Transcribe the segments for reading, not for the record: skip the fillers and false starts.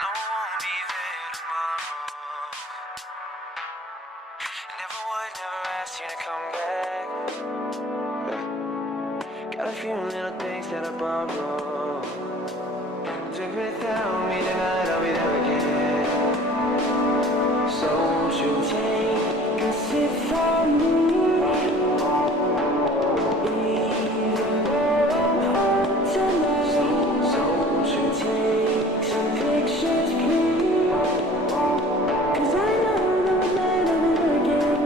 No, won't be there tomorrow. Never would, never ask you to come back. Got a few little things that I borrow. Do without me tonight, I'll be there again. So won't you take a sip from me? Even though I'm home tonight. So won't you take some pictures, please? 'Cause I know that we'll never meet again.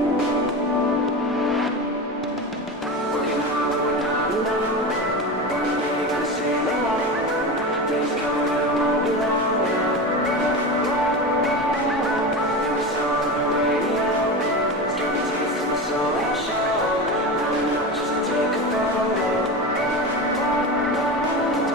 Working hard, but we're not alone. One day you gotta say no. Days coming when it won't be long. And we saw on the radio. Still a taste of my soul and show. Not enough just to take a photo.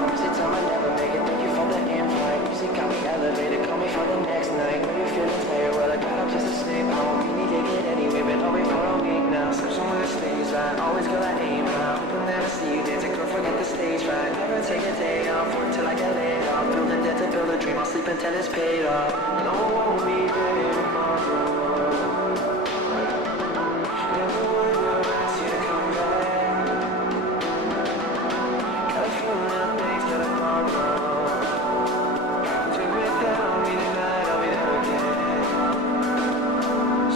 Opposite time I never make it. Thank you for the invite. Music got me elevated. Call me for the next night. Know you're feeling tired. Well, I got up just to sleep. I won't be needing it anyway. Been away for a week now. Searching with the stage light. Always got I aim high. Hoping never see you there. Girl, forget the stage right. Never take a day off. Work till I get laid off. Building debt to build a dream. I'll sleep until it's paid off. No one won't be there tomorrow. Never would, never ask you to come back. Got a few little things that I borrow. Do without me tonight, I'll be there again.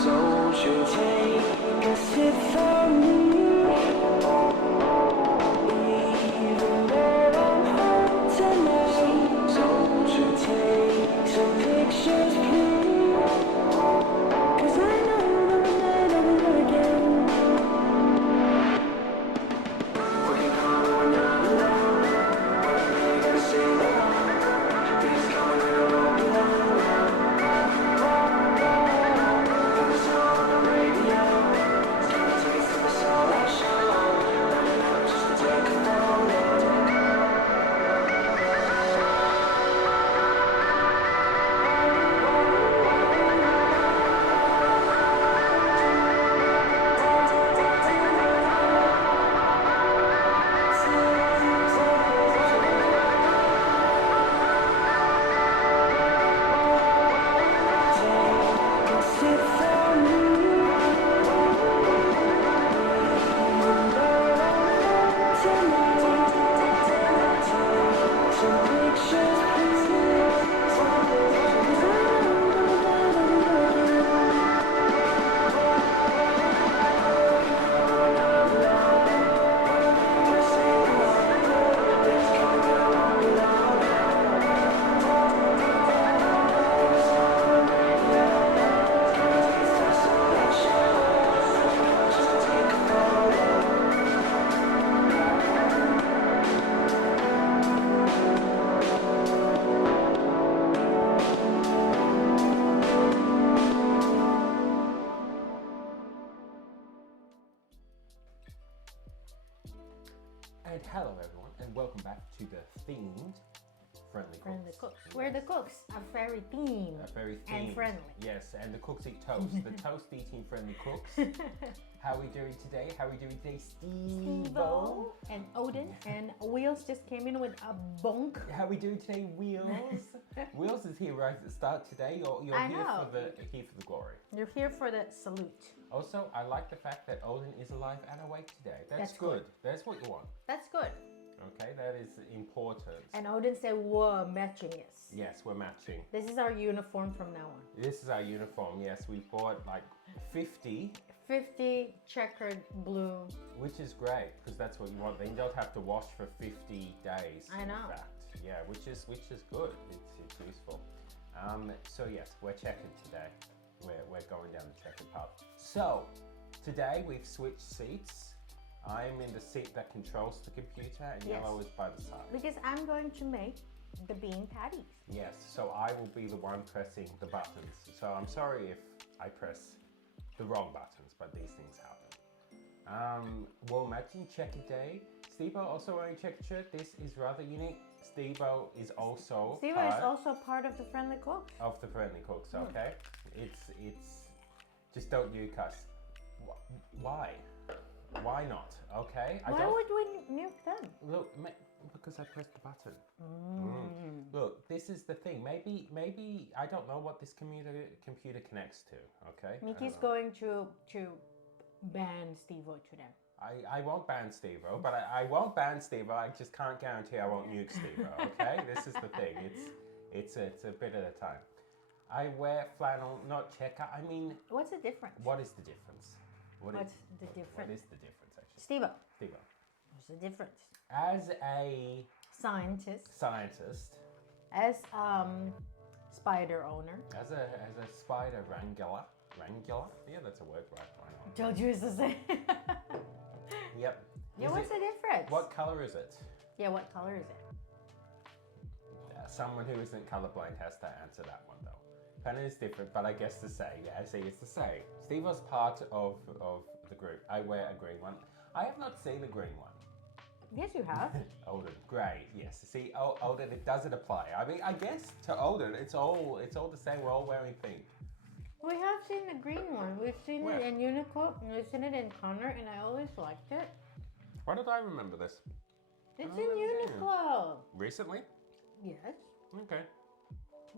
So won't you take a sip from me? Even though I'm home tonight. So won't you take some pictures, please? 'Cause I know that we'll never meet again. Working hard, but we're not alone. One day you gotta say no. Days coming when it won't be long. And we saw on the radio. Still a taste of the soul I show. Not enough just to take a photo. Take a sip from me. Even though I'm home tonight. Take some pictures, please. 'Cause I know that we'll never meet again. And hello everyone, and welcome back to the themed Friendly Cooks. Friendly cooks. Where the cooks are very themed Very themed. and friendly. Yes, and the cooks eat toast. The toast eating friendly cooks. How are we doing today? How are we doing today, Steve? Bo and Odin and Wheels just came in with a bonk. How are we doing today, Wheels? Wheels is here right at the start today. You're I here know. here for the glory. You're here for the salute. Also, I like the fact that Odin is alive and awake today. That's That's good. That's what you want. That's good. Okay, that is important. And Odin said, "Whoa, matching yes." Yes, we're matching. This is our uniform from now on. This is our uniform. Yes, we bought like 50, 50 checkered blue. which is great because that's what you want. Then you don't have to wash for 50 days. I know. In fact, yeah, which is good. It's useful. So yes, we're checking today. We're going down the checkered path. So today we've switched seats. I'm in the seat that controls the computer, and Yes. Yellow is by the side. Because I'm going to make the bean patties. Yes, so I will be the one pressing the buttons. So I'm sorry if I press the wrong buttons, but these things happen. Well, imagine checkered day. Steve-O also wearing checkered shirt. This is rather unique. Steve-O is also Steve part is also part of the Friendly Cooks. of the Friendly Cooks, okay? It's just don't you cuss. Why? Why not? Okay? Why would we nuke them? Look, because I pressed the button. Look, this is the thing. Maybe I don't know what this computer connects to. Okay. I Mickey's don't know. going to ban Steve-O today. I won't ban Steve-O, but I won't ban Steve-O. I just can't guarantee I won't nuke Steve-O. Okay. This is the thing. It's a bit at a time. I wear flannel, not checker. I mean, What's the difference? what is the difference? What's the What difference? is the difference actually? Steve-O, Steve-O. what's the difference? As a Scientist, scientist, as spider owner. as a spider wrangler, yeah, that's a word, right? Why not? Told you it's the same. Yep. Yeah, Is what's it- the difference? What color is it? Yeah, what color is it? Someone who isn't colorblind has to answer that one though. Penny is different, but I guess to say, yeah, see, it's the same. Steve-O's part of the group. I wear a green one. I have not seen a green one. Yes, you have. Olden, grey, yes. See, Olden, it doesn't apply. I mean, I guess to Olden, it's all the same. We're all wearing pink. We have seen the green one. We've seen Where? it in Uniqlo, and we've seen it in Connor, and I always liked it. Why did I remember this? It's Oh, in yeah. Uniqlo. Recently? Yes. Okay.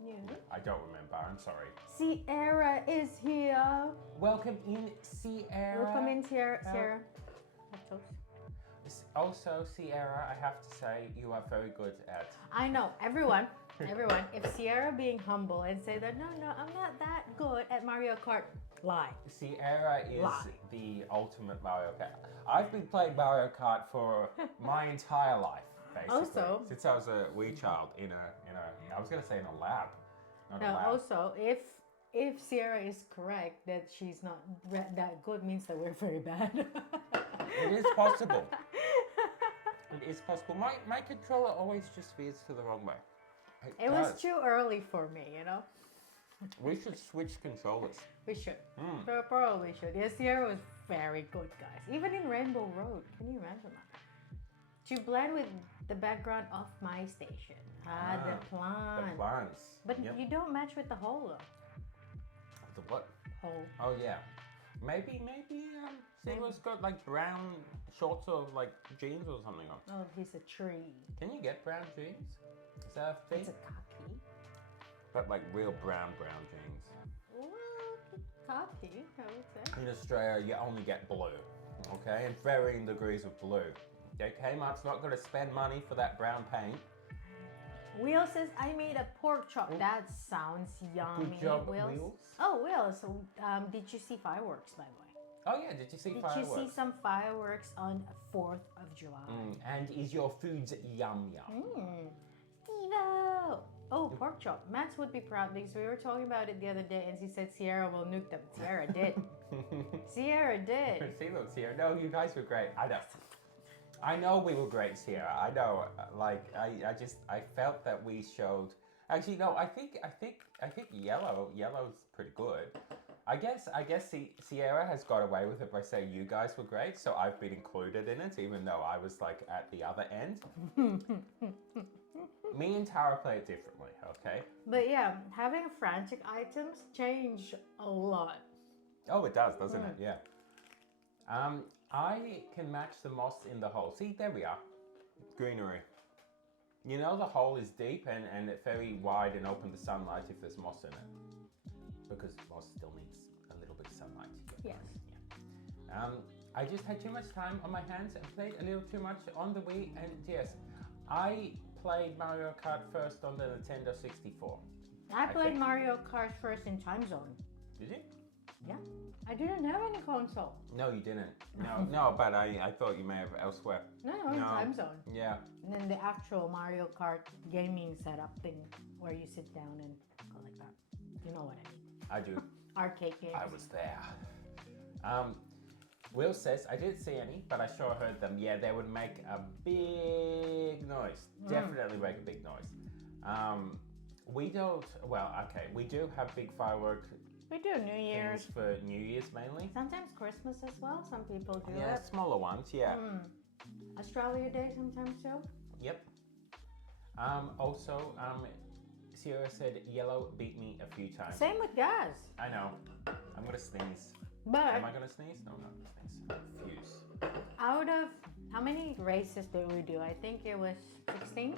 Yeah. I don't remember. I'm sorry. Sierra is here. Welcome in, Sierra. Welcome in, Sierra. Oh. Sierra. Also, Sierra, I have to say, you are very good at. I know, everyone, if Sierra being humble and say that, no, I'm not that good at Mario Kart, lie. Sierra is Lie. the ultimate Mario Kart. I've been playing Mario Kart for my entire life, basically. Also- Since I was a wee child in a, I was gonna say in a lab. Not a Now, lab. also, if Sierra is correct that she's not that good, means that we're very bad. It is possible. It is possible. My controller always just veers to the wrong way. It was does. too early for me, you know? We should switch controllers. We should. Hmm. Probably should. Yeah, Sierra was very good, guys. Even in Rainbow Road. Can you imagine that? To blend with the background of my station. The The plant. plants. But Yep. you don't match with the hole, though. The what? Hole. Oh yeah. Maybe Steve-O's got like brown shorts or like jeans or something on. Oh, he's a tree. Can you get brown jeans? Is that a thing? It's a khaki. But like real brown jeans. Well, khaki, I would say. In Australia, you only get blue. Okay, and varying degrees of blue. Okay, Kmart's not going to spend money for that brown paint. Will says, I made a pork chop. That sounds yummy. Good job, Will. Wheels. Oh, Will. So, did you see fireworks, by the way? Oh yeah, did you see Did fireworks? you see some fireworks on 4th of July? And is your food yum? Steve-O! Oh, pork chop. Max would be proud because we were talking about it the other day and she said Sierra will nuke them. Sierra did. Sierra did. See, look, Sierra. No, you guys were great. I know we were great, Sierra. I know. Like, I felt that we showed. Actually, no. I think yellow's pretty good. I guess Sierra has got away with it by saying you guys were great, so I've been included in it, even though I was like at the other end. Me and Tara play it differently, okay? But yeah, having frantic items change a lot. Oh, it does, doesn't it? Yeah. I can match the moss in the hole. See, there we are. Greenery. You know the hole is deep and it's very wide and open to sunlight if there's moss in it. Because moss still needs a little bit of sunlight to get Yes. going. Yeah. I just had too much time on my hands and played a little too much on the Wii, and yes, I played Mario Kart first on the Nintendo 64. I played think- Mario Kart first in Time Zone. Did you? Yeah. I didn't have any console. No, you didn't. No, but I thought you may have elsewhere. No, in No. Time Zone. Yeah. And then the actual Mario Kart gaming setup thing where you sit down and go like that. You know what I mean. I do. Arcade games. I was there. Will says, I didn't see any, but I sure heard them. Yeah, they would make a big noise. Definitely make a big noise. We don't, well, okay, we do have big firework We do New Year's. things for New Year's mainly. Sometimes Christmas as well. Some people do Yeah, it. smaller ones, yeah. Australia Day sometimes too. Yep. Also, Sierra said yellow beat me a few times. Same with Gaz. I know. I'm gonna sneeze. But Am I gonna sneeze? No, not gonna sneeze. Fuse. out of how many races did we do? I think it was 16.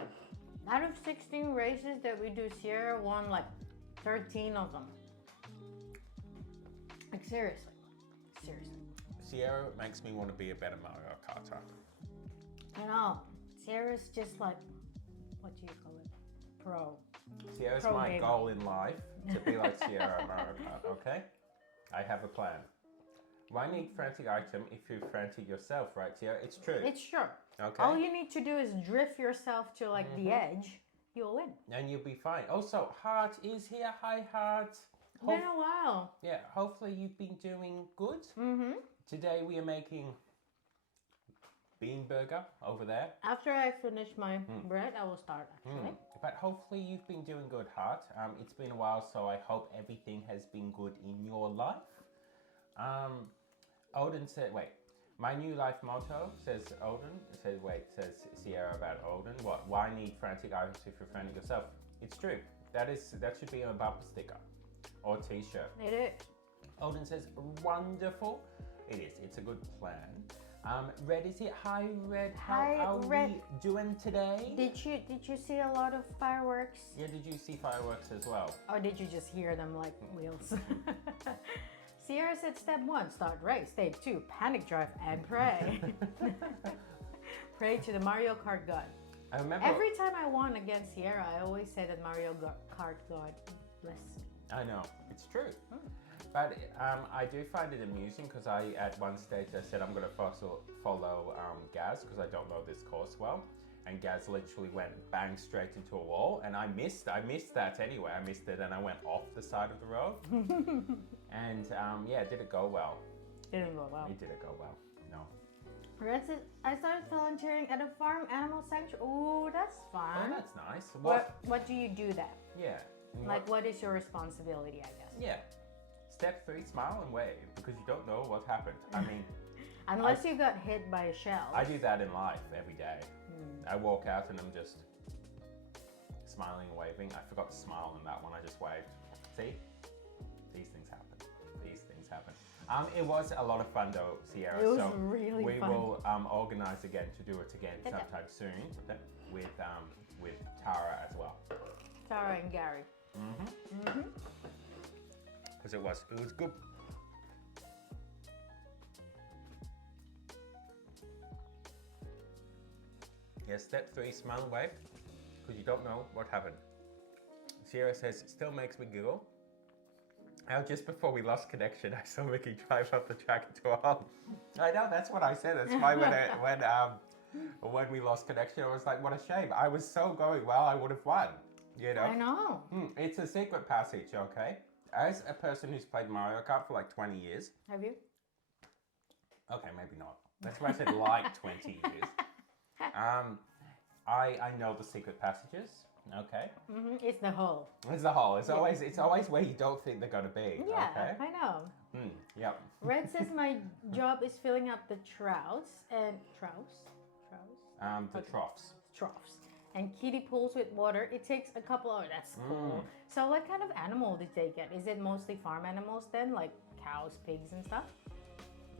Out of 16 races that we do, Sierra won like 13 of them. Like seriously. Sierra makes me want to be a better Mario Karter. I know. Sierra's just like, what do you call it? Pro. Sierra's Pro my gamer. goal in life, to be like Sierra at Mario Kart, okay? I have a plan. Why need frantic item if you're frantic yourself, right, Sierra? It's true. It's sure. Okay. All you need to do is drift yourself to like the edge. You'll win. And you'll be fine. Also, Heart is here. Hi, Heart. Been a while. Yeah, hopefully you've been doing good. Mm-hmm. Today we are making bean burger over there. After I finish my bread, I will start actually. But hopefully you've been doing good, Heart. It's been a while, so I hope everything has been good in your life. Odin said, wait, my new life motto, says Odin, says Sierra about Odin. What? Why need frantic items if you're frantic yourself? It's true. That should be a bumper sticker or t-shirt. It is. Odin says, wonderful. It is. It's a good plan. Red is here. Hi, Red. How Hi, are Red. we doing today? Did you see a lot of fireworks? Yeah, did you see fireworks as well? Or did you just hear them like wheels? Sierra said step 1, start race. Step 2, panic drive and pray. Pray to the Mario Kart God. I remember. Every time I won against Sierra, I always say that Mario Kart God bless me. I know, it's true. But I do find it amusing because at one stage I said I'm going to follow Gaz because I don't know this course well. And Gaz literally went bang straight into a wall, and I missed that anyway. I missed it and I went off the side of the road. And yeah, did it go well? Didn't go well. It didn't go well, no. Red said, I started volunteering at a farm animal sanctuary. Oh, that's Oh, fun. that's nice. What do you do there? Yeah. and Like, what is your responsibility, I guess? Yeah. Step 3, smile and wave because you don't know what happened. I mean, Unless you got hit by a shell. I do that in life every day. I walk out and I'm just smiling and waving. I forgot to smile on that one. I just waved. See? These things happen. These things happen. It was a lot of fun though, Sierra. It was so really we fun. will organize again to do it again sometime soon with Tara as well. Tara and Gary. Because it was good. Yeah, step 3, smile and wave, because you don't know what happened. Sierra says, it still makes me giggle. Just before we lost connection, I saw Mickey drive up the track into a hole. I know, that's what I said. That's why when we lost connection, I was like, what a shame. I was so going well, I would have won, you know? I know. It's a secret passage, okay? As a person who's played Mario Kart for like 20 years. Have you? Okay, maybe not. That's why I said like 20 years. I know the secret passages. Okay. It's the hole. It's the hole. It's always where you don't think they're gonna be. Yeah, Okay. I know. Yep. Red says my job is filling up the troughs and The troughs. troughs and kiddie pools with water. It takes a couple hours. That's cool. So what kind of animal did they get? Is it mostly farm animals then, like cows, pigs, and stuff?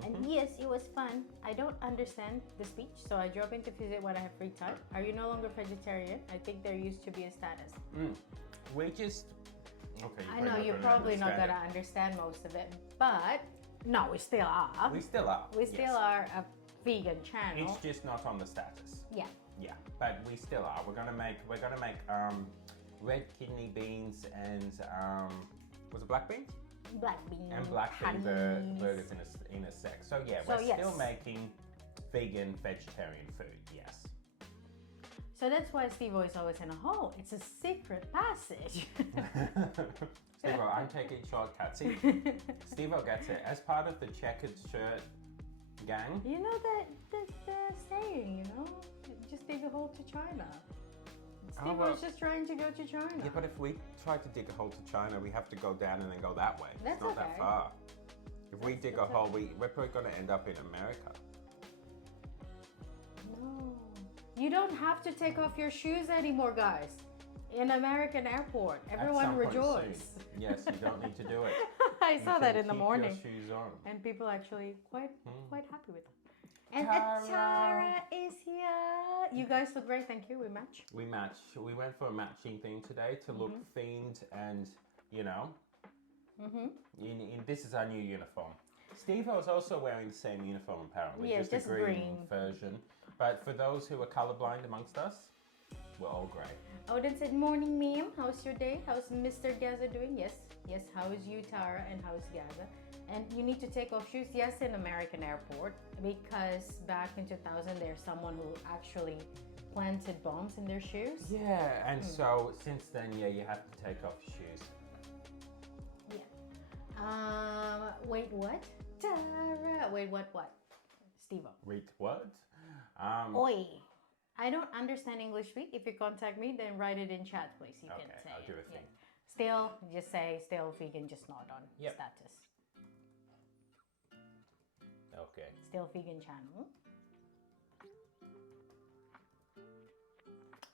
And yes, it was fun. I don't understand the speech, so I drove in to visit when I have free time. Are you no longer vegetarian? I think there used to be a status. We just. Okay. I know you're probably not gonna understand most of it, but no, we still are. We still are. We still are a vegan channel. It's just not on the status. Yeah. Yeah, but we still are. We're gonna make red kidney beans and was it black beans? Black beans. And black bean honey. burgers in a sec. So yeah, we're still making vegan, vegetarian food. Yes. So that's why Steve is always in a hole. It's a secret passage. Steve-O, I'm taking shortcuts. See, Steve-O gets it. As part of the checkered shirt gang. You know that saying, you know? Just dig a hole to China. Steve was just trying to go to China. Yeah, but if we try to dig a hole to China, we have to go down and then go that way. That's it's not that okay. far. If we dig a hole, we're probably going to end up in America. No. You don't have to take off your shoes anymore, guys. in American airport. At Everyone some point rejoice. soon. Yes, you don't need to do it. I You saw can that in the keep morning, Your shoes on. and people actually quite happy with it. And Tara. Tara is here. You guys look great. Thank you. We match. We match. We went for a matching theme today to look themed and, you know, this is our new uniform. Steve was also wearing the same uniform apparently, Yeah, just just a green green. version. But for those who are colorblind amongst us, we're all grey. Odin said, morning, ma'am. How's your day? How's Mr. Gaza doing? Yes. Yes. How is you, Tara? And how's Gaza? And you need to take off shoes. Yes, in American airport. Because back in 2000, there's someone who actually planted bombs in their shoes. Yeah, and so since then, yeah, you have to take off your shoes. Yeah. Wait, what? Tara. Wait, what? Steve-O. Wait, what? Oi. I don't understand English speak. If you contact me, then write it in chat, please. You can Okay, say I'll it. do a thing. Still, just say still vegan, just not on Yep. status. Okay. Still vegan channel.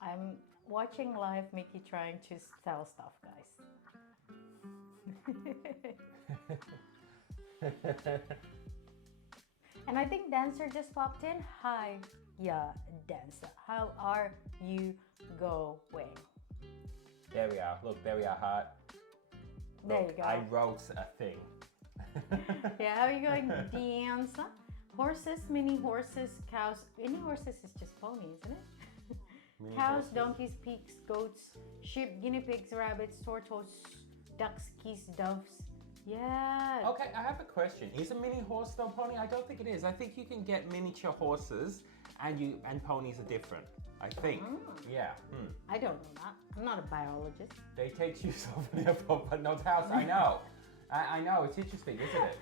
I'm watching live Mickey trying to sell stuff, guys. And I think Dancer just popped in. Hi, yeah, Dancer. How are you going? There we are. Look, there we are, heart. There Look, you go. I wrote a thing. Yeah, how are you going, Dancer? Horses, mini horses, cows. Mini horses is just pony, isn't it? Mini Cows, horses. donkeys, pigs, goats, sheep, guinea pigs, rabbits, tortoise, ducks, geese, doves. Yeah. Okay, I have a question. Is a mini horse still pony? I don't think it is. I think you can get miniature horses and ponies are different. I think. Yeah. I don't know that. I'm not a biologist. They take you over there but not house. I know. I know. It's interesting, isn't it?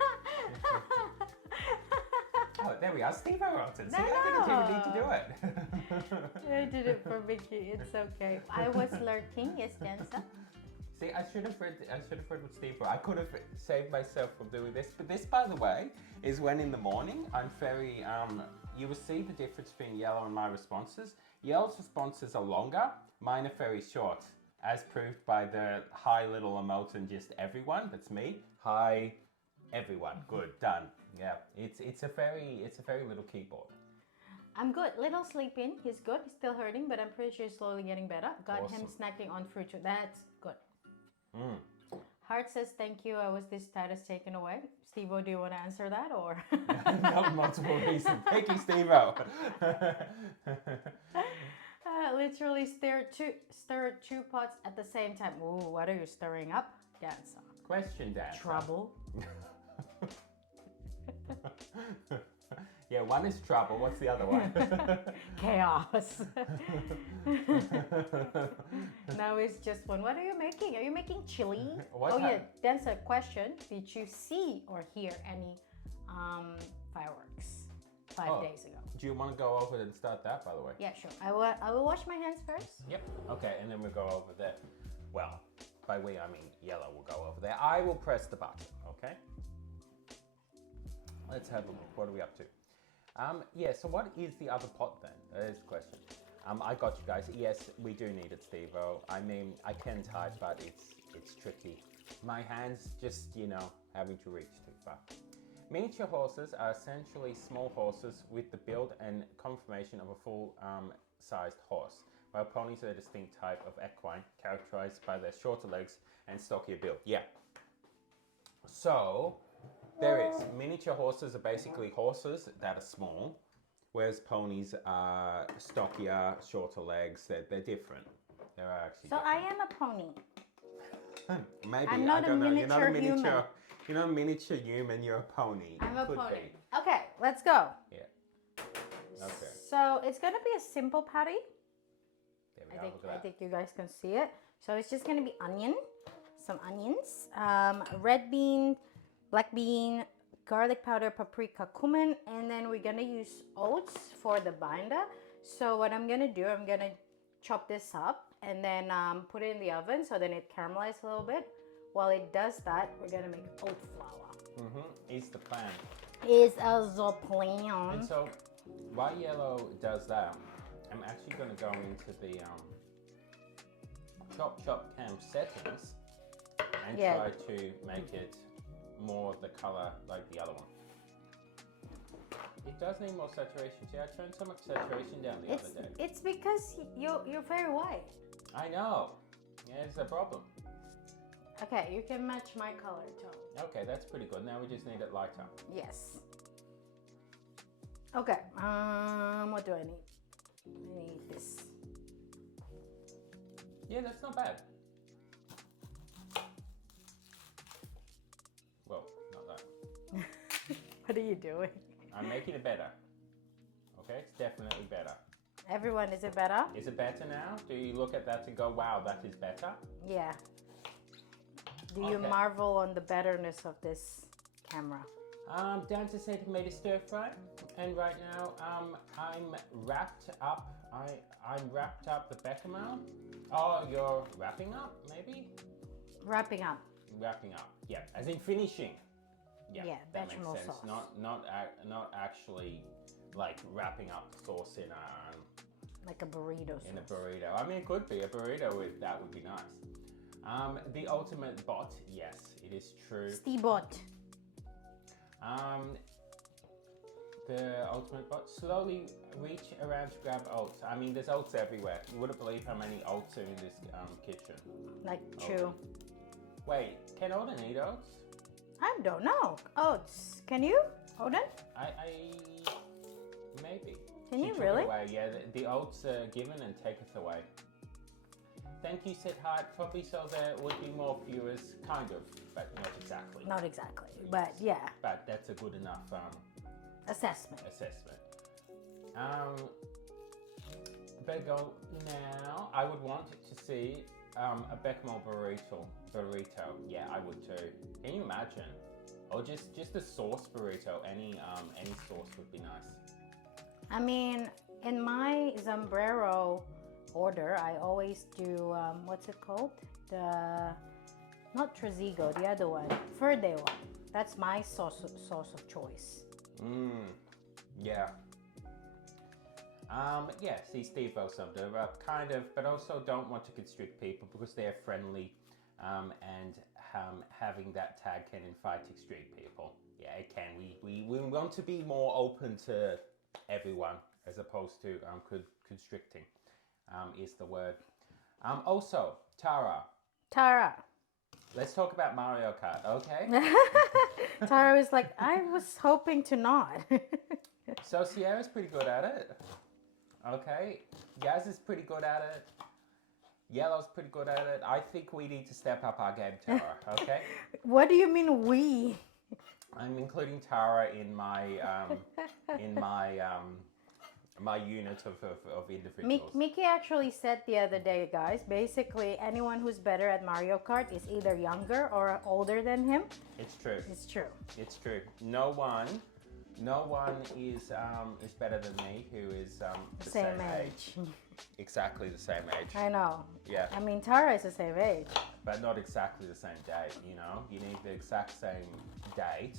Oh, there we are. Steve wrote it. See, I didn't even need to do it. I did it for Mickey. It's okay. I was lurking. Yes, Dancer. See, I should have read what Steve wrote. I could have saved myself from doing this. But this, by the way, is when in the morning I'm very. You will see the difference between Yellow and my responses. Yellow's responses are longer. Mine are very short, as proved by the hi little emote just everyone. That's me. Hi, everyone. Good, done. Yeah, it's a very little keyboard. I'm good. Little sleeping. He's good. He's still hurting, but I'm pretty sure he's slowly getting better. Got him Awesome. snacking on fruit. That's good. Heart says thank you. I was this status taken away. Steve-O, do you want to answer that or? Not multiple reasons. Thank you, Steve-O. Literally stir two pots at the same time. Ooh, what are you stirring up? Dancer. Question, Dan. Trouble. Yeah, one is trouble. What's the other one? Chaos. Now it's just one. What are you making? Are you making chili? What oh yeah, type? that's a question. Did you see or hear any fireworks 5 days ago? Do you want to go over and start that, by the way? Yeah, sure. I will wash my hands first. Yep. Okay, and then we'll go over there. Well, by we I mean Yellow will go over there. I will press the button, okay? Let's have a look. What are we up to? Yeah, so what is the other pot then? There's the question. I got you guys. Yes, we do need it, Steve-O. I mean, I can type, but it's tricky. My hands just, having to reach too far. Miniature horses are essentially small horses with the build and conformation of a full-sized horse, while ponies are a distinct type of equine, characterized by their shorter legs and stockier build. Yeah. So, there is. Miniature horses are basically horses that are small, whereas ponies are stockier, shorter legs. They're different. They're actually So I am a pony. Maybe. I'm not I don't a know. You're not a miniature miniature. human. You're not a miniature human. You're a pony. I'm a Could pony. be. Okay, let's go. Yeah. Okay. So it's gonna be a simple patty. There we go. Look at I that. think you guys can see it. So it's just gonna be some onions, red bean, black bean, garlic powder, paprika, cumin, and then we're gonna use oats for the binder. So what I'm gonna do, I'm gonna chop this up and then put it in the oven so then it caramelizes a little bit. While it does that, we're gonna make oat flour. Is the plan. Is the plan. And so, while Yellow does that, I'm actually going to go into the Chop Chop Cam settings and Yeah. try to make it more the color like the other one. It does need more saturation. See, I turned so much saturation down the other day. It's because you're very white. I know. Yeah, it's a problem. Okay, you can match my color tone. Okay, that's pretty good. Now we just need it lighter. Yes. Okay. What do I need? I need this. Yeah, that's not bad. Well, not that. What are you doing? I'm making it better. Okay, it's definitely better. Everyone, is it better? Is it better now? Do you look at that and go, wow, that is better? Yeah. Do you Okay. marvel on the betterness of this camera? Dante said he made a stir fry, and right now I'm wrapped up. I'm wrapped up the bechamel. Oh, you're wrapping up, maybe? Wrapping up. Wrapping up, yeah, as in finishing. Yeah, that makes bechamel sense. sauce. Not actually like wrapping up sauce in Like a burrito a sauce. burrito. I mean, it could be a burrito with that would be nice. The ultimate bot, yes, it is true. Steebot. The ultimate bot, slowly reach around to grab oats. I mean, there's oats everywhere. You wouldn't believe how many oats are in this kitchen. Like chew. Wait, can Odin eat oats? I don't know. Oats. Can you? Odin? I maybe. Can She you took it really? away. Yeah, the oats are given and taketh away. Thank you, Sid Hart. Probably so there would be more viewers, kind of, but not exactly. Not exactly. But yeah, But that's a good enough assessment. assessment. Better go now. I would want to see a bechamel burrito. Yeah, I would too. Can you imagine? Or just a sauce burrito. Any sauce would be nice. I mean, in my sombrero order, I always do, what's it called? Not Trezigo, the other one. Verde one. That's my sauce of choice. Yeah. Yeah, see, Steve summed it up, kind of, but also don't want to constrict people because they're friendly, and having that tag can in fact constrict people. Yeah, it can. We want to be more open to everyone as opposed to constricting, is the word. Also, Tara, let's talk about Mario Kart, okay? Tara was like, I was hoping to not. So Sierra's pretty good at it. Okay. Gaz is pretty good at it. Yellow's pretty good at it. I think we need to step up our game, Tara. Okay. What do you mean we? I'm including Tara in my my unit of individuals. Mickey actually said the other day, guys, basically anyone who's better at Mario Kart is either younger or older than him. It's true. It's true. It's true. No one is better than me who is the Same age. Exactly the same age. I know. Yeah. I mean, Tara is the same age. But not exactly the same date, you know? You need the exact same date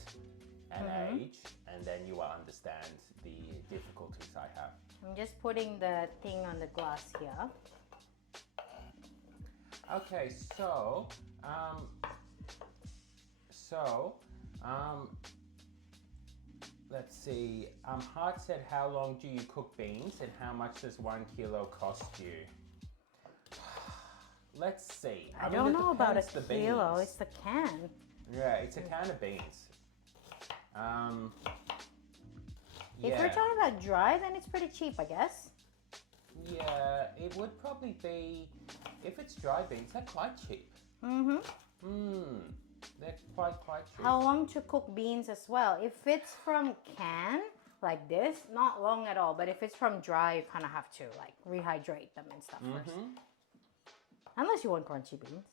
and age, and then you will understand the difficulties I have. I'm just putting the thing on the glass here. Okay, so, let's see. Hart said, how long do you cook beans and how much does 1 kilo cost you? Let's see. I mean, don't it know about a depends the kilo. beans. It's the can. Yeah, it's a can of beans. If Yeah. you're talking about dry, then it's pretty cheap, I guess. Yeah, it would probably be, if it's dry beans, they're quite cheap. Mm-hmm. They're quite cheap. How long to cook beans as well? If it's from can, like this, not long at all. But if it's from dry, you kind of have to like rehydrate them and stuff first. Unless you want crunchy beans.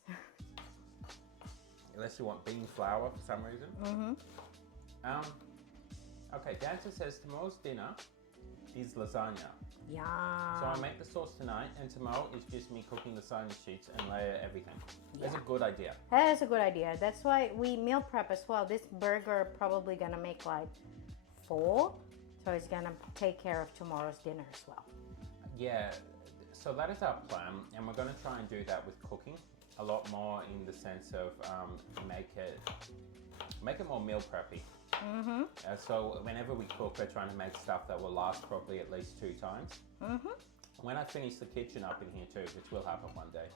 Unless you want bean flour for some reason. Okay, Dancer says tomorrow's dinner is lasagna. Yeah. So I make the sauce tonight, and tomorrow is just me cooking lasagna sheets and layer everything. That's a good idea. That is a good idea. That's why we meal prep as well. This burger probably gonna make like 4, so it's gonna take care of tomorrow's dinner as well. Yeah, so that is our plan, and we're going to try and do that with cooking a lot more in the sense of make it more meal preppy. So whenever we cook, we're trying to make stuff that will last probably at least 2 times. When I finish the kitchen up in here too, which will happen one day,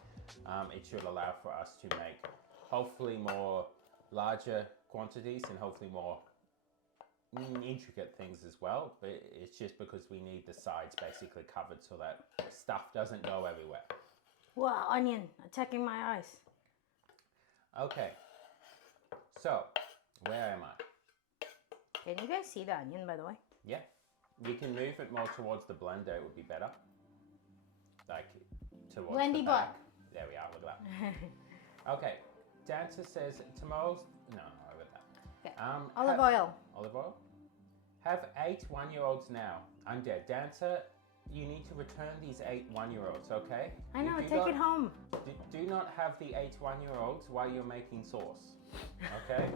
it should allow for us to make hopefully more larger quantities and hopefully more intricate things as well. But it's just because we need the sides basically covered so that stuff doesn't go everywhere. Wow, onion attacking my eyes. Okay, so where am I? Can you guys see the onion, by the way? Yeah, you can move it more towards the blender, it would be better. Like towards Blendy the bot. back. There we are, look at that. Okay, Dancer says tomorrow's, no, over that. Okay. Olive oil. Olive oil? Have 8 1-year-olds now. I'm dead. Dancer, you need to return these 8 1-year-olds, okay? I know, You do take not- it home. Do not have the 8 1-year-olds while you're making sauce, okay?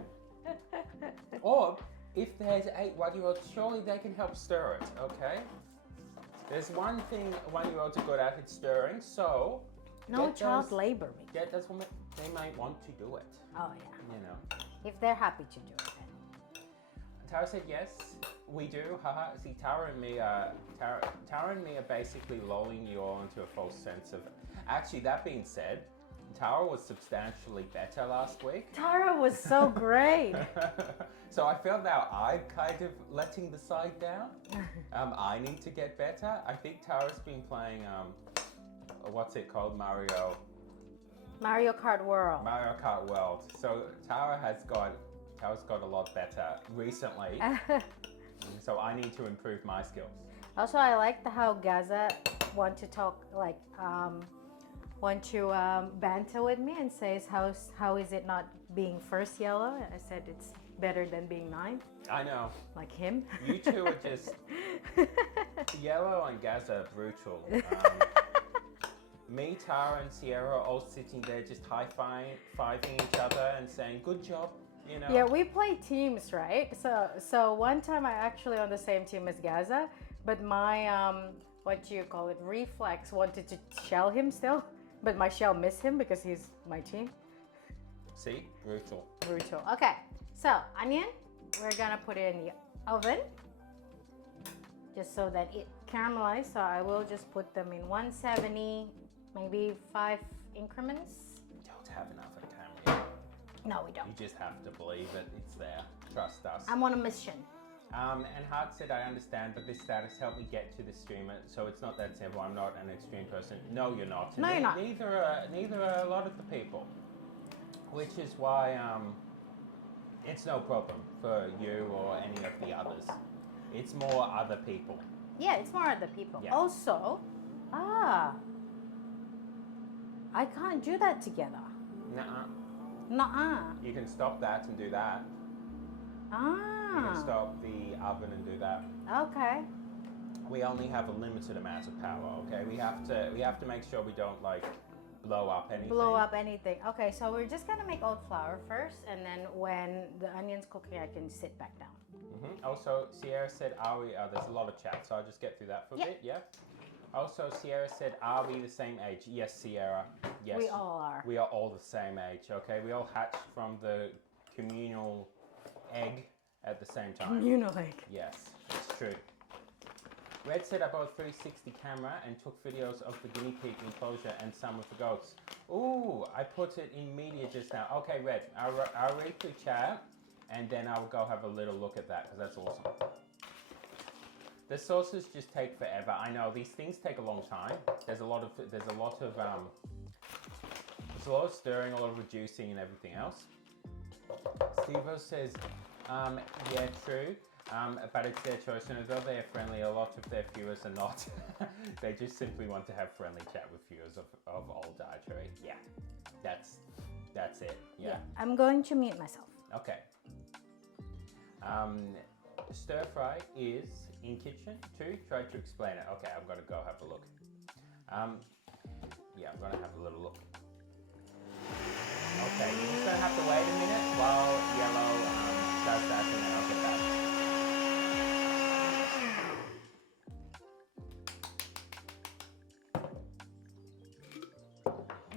Or if there's 8 1-year-olds, surely they can help stir it, okay? There's one thing 1-year-olds are good at, it's stirring, so No get child those- labor, Mickey. get those women, they might want to do it, Oh, yeah. you know. If they're happy to do it then. Tara said yes, we do. Haha. See, Tara and me are basically lulling you all into a false sense of. Actually, that being said, Tara was substantially better last week. Tara was so great. So I feel now I'm kind of letting the side down. I need to get better. I think Tara's been playing what's it called? Mario Kart World. Mario Kart World. So Tara's got a lot better recently. So I need to improve my skills. Also, I liked how Gaza want to talk want to banter with me and says how is it not being first yellow? I said it's better than being 9, I know. like him. You two are just Yellow and Gaza are brutal. Me, Tara, and Sierra are all sitting there just high-fiving each other and saying, "Good job," you know. Yeah, we play teams, right? So one time I actually on the same team as Gaza, but my what do you call it, reflex wanted to shell him still, but my shell missed him because he's my team. See, brutal. Brutal. Okay, so onion, we're gonna put it in the oven just so that it caramelizes. So I will just put them in 170, maybe 5 increments. We don't have enough of camera. No, we don't. You just have to believe it. It's there. Trust us. I'm on a mission. And Hart said, I understand, but this status helped me get to the streamer, so it's not that simple. I'm not an extreme person. No, you're not. No, you're not. Neither are a lot of the people. Which is why it's no problem for you or any of the others. It's more other people. Yeah, it's more other people. Yeah. Also, I can't do that together. Nuh-uh. Nuh-uh. You can stop that and do that. You can stop the oven and do that. Okay. We only have a limited amount of power, okay? We have to make sure we don't like blow up anything. Blow up anything. Okay, so we're just gonna make oat flour first, and then when the onion's cooking, I can sit back down. Also, Sierra said, are we, there's a lot of chat, so I'll just get through that for a Yep. bit, yeah? Also, Sierra said, are we the same age? Yes, Sierra. Yes. We all are. We are all the same age, okay? We all hatched from the communal egg at the same time. You know, like. Yes, it's true. Red said I bought a 360 camera and took videos of the guinea pig enclosure and some of the goats. Ooh, I put it in media just now. Okay, Red, I'll read through chat and then I'll go have a little look at that because that's awesome. The sauces just take forever. I know these things take a long time. There's a lot of stirring, a lot of reducing, and everything else. Stevo says, yeah, true. But it's their choice, and although they are friendly, a lot of their viewers are not. They just simply want to have friendly chat with viewers of all dietary. Yeah, that's it. Yeah. I'm going to mute myself. Okay. Stir fry is in kitchen too. Try to explain it. Okay, I'm gonna go have a look. Yeah, I'm gonna have a little look. Okay, you're just gonna have to wait a minute while Yellow does that, and then I'll get back.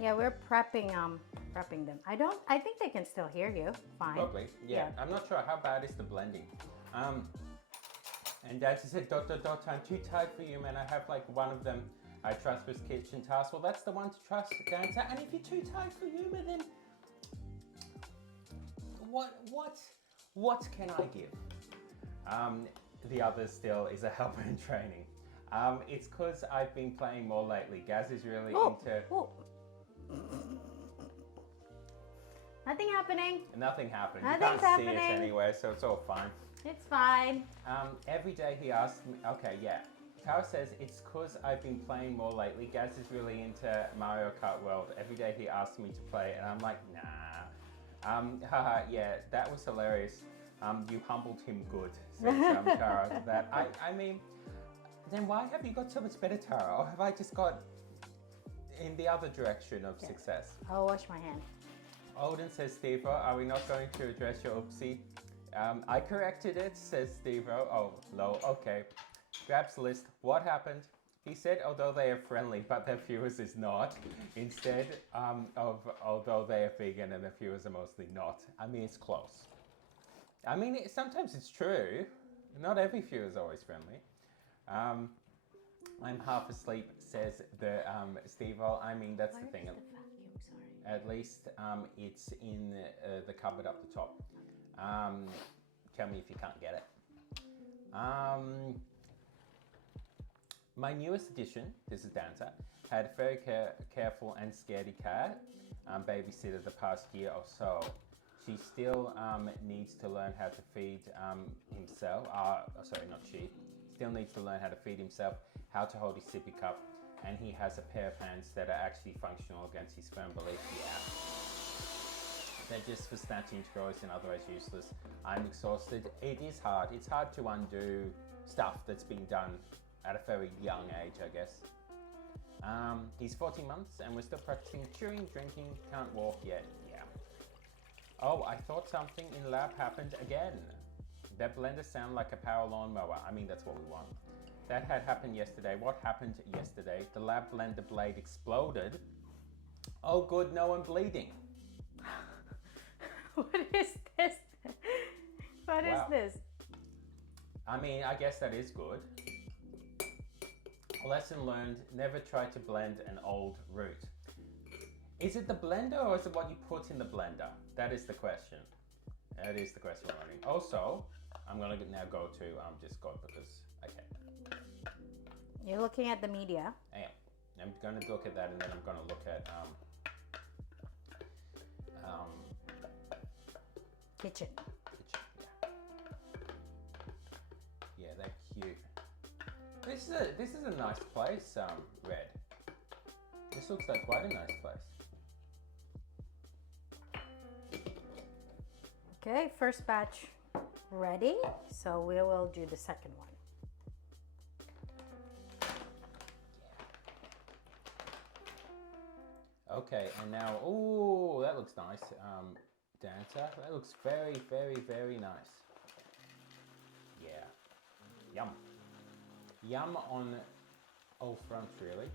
Yeah, we're prepping them. I think they can still hear you. Fine. Probably, yeah. I'm not sure how bad is the blending. And Dad said, dot, dot, dot, I'm too tired for you, man. I have like one of them I trust with kitchen tasks. Well, that's the one to trust, Dancer. And if you're too tired for Yuma, then what can I give? The other still is a helper in training. It's because I've been playing more lately. Gaz is really into... Oh. Nothing happening. Nothing happened. Nothing's You can't see happening. it anywhere, so it's all fine. It's fine. Every day he asks me, okay, yeah. Tara says, it's because I've been playing more lately. Gaz is really into Mario Kart World. Every day he asks me to play, and I'm like, nah. Haha, yeah, that was hilarious. You humbled him good, says Tara. That I mean, then why have you got so much better, Tara? Or have I just got in the other direction of success? I'll wash my hand. Odin says, Steve, are we not going to address your oopsie? I corrected it, says Steve. Oh, lol, okay. Grabs list. What happened? He said, although they are friendly, but their viewers is not. Instead of although they are vegan and their viewers are mostly not. I mean, it's close. I mean, sometimes it's true. Not every viewer is always friendly. I'm half asleep, says the Steve-O. I mean, that's the thing. Where is the vacuum? Sorry. At least it's in the cupboard up the top. Tell me if you can't get it. My newest addition, this is Danta, had a very careful and scaredy cat babysitter the past year or so. She still needs to learn how to feed himself. Sorry, not she. Still needs to learn how to feed himself, how to hold his sippy cup, and he has a pair of hands that are actually functional against his firm belief. Yeah. They're just for snatching toys and otherwise useless. I'm exhausted. It is hard. It's hard to undo stuff that's been done at a very young age, I guess. He's 14 months and we're still practicing chewing, drinking, can't walk yet. Yeah. Oh, I thought something in lab happened again. That blender sound like a power lawnmower. I mean, that's what we want. That had happened yesterday. What happened yesterday? The lab blender blade exploded. Oh good, no one bleeding. What is this? What is this? I mean, I guess that is good. Lesson learned, never try to blend an old root. Is it the blender or is it what you put in the blender? That is the question. That is the question we're learning. Also, I'm gonna now go to Discord because I can. You're looking at the media. I am. I'm gonna look at that and then I'm gonna look at Kitchen. yeah. Yeah, they're cute. This is a nice place, Red. This looks like quite a nice place. Okay, first batch ready. So we will do the second one. Okay, and now, oh, that looks nice, Dancer. That looks very, very, very nice. Yeah, yum. Yum on all fronts, really.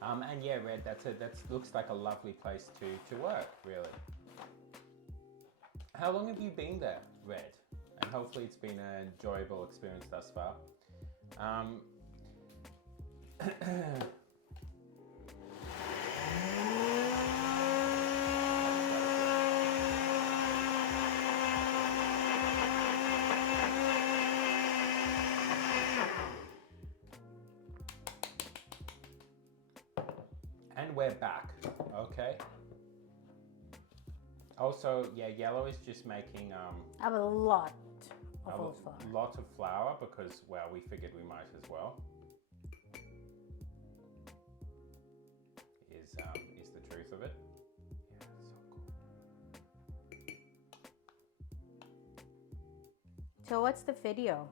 And yeah, Red, that looks like a lovely place to work, really. How long have you been there, Red? And hopefully it's been an enjoyable experience thus far. And we're back, okay? Also, yeah, yellow is just making I have a lot of oat flour. lot of flour because, well, we figured we might as well. Is the truth of it? Yeah, so cool. So what's the video?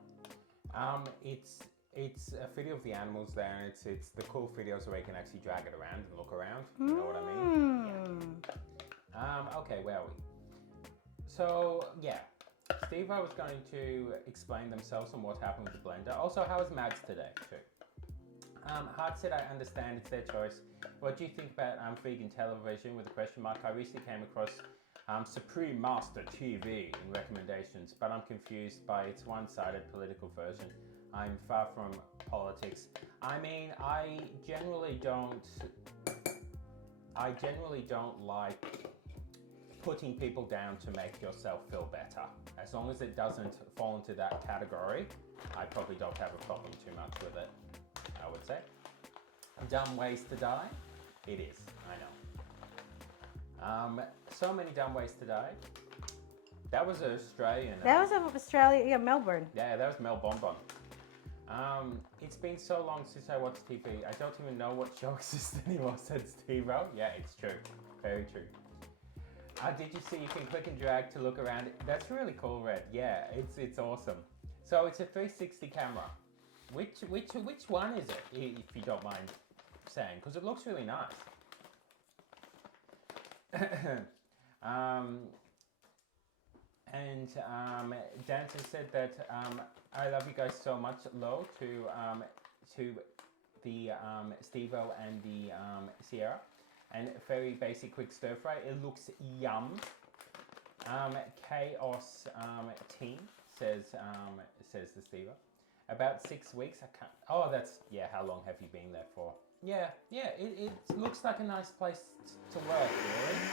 It's a video of the animals there, and it's the cool videos where you can actually drag it around and look around. You know what I mean? Yeah. Okay, where are we? So yeah, Steve was going to explain themselves and what happened with the blender. Also, how is Mads today too? Hart said, I understand it's their choice. What do you think about vegan television with a question mark? I recently came across Supreme Master TV in recommendations, but I'm confused by its one-sided political version. I'm far from politics. I mean, I generally don't like putting people down to make yourself feel better. As long as it doesn't fall into that category, I probably don't have a problem too much with it, I would say. Dumb ways to die? It is, I know. So many dumb ways to die. That was an Australian. That was Australia, yeah, Melbourne. Yeah, that was Mel Bonbon. It's been so long since I watched TV. I don't even know what show exists anymore, said Steve-O. Yeah, it's true. Very true. Did you see you can click and drag to look around? That's really cool, Red. Yeah, it's awesome. So it's a 360 camera. Which one is it, if you don't mind saying? Because it looks really nice. Danton said that I love you guys so much. Low to the Steve-O and the Sierra, and very basic quick stir fry. It looks yum. Chaos Team says the Steve-O. About 6 weeks. I can't. Oh, that's yeah. How long have you been there for? Yeah. It looks like a nice place to work, really.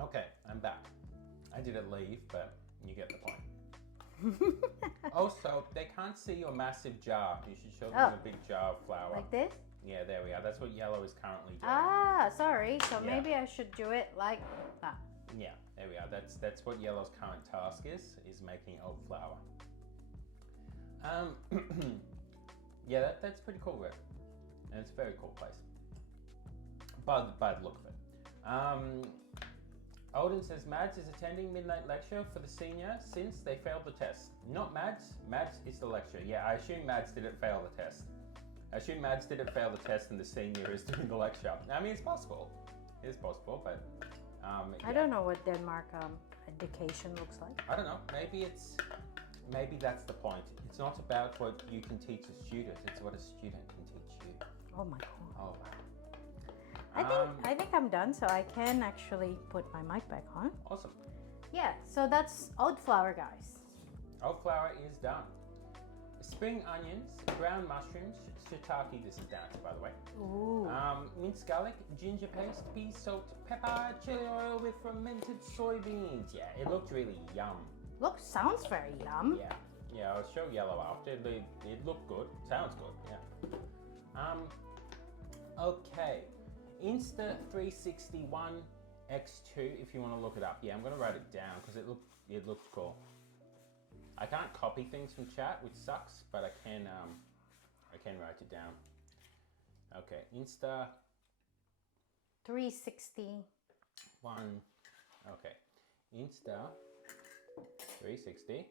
Okay, I'm back. I didn't leave, but you get the point. Also, they can't see your massive jar. You should show them a big jar of flour. Like this? Yeah, there we are. That's what yellow is currently doing. Ah, sorry. So Yeah. maybe I should do it like that. Yeah, there we are. That's what yellow's current task is making oat flour. Yeah, that's pretty cool, Rick. And it's a very cool place. By the look of it. Odin says Mads is attending midnight lecture for the senior since they failed the test. Not Mads. Mads is the lecturer. Yeah, I assume Mads didn't fail the test. I assume Mads didn't fail the test and the senior is doing the lecture. I mean, it's possible. It is possible, but I don't know what Denmark education looks like. I don't know. Maybe that's the point. It's not about what you can teach a student. It's what a student can teach you. Oh my god. Oh. I think I'm done, so I can actually put my mic back on. Awesome. Yeah, so that's oat flour, guys. Oat flour is done. Spring onions, brown mushrooms, shiitake. This is down, by the way. Ooh. Minced garlic, ginger paste, pea, salt, pepper, chili oil with fermented soybeans. Yeah, it looked really yum. Look, sounds very yum. Yeah. I'll show yellow after. It looked good. Sounds good. Yeah. Okay. Insta361 X2. If you want to look it up. Yeah, I'm gonna write it down because it looked cool. I can't copy things from chat, which sucks, but I can write it down. Okay, Insta 360. One. Okay, Insta 360.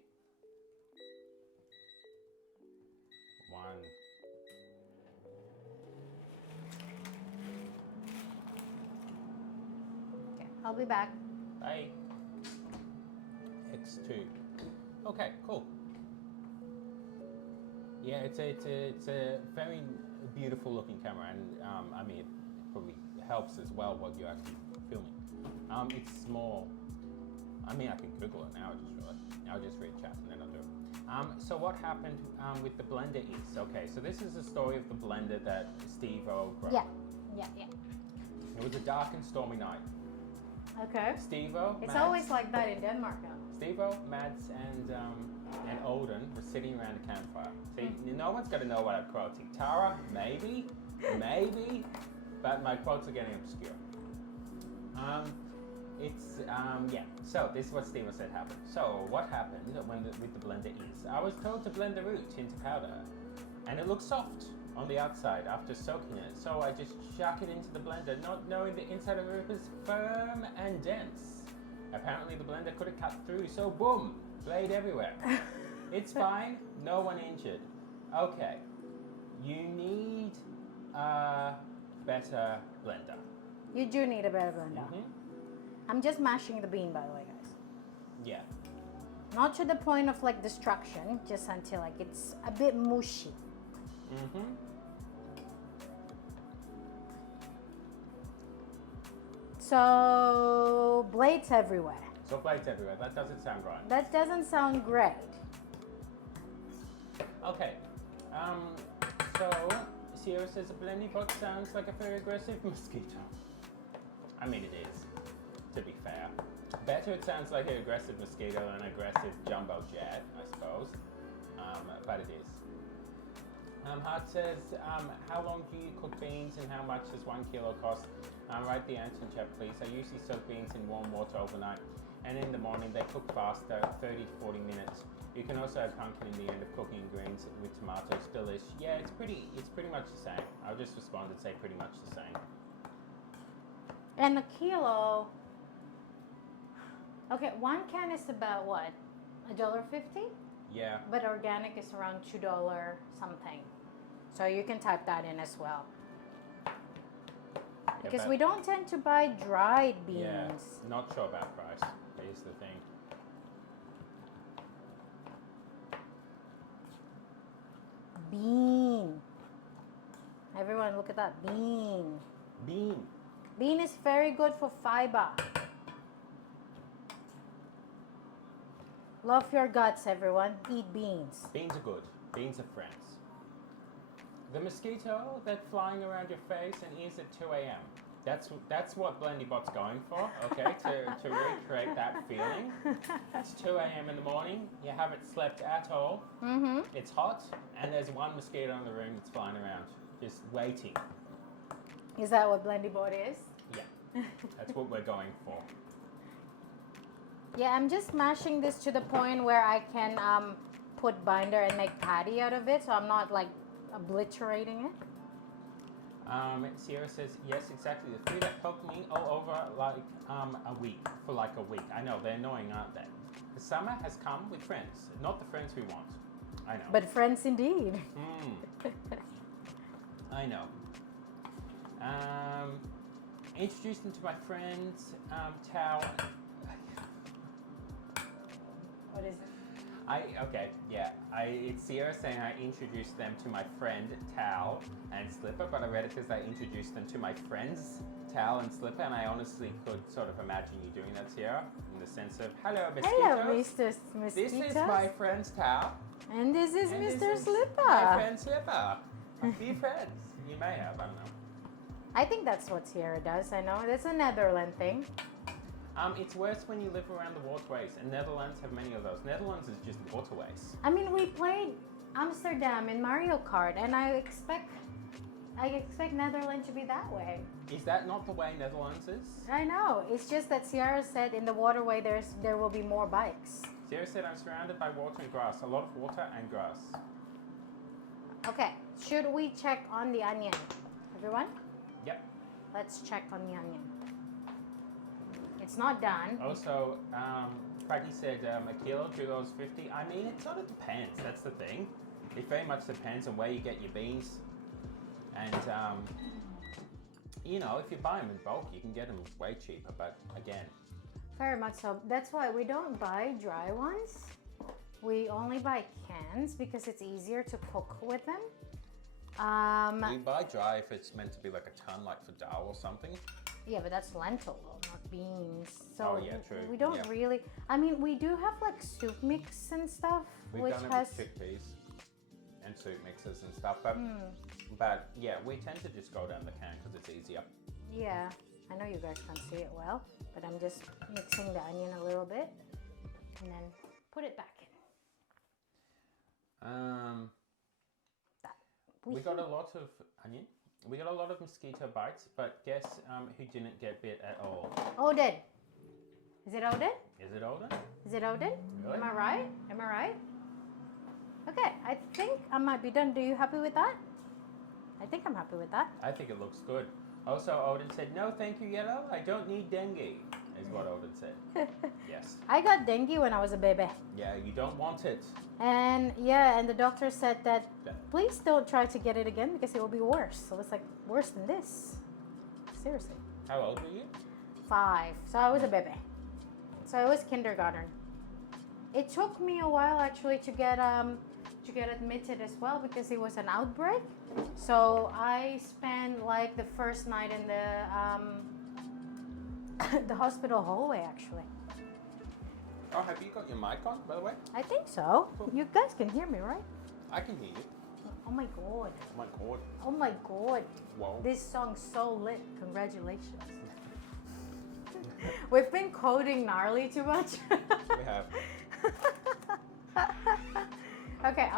One. Okay, I'll be back. Bye. X2. Okay, cool. Yeah, it's a very beautiful looking camera, and I mean, it probably helps as well what you're actually filming. It's small. I mean, I can Google it now. I'll just read chat and then I'll do it. So what happened with the blender is so this is the story of the blender that Steve-O broke. Yeah. It was a dark and stormy night. Okay. Steve-O. It's Mads, always like that in Denmark now. Steve-O, Mads, and Odin were sitting around a campfire. See, no one's got to know what I'm quoting. Tara, maybe, but my quotes are getting obscure. So this is what Steve-O said happened. So what happened with the blender is, I was told to blend the root into powder, and it looked soft on the outside after soaking it. So I just chuck it into the blender, not knowing the inside of the root was firm and dense. Apparently the blender couldn't cut through, so boom, Blade everywhere. It's fine. No one injured. Okay. You need a better blender. You do need a better blender. Mhm. I'm just mashing the bean, by the way, guys. Yeah. Not to the point of like destruction, just until like it's a bit mushy. Mm-hmm. So blades everywhere. So blades everywhere. That doesn't sound right. That doesn't sound great. Okay. So Sierra says a blendy bot sounds like a very aggressive mosquito. I mean, it is, to be fair. Better it sounds like an aggressive mosquito than an aggressive jumbo jet, I suppose. But it is. Hart says, how long do you cook beans and how much does 1 kilo cost? Write the answer in chat, please. I usually soak beans in warm water overnight, and in the morning they cook faster, 30 to 40 minutes. You can also add pumpkin in the end of cooking greens with tomatoes. Delish. Yeah, it's pretty much the same. I'll just respond and say pretty much the same. And a kilo. Okay, 1 can is about what? $1.50? Yeah. But organic is around $2 something. So you can type that in as well. Because but- we don't tend to buy dried beans. Yeah, not sure about price. Is the thing. Bean. Everyone, look at that bean. Bean. Bean is very good for fiber. Love your guts, everyone. Eat beans. Beans are good. Beans are friends. The mosquito that's flying around your face and ears at 2 a.m. That's what BlendyBot's going for, okay? to recreate that feeling. It's 2 a.m. in the morning. You haven't slept at all. Mm-hmm. It's hot, and there's one mosquito in the room that's flying around, just waiting. Is that what BlendyBot is? Yeah, that's what we're going for. Yeah, I'm just mashing this to the point where I can put binder and make patty out of it, so I'm not like obliterating it. Sierra says, yes, exactly. The 3 that poked me all over like for a week. I know, they're annoying, aren't they? The summer has come with friends, not the friends we want. I know. But friends indeed. I know. Introduced them to my friends, Tao. What is it? It's Sierra saying I introduced them to my friend Tal and Slipper, but I read it as I introduced them to my friends Tal and Slipper, and I honestly could sort of imagine you doing that, Sierra, in the sense of hello, mosquitoes. Hello, Mr. Mosquitoes. This is my friend's Tal. And this is and Mr. this is Slipper. My friend Slipper. A few friends. You may have, I don't know. I think that's what Sierra does. I know. That's a Netherlands thing. It's worse when you live around the waterways, and Netherlands have many of those. Netherlands is just waterways. I mean, we played Amsterdam in Mario Kart, and I expect Netherlands to be that way. Is that not the way Netherlands is? I know. It's just that Sierra said in the waterway there will be more bikes. Sierra said I'm surrounded by water and grass. A lot of water and grass. Okay. Should we check on the onion, everyone? Yep. Let's check on the onion. It's not done. Also, Craggy said a kilo, $2.50. I mean, it sort of depends. That's the thing. It very much depends on where you get your beans. And, you know, if you buy them in bulk, you can get them way cheaper. But again, Very much so. That's why we don't buy dry ones. We only buy cans because it's easier to cook with them. you buy dry if it's meant to be like a ton, like for dal or something. Yeah, but that's lentil though, not beans. So Oh, yeah, true. we don't Yeah. really. I mean, we do have like soup mix and stuff, We've which done it has. with chickpeas and soup mixes and stuff. But yeah, we tend to just go down the can because it's easier. Yeah, I know you guys can't see it well, but I'm just mixing the onion a little bit and then put it back in. We got a lot of onion. We got a lot of mosquito bites, but guess who didn't get bit at all? Odin. Is it Odin? Is it Odin? Is it Odin? Really? Am I right? Am I right? Okay, I think I might be done. Do you happy with that? I think I'm happy with that. I think it looks good. Also, Odin said, "No, thank you, Yellow. I don't need dengue." is what Odin said. Yes. I got dengue when I was a baby. Yeah, you don't want it. And yeah, and the doctor said that Yeah. please don't try to get it again because it will be worse. So it's like worse than this. Seriously. How old were you? 5. So I was a baby. So it was kindergarten. It took me a while actually to get admitted as well because it was an outbreak. So I spent like the first night in the the hospital hallway actually. Oh, have you got your mic on, by the way? I think so. You guys can hear me, right? I can hear you. Oh my god. Oh my god. Oh my god. Whoa. This song's so lit. Congratulations. We've been quoting gnarly too much. We have. Okay,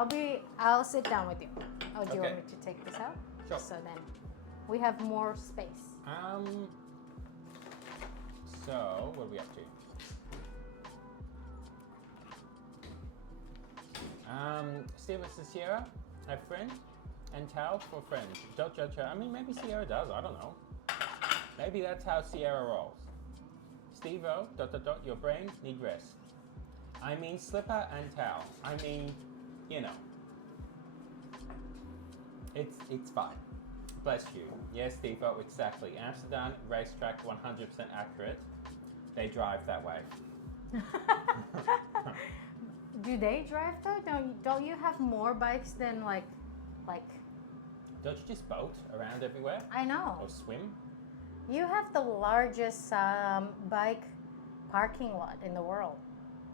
I'll sit down with you. Oh, do you want Okay. me to take this out? Sure. So then we have more space. So, what are we up to? Steve and Sierra have friend, and Tal for friend. Don't judge her. I mean, maybe Sierra does. I don't know. Maybe that's how Sierra rolls. Steve-O, ... your brain need rest. I mean, Slipper and Tal. I mean, you know. It's fine. Bless you. Yes, Steve-O, exactly. Amsterdam racetrack, 100% accurate. They drive that way. Do they drive though? Don't you have more bikes than like? Don't you just boat around everywhere? I know. Or swim? You have the largest bike parking lot in the world.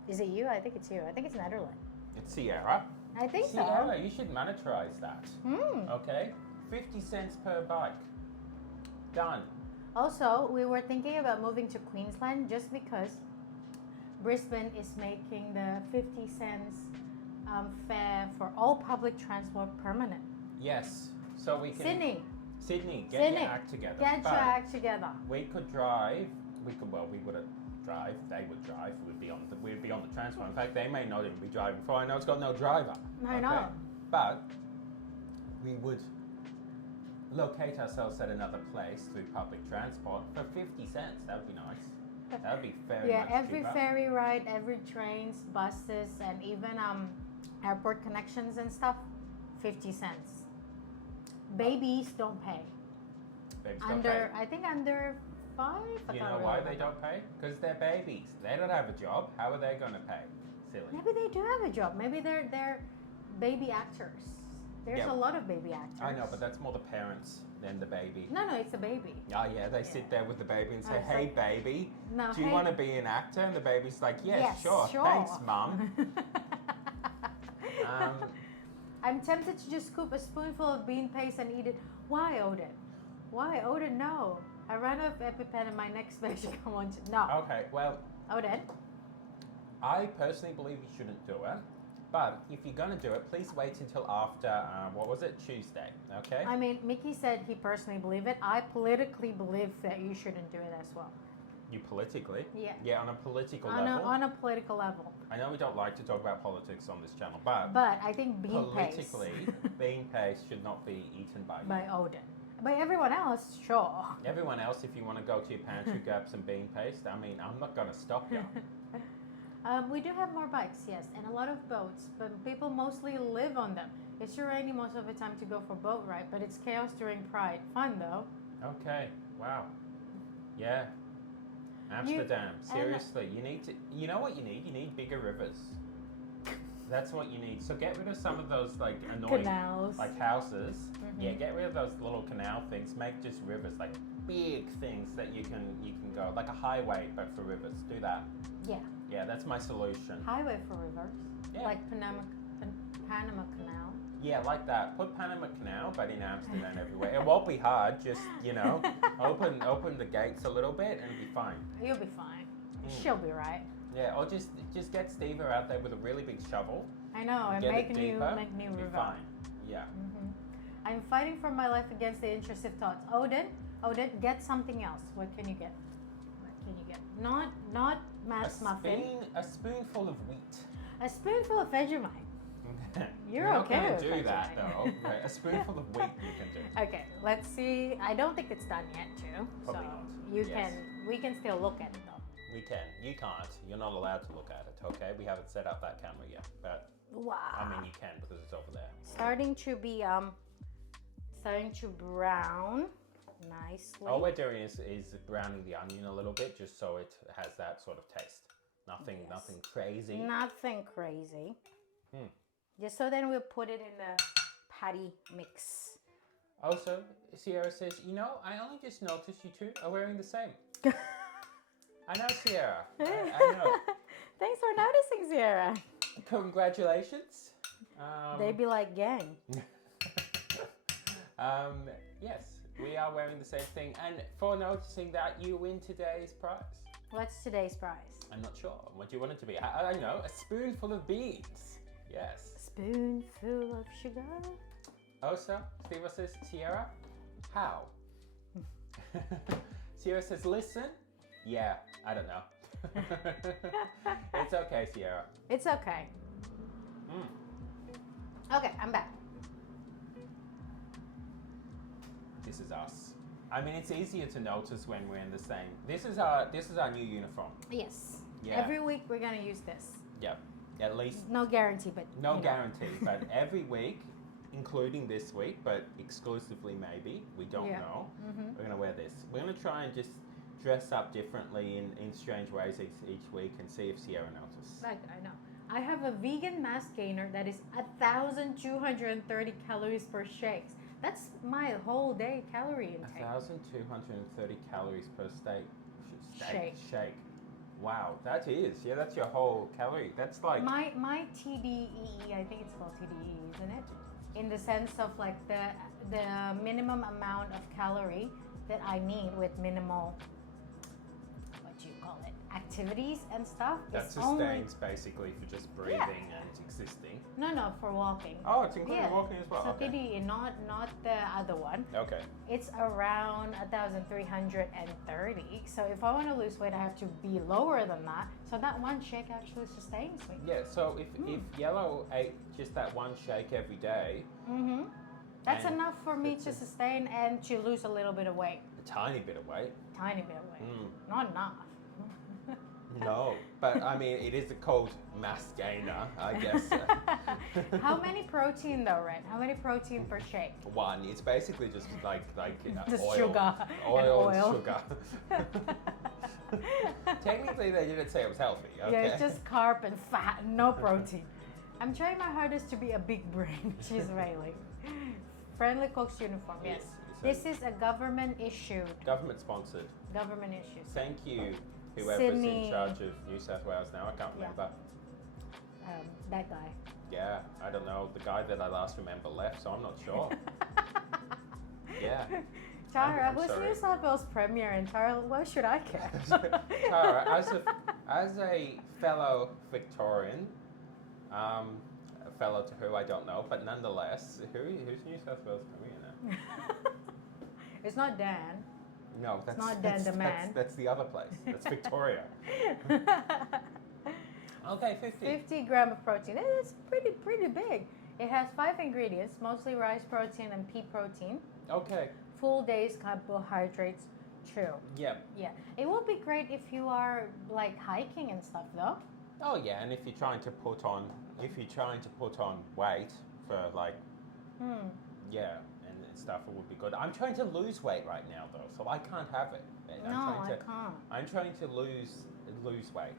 Is it you? I think it's you. I think it's Netherlands. It's Sierra. I think Sierra, so. you should monetize that. Hmm. Okay? 50 cents per bike. Done. Also, we were thinking about moving to Queensland just because Brisbane is making the 50 cents fare for all public transport permanent. Yes. So we can. Sydney, get Sydney, your act together. Get But your act together. we could drive. We wouldn't drive. They would drive. We'd be on the transport. In fact, they may not even be driving. For I know, it's got no driver. I know. But we would locate ourselves at another place through public transport for 50 cents. That would be nice. That would be very Yeah, much every cheaper. ferry ride, every trains, buses, and even airport connections and stuff, 50 cents. Babies don't pay. Babies don't pay. I think under 5. You know why they don't pay? Because they're babies. They don't have a job. How are they going to pay? Silly. Maybe they do have a job. Maybe they're baby actors. There's Yeah. a lot of baby actors. I know, but that's more the parents than the baby. No, it's a baby. Oh yeah, they sit there with the baby and say, Oh, it's "Hey, like- baby, No, do you hey- want to be an actor?" And the baby's like, "Yes, Yes, sure. sure. Thanks, mum." I'm tempted to just scoop a spoonful of bean paste and eat it. Why, Odin? Why, Odin? No. I ran out of EpiPen and my next batch come on. No. Okay, well, Odin. I personally believe you shouldn't do it. But if you're going to do it, please wait until after, what was it, Tuesday, okay? I mean, Mickey said he personally believed it. I politically believe that you shouldn't do it as well. You politically? Yeah. Yeah, on a political On level. a political level. I know we don't like to talk about politics on this channel, but But I think bean paste. politically, bean paste should not be eaten by you. By Odin. By everyone else, sure. Everyone else, if you want to go to your pantry, grab some bean paste, I mean, I'm not going to stop you. We do have more bikes, yes, and a lot of boats, but people mostly live on them. It's too rainy most of the time to go for boat ride, but it's chaos during Pride. Fun though. Okay, wow. Yeah. Amsterdam, seriously, you need to, you know what you need? You need bigger rivers. That's what you need. So get rid of some of those like annoying Canals. like houses. Mhm. Yeah, get rid of those little canal things. Make just rivers, like big things that you can go, like a highway but for rivers. Do that. Yeah. Yeah, that's my solution. Highway for rivers. Yeah. Like Panama Canal. Yeah, like that. Put Panama Canal, but in Amsterdam everywhere. It won't be hard. Just open the gates a little bit, and it'll be fine. You'll be fine. Mm. She'll be right. Yeah, or just get Steve out there with a really big shovel. I know, and Get make it new deeper. river. Be fine. Yeah. Mhm. I'm fighting for my life against the intrusive thoughts. Odin, get something else. What can you get? What can you get? Not mass muffin. A spoonful of wheat. A spoonful of Vegemite. You're not okay gonna with do that Vegemite. though. Right, a spoonful of wheat you can do. Okay, let's see. I don't think it's done yet, too. Probably so not. you Yes. we can still look at it though. We can. You can't. You're not allowed to look at it, okay? We haven't set up that camera yet, but Wow. I mean you can because it's over there. Starting to be starting to brown nicely. All we're doing is browning the onion a little bit just so it has that sort of taste. Nothing Yes. nothing crazy. Nothing crazy. Hmm. Just so then we'll put it in the patty mix. Also, Sierra says, you know, I only just noticed you two are wearing the same. I know, Sierra. I know. Thanks for noticing, Sierra. Congratulations. They be like, gang. Yes, we are wearing the same thing. And for noticing that, you win today's prize. What's today's prize? I'm not sure. What do you want it to be? I know, a spoonful of beans. Yes. Spoonful of sugar. Also, Steve says, Sierra, how? Sierra says, listen. Yeah, I don't know. It's okay, Sierra. It's okay. Okay, I'm back. This is us. I mean, it's easier to notice when we're in the same. This is our new uniform. Yes. Yeah. Every week we're gonna use this. Yep. At least No guarantee, but no you know. guarantee, but every week, including this week, but exclusively maybe, we don't Yeah. know. We're gonna wear this. We're gonna try and just dress up differently in strange ways each week and see if Sierra notices. Like I know. I have a vegan mass gainer that is 1,230 calories per shakes. That's my whole day calorie intake. 1,230 calories per Shake. Shake. Wow, that is. Yeah, that's your whole calorie. That's like. My TDEE, I think it's called TDEE, isn't it? In the sense of like the minimum amount of calorie that I need with minimal, what do you call it, activities and stuff. That is only sustains basically for just breathing and existing. no for walking. Oh, it's including Yeah. walking as well. So Okay. TDEE, not the other one. Okay. It's around 1,330. So if I want to lose weight, I have to be lower than that. So that one shake actually sustains me. Yeah. So if Yellow ate just that one shake every day, That's And enough for me that's to it. sustain and to lose a little bit of weight. a tiny bit of weight. Tiny bit of weight. Mm. Not enough. No, but I mean it is a cold mass gainer, I guess. How many protein though, Ren? How many protein per shake? One. It's basically just like Just oil, sugar and oil, oil. and sugar. Technically, they didn't say it was healthy. Okay. Yeah, it's just carb and fat, no protein. I'm trying my hardest to be a big brain. She's railing. Friendly Cook's uniform, yes. Yes, This is a government issued. Government sponsored. Government issued. Thank you, whoever's in Sydney. charge of New South Wales now. I can't Yeah. remember. That guy. Yeah, I don't know. The guy that I last remember left, so I'm not sure. Yeah. Tara, I'm who's sorry. New South Wales Premier, and Tara, why should I care? Tara, as a fellow Victorian, a fellow to who I don't know, but nonetheless, who's New South Wales Premier now? It's not Dan. No, that's not Dan the man. That's the other place. That's Victoria. Okay, 50. 50 grams of protein. It's pretty big. It has 5 ingredients, mostly rice protein and pea protein. Okay. Full days carbohydrates too. Yep. Yeah. It would be great if you are like hiking and stuff though. Oh yeah, and if you're trying to put on weight for like, yeah, and stuff, it would be good. I'm trying to lose weight right now though, so I can't have it. No, I can't. I'm trying to lose weight.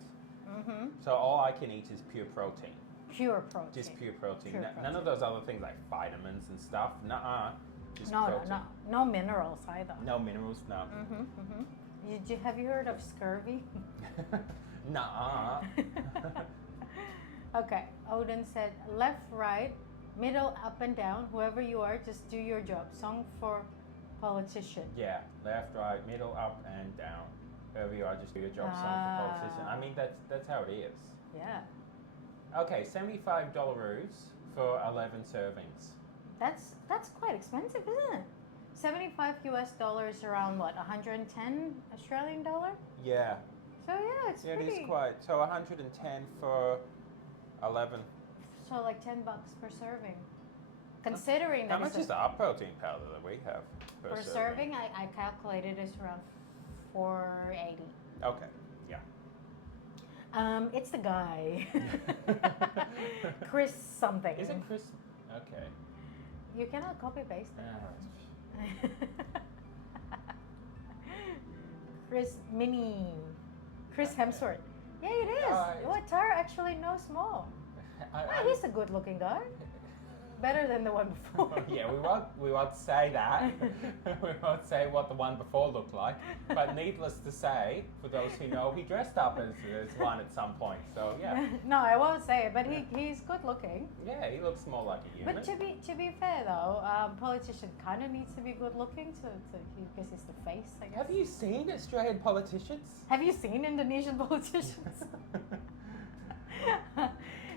So all I can eat is pure protein. Pure protein. Just pure protein. Pure None of those other things like vitamins and stuff. Nuh-uh. Just protein. No minerals either. No minerals. No. Have you heard of scurvy? Nuh-uh. Okay. Odin said, left, right, middle, up and down. Whoever you are, just do your job. Song for politician. Yeah. Left, right, middle, up, and down. Whoever you are, just do your job. Song for politician. I mean, that's how it is. Yeah. Okay, $75 for 11 servings. That's quite expensive, isn't it? 75 US dollars, around what, 110 Australian dollar? Yeah. So yeah, it's Yeah, pretty. it is quite. So 110 for 11. So like $10 per serving. Considering How that much it's is our protein powder that we have per per serving, I calculated it's around 480. Okay, yeah. It's the guy. Chris something. Is it Chris? Okay. You cannot copy paste it. Chris Mini. Chris Okay. Hemsworth. Yeah, it is. Alright. What, Tara actually knows more. He's a good looking guy. Better than the one before. Yeah, we won't say that. We won't say what the one before looked like. But needless to say, for those who know, he dressed up as one at some point. So yeah, No, I won't say it, but he's good looking. yeah, he looks more like a human. But to be fair though, politician kind of needs to be good looking because it's the face, I guess. Have you seen Australian politicians? Have you seen Indonesian politicians?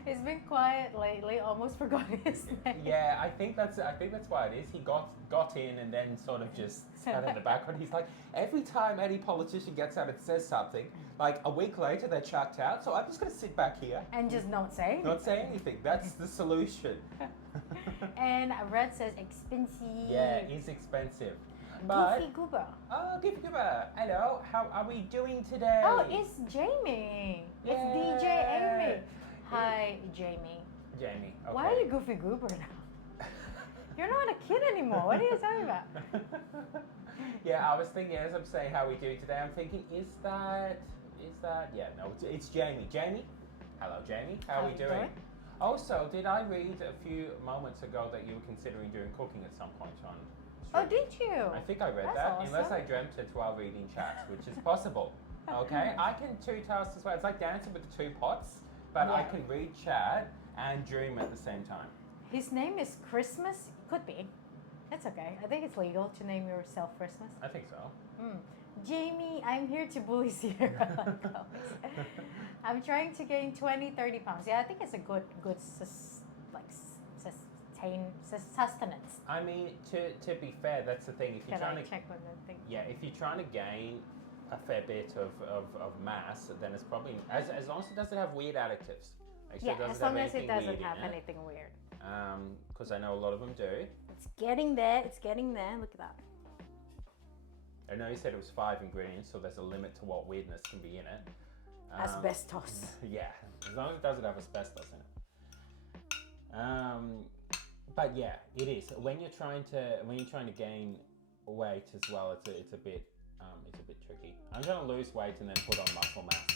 He's been quiet lately. Almost forgot his name. Yeah, I think that's why it is. He got in and then sort of just sat in the background. He's like, every time any politician gets out and says something, like a week later they're chucked out. So I'm just gonna sit back here, And just not saying. not say anything. That's the solution. And Red says expensive. Yeah, it's expensive. But Goofy Goober. oh, give hello. How are we doing today? Oh, it's Jamie. It's DJ Amy. Hi, Jamie. Jamie. Okay. Why are you Goofy Goober now? You're not a kid anymore. What are you talking about? Yeah, I was thinking as I'm saying how we do today. I'm thinking, is that? Yeah, no, it's Jamie. Jamie. Hello, Jamie. How are we doing? Also, did I read a few moments ago that you were considering doing cooking at some point on? Oh, stream? did you? I think I read That's that. awesome. Unless I dreamt it while reading chats, which is possible. Okay, I can two tasks as well. It's like dancing with the two pots, but I Yeah. can read chat and dream at the same time. His name is Christmas. Could be. That's okay. I think it's legal to name yourself Christmas. I think so. Jamie, I'm here to bully Sierra. I'm trying to gain 20-30 pounds. Yeah, I think it's a good sustenance. I mean, to be fair, that's the thing. If you're Can I trying to check on the thing? Yeah, if you're trying to gain a fair bit of mass, then it's probably as long as it doesn't have weird additives. Make sure Yeah, it doesn't as long have as it anything doesn't weird have in it. anything weird. Because I know a lot of them do. It's getting there. It's getting there. Look at that. I know you said it was 5 ingredients, so there's a limit to what weirdness can be in it. Asbestos. Yeah, as long as it doesn't have asbestos in it. But yeah, it is. When you're trying to gain weight as well, it's a bit tricky. I'm trying to lose weight and then put on muscle mass.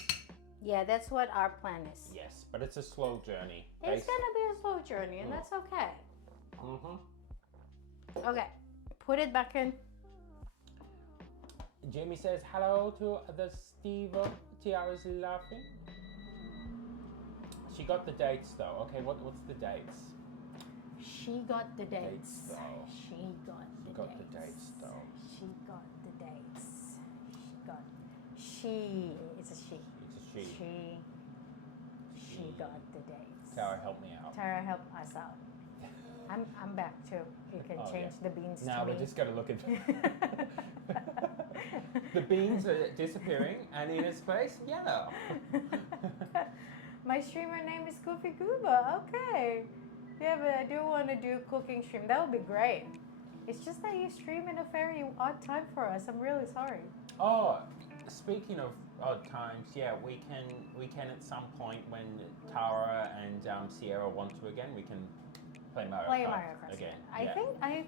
Yeah, that's what our plan is. Yes, but it's a slow journey. It's gonna be a slow journey, and that's okay. Okay, put it back in. Jamie says hello to the Steve. Tiara's laughing. She got the dates though. Okay, what's the dates? She got the dates. though. She got the dates. though. She got the dates. She. It's a she. It's a she. She got the dates. Tara, help me out. Tara, help us out. I'm back too. You can Oh, change the beans Now to we're me. just gonna look at the beans are disappearing, and in its place, yellow. My streamer name is Goofy Gooba. Okay. Yeah, but I do want to do cooking stream. That would be great. It's just that you stream in a very odd time for us. I'm really sorry. Oh, speaking of odd times, yeah, we can at some point when Tara and Sierra want to again, we can play Mario Kart again. I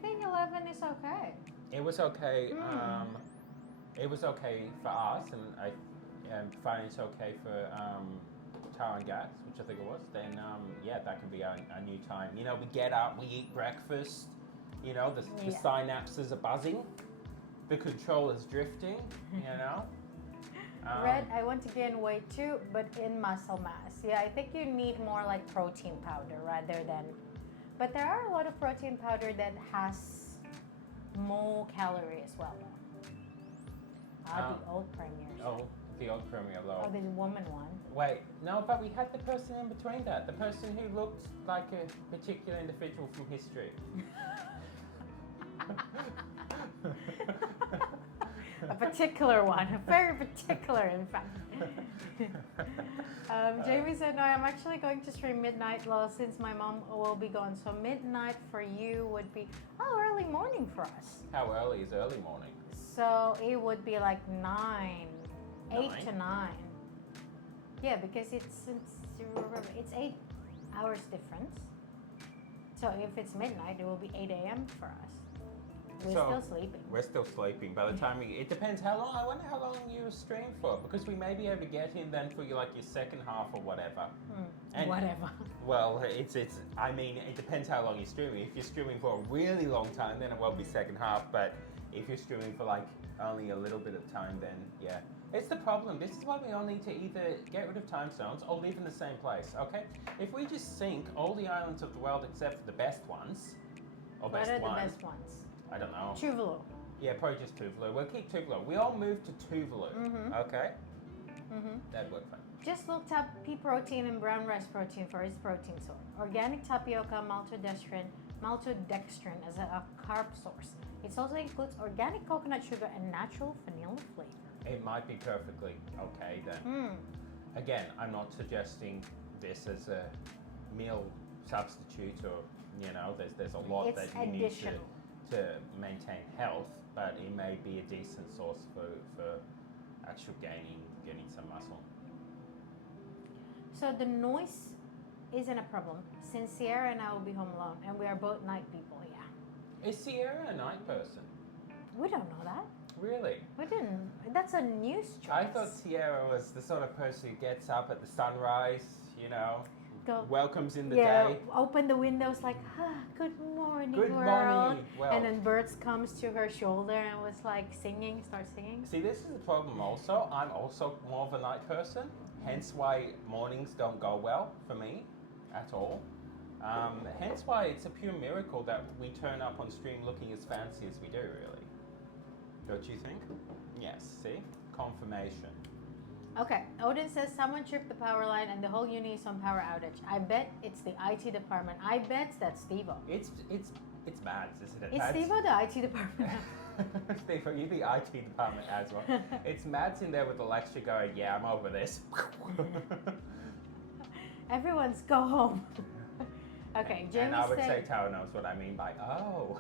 think 11 is okay. It was okay. It was okay for us, and I find it's okay for Tara and Gats, which I think it was. Then yeah, that can be our new time. You know, we get up, we eat breakfast. You know, the synapses are buzzing, the controller's drifting. You know. Red, I want to gain weight too, but in muscle mass. Yeah, I think you need more like protein powder rather than. But there are a lot of protein powder that has more calorie as well. The old premiers. Oh, the old Premier Oh, Low. the woman one. Wait, no, but we had the person in between that. The person who looked like a particular individual from history. A particular one, a very particular, in fact. Jamie said, no, I'm actually going to stream midnight, well, since my mom will be gone. So midnight for you would be, early morning for us. How early is early morning? So it would be like 9, 8 9? to 9. Yeah, because it's 8 hours difference. So if it's midnight, it will be 8 a.m. for us. We're So, still sleeping. We're still sleeping. By the time it depends how long. I wonder how long you stream for, because we may be able to get in then for your second half or whatever. And- Whatever. Well, it's. I mean, it depends how long you're streaming. If you're streaming for a really long time, then it won't be second half. But if you're streaming for only a little bit of time, then yeah. It's the problem. This is why we all need to either get rid of time zones or live in the same place. Okay? If we just sync all the islands of the world except for the best ones, or What best are the one, best ones? I don't know. Tuvalu. Yeah, probably just Tuvalu. We'll keep Tuvalu. We all move to Tuvalu. Okay? That'd work fine. Just looked up pea protein and brown rice protein for its protein source. Organic tapioca, maltodextrin as a carb source. It also includes organic coconut sugar and natural vanilla flavor. It might be perfectly okay then. Again, I'm not suggesting this as a meal substitute or, there's a lot It's that you additional. need to maintain health, but it may be a decent source for actual gaining some muscle. So the noise isn't a problem since Sierra and I will be home alone and we are both night people, yeah. Is Sierra a night person? We don't know that. Really? We didn't. That's a news choice. I thought Sierra was the sort of person who gets up at the sunrise, Go. welcomes in the Yeah, day. open the windows like, good morning, Good world. morning. Well, And then Birds comes to her shoulder and was like start singing. see, this is the problem also. I'm also more of a night person, hence why mornings don't go well for me at all. Hence why it's a pure miracle that we turn up on stream looking as fancy as we do, really. Don't you think? Yes, see? Confirmation. Okay, Odin says someone tripped the power line and the whole uni is on power outage. I bet it's the IT department. I bet that's Steve-O. It's Mads, isn't it? Is Mads? Steve-O the IT department? Steve-O, you're the IT department as well. It's Mads in there with the lecture going, yeah, I'm over this. Everyone's go home. Okay, Jamie And I would say said, Tao knows what I mean by, oh.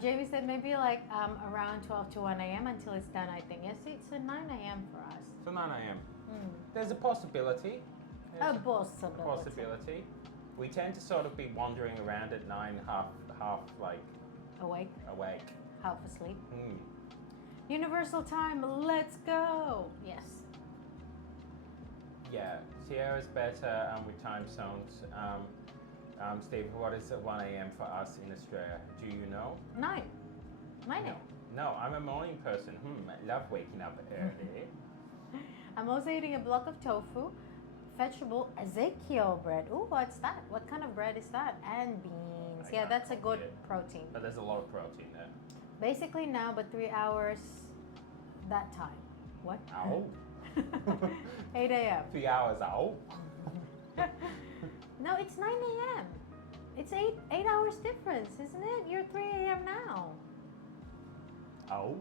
Jamie said maybe around 12 to 1 a.m. until it's done, I think. Yes, it's 9 a.m. for us. So 9 a.m. There's a possibility. A There's possibility. We tend to sort of be wandering around at 9, half Awake, awake. half asleep. Hmm. Universal time, let's go. Yes. Yeah, Sierra's better with time zones. Steve, what is 1 a.m. for us in Australia? Do you know? 9 a.m. No, I'm a morning person. I love waking up early. I'm also eating a block of tofu, vegetable Ezekiel bread. Ooh, what's that? What kind of bread is that? And beans. I Yeah, can't that's a good copy it. protein. But there's a lot of protein there. Basically now, but 3 hours that time. What? Ow. 8 a.m. 3 hours out. No, it's 9 a.m. It's 8 hours difference, isn't it? You're 3 a.m. now. Oh.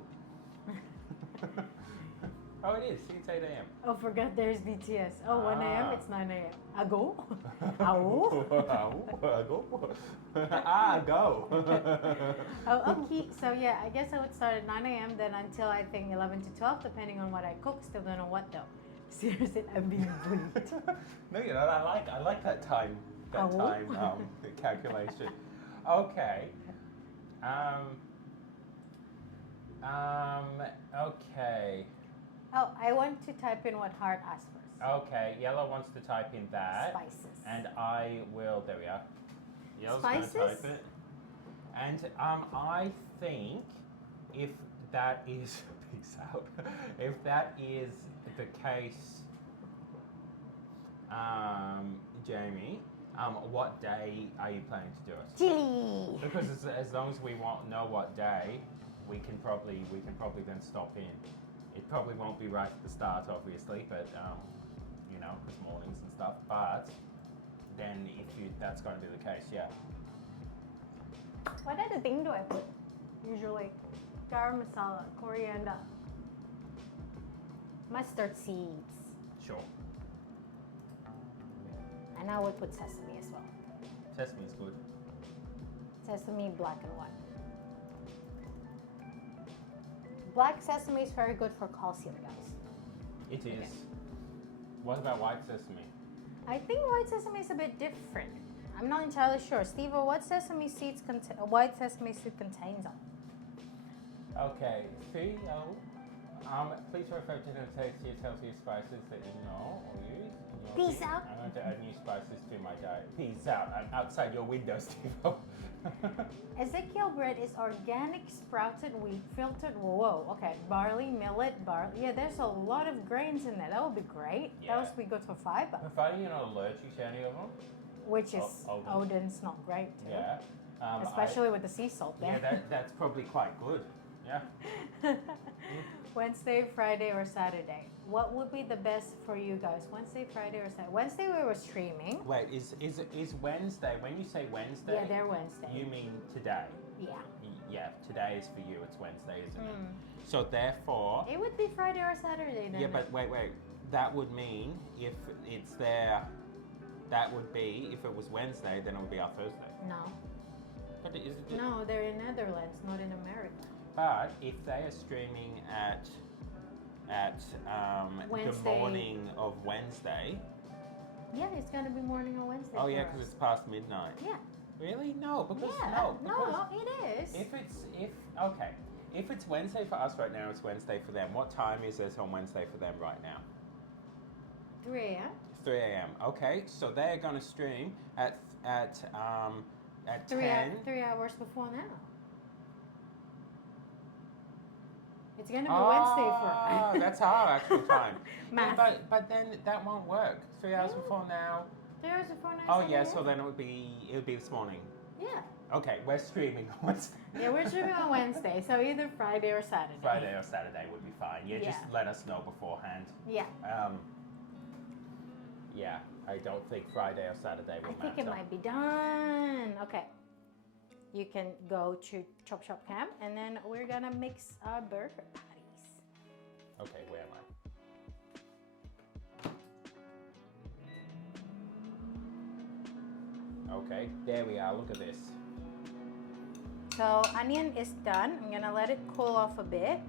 Oh, it is. It's 8 a.m. Oh, forgot there's BTS. Oh, 1 a.m. Ah. It's 9 a.m. Ago? Ow. Go. Oh, okay. So yeah, I guess I would start at 9 a.m. then until I think 11 to 12, depending on what I cook. Still don't know what though. Seriously, I'm being bullied. No, I like that time. That Oh. time calculation. Okay. Okay. Oh, I want to type in what Heart asked first. Okay. Yellow wants to type in that. Spices. And I will. There we are. Yellow's Spices? gonna type it. And I think if that is peace out. If that is the case, Jamie, what day are you planning to do it? Chili. Because as long as we know what day, we can probably then stop in. It probably won't be right at the start, obviously, but because mornings and stuff. But then that's going to be the case, yeah. What other thing do I put? Usually, garam masala, coriander, mustard seeds, Sure. and I would put sesame as well. Sesame's good. Sesame, black and white. Black sesame is very good for calcium, guys. It is. What about white sesame? I think white sesame is a bit different. I'm not entirely sure. Steve, what sesame seeds white sesame seed contains on? Okay, Theo, please refer to the tastiest, healthiest spices that you know or use. in your Peace dish. out. I'm going to add new spices to my diet. Peace out. I'm outside your window, Steve. Ezekiel bread is organic sprouted wheat, filtered. Whoa, okay. Barley, millet, barley. Yeah, there's a lot of grains in there. That would be great. Yeah. That would be good for fiber, Providing you're not allergic to any of them. which is Odin. Odin's not great too. Yeah. Especially with the sea salt Yeah, there. that's probably quite good. Yeah. Wednesday, Friday, or Saturday? What would be the best for you guys? Wednesday, Friday, or Saturday? Wednesday we were streaming. Wait, is Wednesday? When you say Wednesday, Yeah, they're Wednesday. you mean today? Yeah. Yeah, today is for you. It's Wednesday, isn't it? So therefore, It would be Friday or Saturday then. yeah, but wait. That would mean if it's there, that would be if it was Wednesday, then it would be our Thursday. No. But is it? No, they're in Netherlands, not in America. But if they are streaming at the Wednesday. morning of Wednesday. Yeah, it's gonna be morning on Wednesday. Oh yeah, for because us. it's past midnight. Yeah. Really? No, because Yeah. because It is. if it's Wednesday for us right now, it's Wednesday for them. What time is it on Wednesday for them right now? 3 a.m. 3 a.m. Okay, so they're gonna stream at 10. 3 hours before now. It's gonna be Oh, Wednesday for that's our actual time. Math. Yeah, but then that won't work. 3 hours before now. 3 hours before now. Oh yeah, Saturday? so then it would be this morning. Yeah. Okay, we're streaming on Wednesday. Yeah, we're streaming on Wednesday, so either Friday or Saturday. Friday or Saturday would be fine. Yeah, just Yeah. let us know beforehand. Yeah. Yeah, I don't think Friday or Saturday will I think matter. it might be done. Okay. You can go to Chop Shop Camp and then we're gonna mix our burger patties. Okay, where am I? Okay, there we are. Look at this. So onion is done. I'm gonna let it cool off a bit.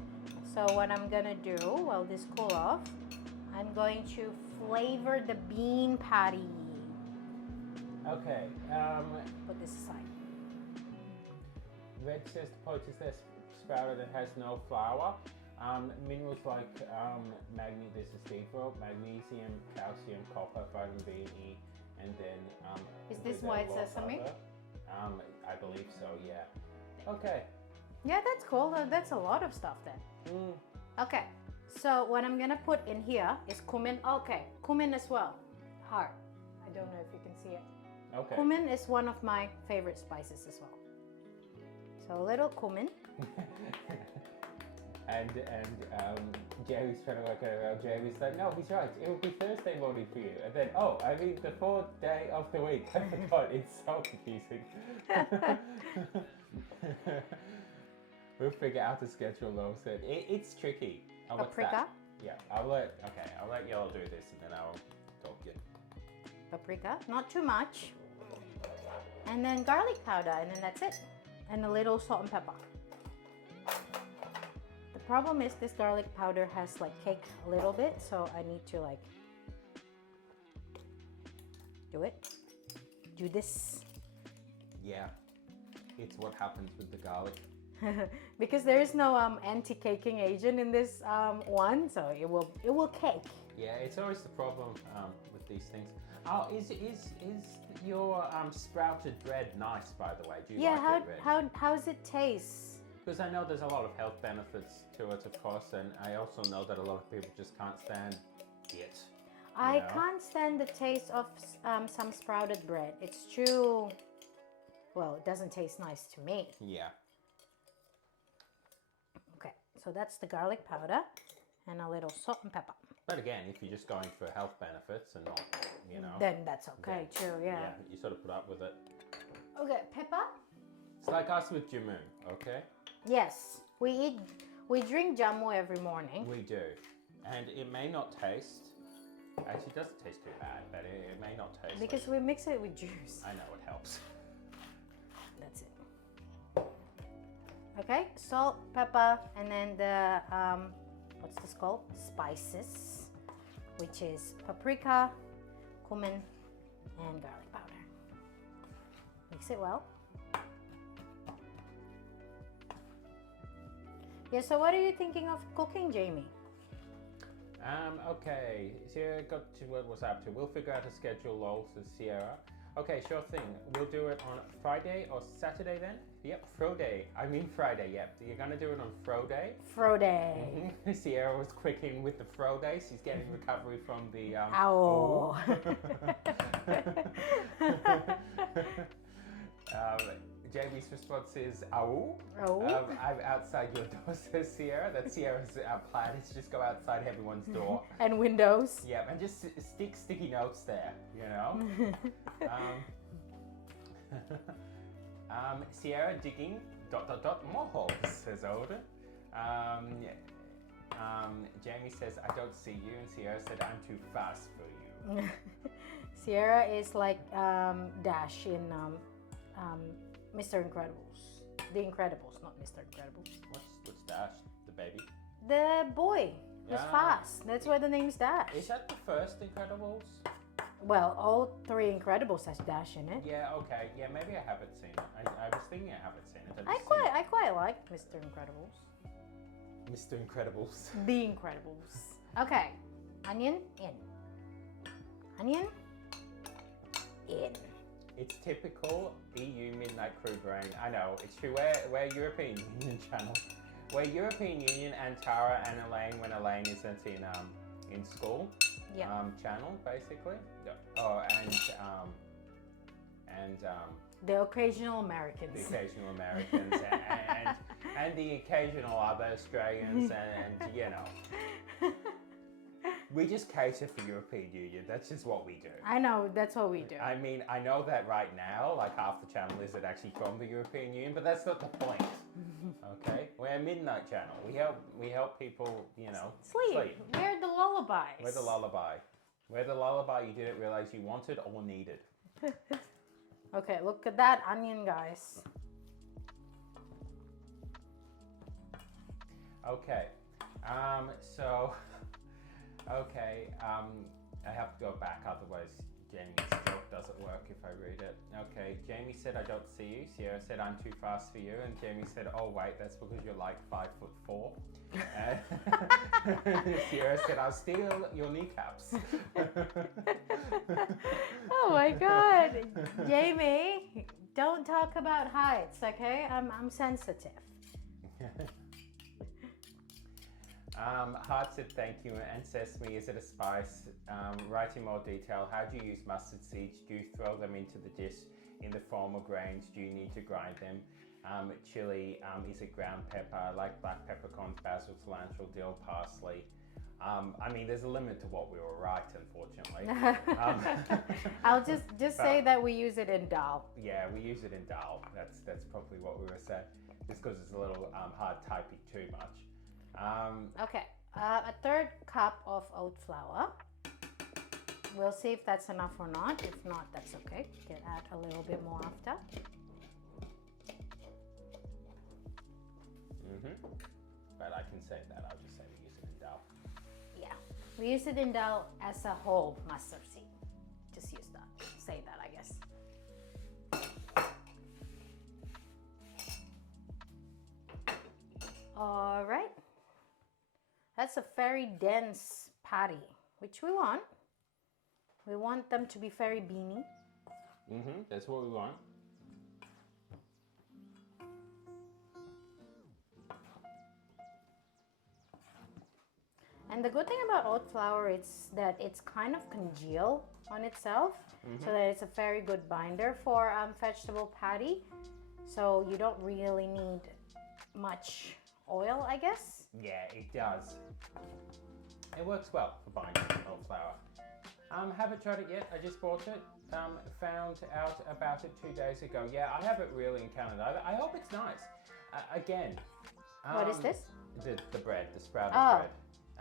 So what I'm gonna do while this cool off, I'm going to flavor the bean patty. Okay, Put this aside. Red says the potato is sprouted and has no flour. Minerals like this is Steve-O, magnesium, calcium, copper, vitamin B and E, and then Is this with white raw sesame? butter. I believe so. Yeah. Okay. Yeah, that's cool. That's a lot of stuff then. Okay, so what I'm gonna put in here is cumin. Okay, cumin as well. Heart. I don't know if you can see it. Okay. Cumin is one of my favorite spices as well. So a little cumin. and Jerry's trying to work it out. Jerry's like, no, he's right. It will be Thursday morning for you. And then, I mean the fourth day of the week. I forgot. It's so confusing. We'll figure out the schedule though. So it's tricky. Oh, what's Paprika. that? Yeah, I'll let y'all do this and then I'll talk you. Paprika, not too much. And then garlic powder, and then that's it. And a little salt and pepper. The problem is this garlic powder has like caked a little bit, so I need to like do this. Yeah, it's what happens with the garlic. Because there is no anti-caking agent in this one, so it will cake. Yeah, it's always the problem with these things. Oh, is your sprouted bread nice, by the way? Do you Yeah, like it, Red? how's it taste? Because I know there's a lot of health benefits to it, of course, and I also know that a lot of people just can't stand it. I know? can't stand the taste of some sprouted bread. It's too, well, it doesn't taste nice to me. Yeah. Okay, so that's the garlic powder and a little salt and pepper. But again, if you're just going for health benefits and not, Then that's okay too, yeah. you sort of put up with it. Okay, pepper? It's like us with Jamu, okay? Yes, we drink jamu every morning. We do. And it may not taste, actually it doesn't taste too bad, but it may not taste Because we mix it with juice. I know it helps. That's it. Okay, salt, pepper, and then the, what's this called? Spices. which is paprika, cumin, and garlic powder. Mix it well. Yeah, so what are you thinking of cooking, Jamie? Okay, Sierra got to what was up to. We'll figure out a schedule also, Sierra. Okay, sure thing. We'll do it on Friday or Saturday then? Yep, Friday. I mean Friday, yep. You're gonna do it on Friday? Friday. Sierra was quick in with the Friday. She's getting recovery from the Ow. Jamie's response is ow. Oh. I'm outside your door, says Sierra. That's Sierra's plan is just go outside everyone's door. And windows. Yeah, and just stick sticky notes there, you know? Sierra digging ... more holes, says Odin. Jamie says, I don't see you, and Sierra said, I'm too fast for you. Sierra is like Dash in Mr. Incredibles. The Incredibles, not Mr. Incredibles. What's Dash, the baby? The boy who's Ah. fast. That's why the name's Dash. Is that the first Incredibles? Well, all three Incredibles has Dash in it. Yeah, okay. Yeah, maybe I haven't seen it. I was thinking I haven't seen it. I quite like Mr. Incredibles. Mr. Incredibles. The Incredibles. Okay, onion in. Onion in. It's typical EU Midnight Crew brain. I know, it's true. We're European Union channel. We're European Union and Tara and Elaine when Elaine isn't in school. Yeah. Channel basically. Oh, and The occasional the Americans. occasional Americans and the occasional other Australians and you know. We just cater for European Union. That's just what we do. I know, that's what we do. I mean, I know that right now, like half the channel isn't actually from the European Union, but that's not the point. Okay, we're a midnight channel. We help people, you know, Sleep. We're the lullabies. We're the lullaby. We're the lullaby you didn't realize you wanted or needed. Okay, look at that onion, guys. Okay, okay, I have to go back, otherwise Jamie's joke doesn't work if I read it. Okay, Jamie said, I don't see you. Sierra said, I'm too fast for you. And Jamie said, oh wait, that's because you're like 5'4". Sierra said, I'll steal your kneecaps. Oh my God, Jamie, don't talk about heights, okay? I'm sensitive. Hart said thank you, and Sesame, is it a spice? Write in more detail. How do you use mustard seeds? Do you throw them into the dish in the form of grains? Do you need to grind them? Chili, is it ground pepper? I like black peppercorns, basil, cilantro, dill, parsley. I mean, there's a limit to what we will write, unfortunately. I'll just say that we use it in dal. Yeah, we use it in dal. That's probably what we were saying. Just because it's a little hard typing too much. Okay, a third cup of oat flour. We'll see if that's enough or not. If not, that's okay. You can add a little bit more after. But I can say that. I'll just say we use it in dal. Yeah, we use it in dal as a whole mustard seed. Just use that. Say that, I guess. All right. That's a very dense patty, which we want. We want them to be very beany. That's what we want. And the good thing about oat flour is that it's kind of congeal on itself, so that it's a very good binder for vegetable patty. So you don't really need much oil, I guess. Yeah, it does. It works well for binding oat flour. Haven't tried it yet. I just bought it. Found out about it 2 days ago. Yeah, I haven't really encountered it. I hope it's nice. Again. What is this? The bread, the sprouted bread.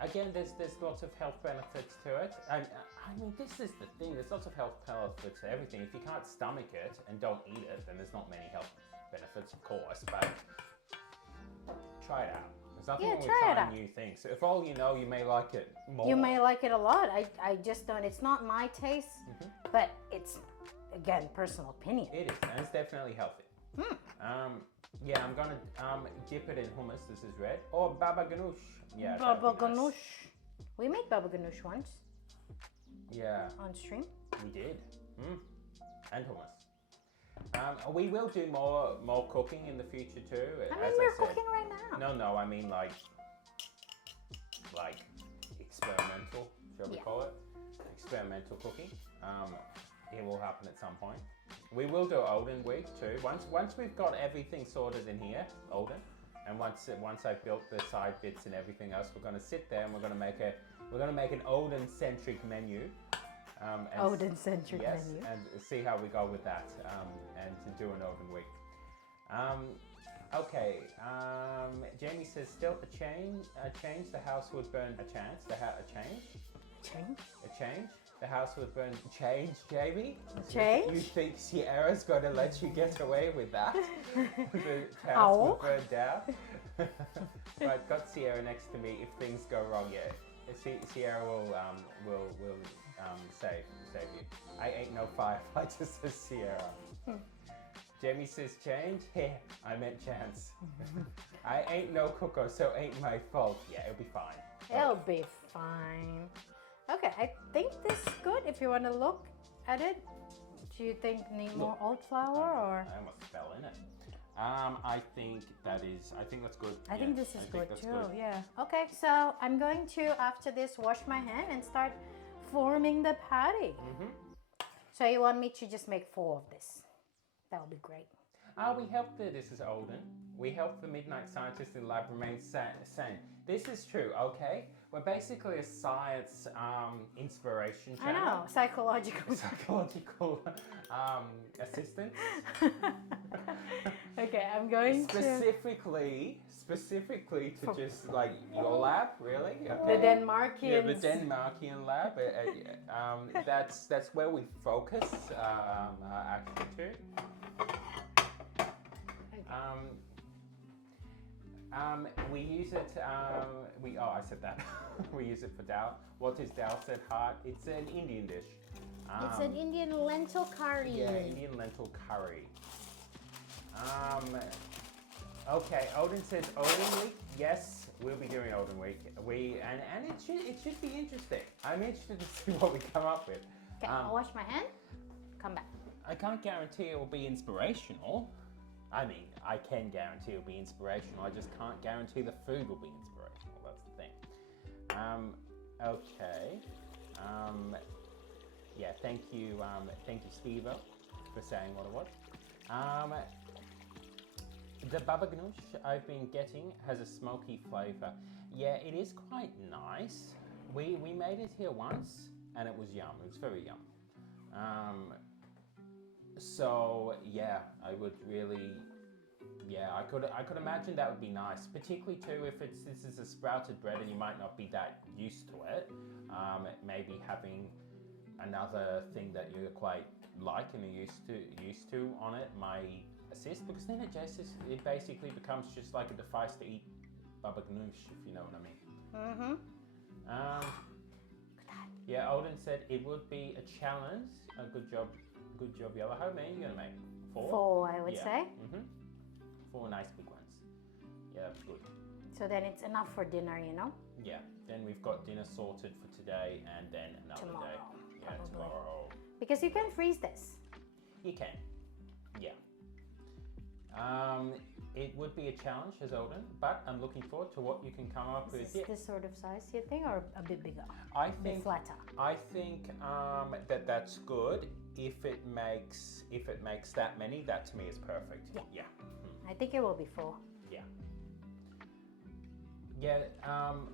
Again, there's lots of health benefits to it. And I mean, this is the thing. There's lots of health benefits to everything. If you can't stomach it and don't eat it, then there's not many health benefits, of course. But try it out. There's nothing Yeah, wrong with try it trying out. new things. So if all you know, you may like it more. You may like it a lot. I just don't. It's not my taste, but it's again personal opinion. It is, and it's definitely healthy. Yeah, I'm gonna dip it in hummus. This is red or baba ganoush. Yeah, that'd Baba be nice. ganoush. We make baba ganoush once Yeah, on stream. we did. And hummus. We will do more cooking in the future too. I mean, as we're said. cooking right now. No, I mean like experimental, shall we Yeah. call it? Experimental cooking. It will happen at some point. We will do Olden week too. Once we've got everything sorted in here, Olden, and once I've built the side bits and everything else, we're gonna sit there and we're gonna make an Olden centric menu. And Odin centric yes, menu. and see how we go with that, and to do an Olden week. Okay. Jamie says still a change. The house would burn. A chance. A change. Change. A change. The house would burn. Change, Jamie. Change? You think Sierra's going to let you get away with that? The house Ow. would burn down. Right, got Sierra next to me. If things go wrong, yeah, Sierra will save you. I ain't no firefighter, says Sierra. Jamie says change. Yeah, I meant chance. I ain't no cooker, so ain't my fault. Yeah, it'll be fine. It'll be fine. Okay, I think this is good. If you want to look at it, do you think need more oat flour or? I almost fell in it. I think that's good. I think this is I think good that's too. good. Yeah. Okay, so I'm going to after this wash my hand and start forming the patty. So you want me to just make 4 of this? That would be great. We helped this is Olden. We helped the Midnight Scientist in the lab remain sane. This is true, okay? We're basically a science inspiration I channel. know, psychological. Psychological assistance. Okay, I'm going to Specifically to just like your lab, really? the Okay. Denmarkians. Yeah, the Denmarkian lab. That's where we focus actually too. We use it. I said that. We use it for dal. What is dal? Said heart. It's an Indian dish. It's an Indian lentil curry. Yeah, Indian lentil curry. Okay, Odin says Odin week. Yes, we'll be doing Odin week. And it should be interesting. I'm interested to see what we come up with. Okay, I'll wash my hand. Come back. I can't guarantee it will be inspirational. I mean, I can guarantee it will be inspirational. I just can't guarantee the food will be inspirational. That's the thing. Okay. Yeah, thank you, Steve-O, for saying what it was. The baba ganoush I've been getting has a smoky flavour. Yeah, it is quite nice. We made it here once, and it was yum. It was very yum. So yeah, I would really, I could imagine that would be nice, particularly too if this is a sprouted bread and you might not be that used to it. Maybe having another thing that you're quite like and are used to on it might assist, because then it basically becomes just like a device to eat baba ganoush, if you know what I mean. Yeah, Olden said it would be a challenge. A good job, Yellow. How many are you gonna make? 4? 4, I would say. 4 nice big ones. Yeah, that's good. So then it's enough for dinner, you know? Yeah, then we've got dinner sorted for today and then another Tomorrow, day. Yeah, probably. tomorrow. Because you can freeze this. You can. Yeah. It would be a challenge as Olden, but I'm looking forward to what you can come up Is with. this this sort of size, you think, or a bit bigger? I A bit think flatter? I think that's good. If it makes that many, that to me is perfect. Yeah. Yeah. I think it will be 4. Yeah. Yeah,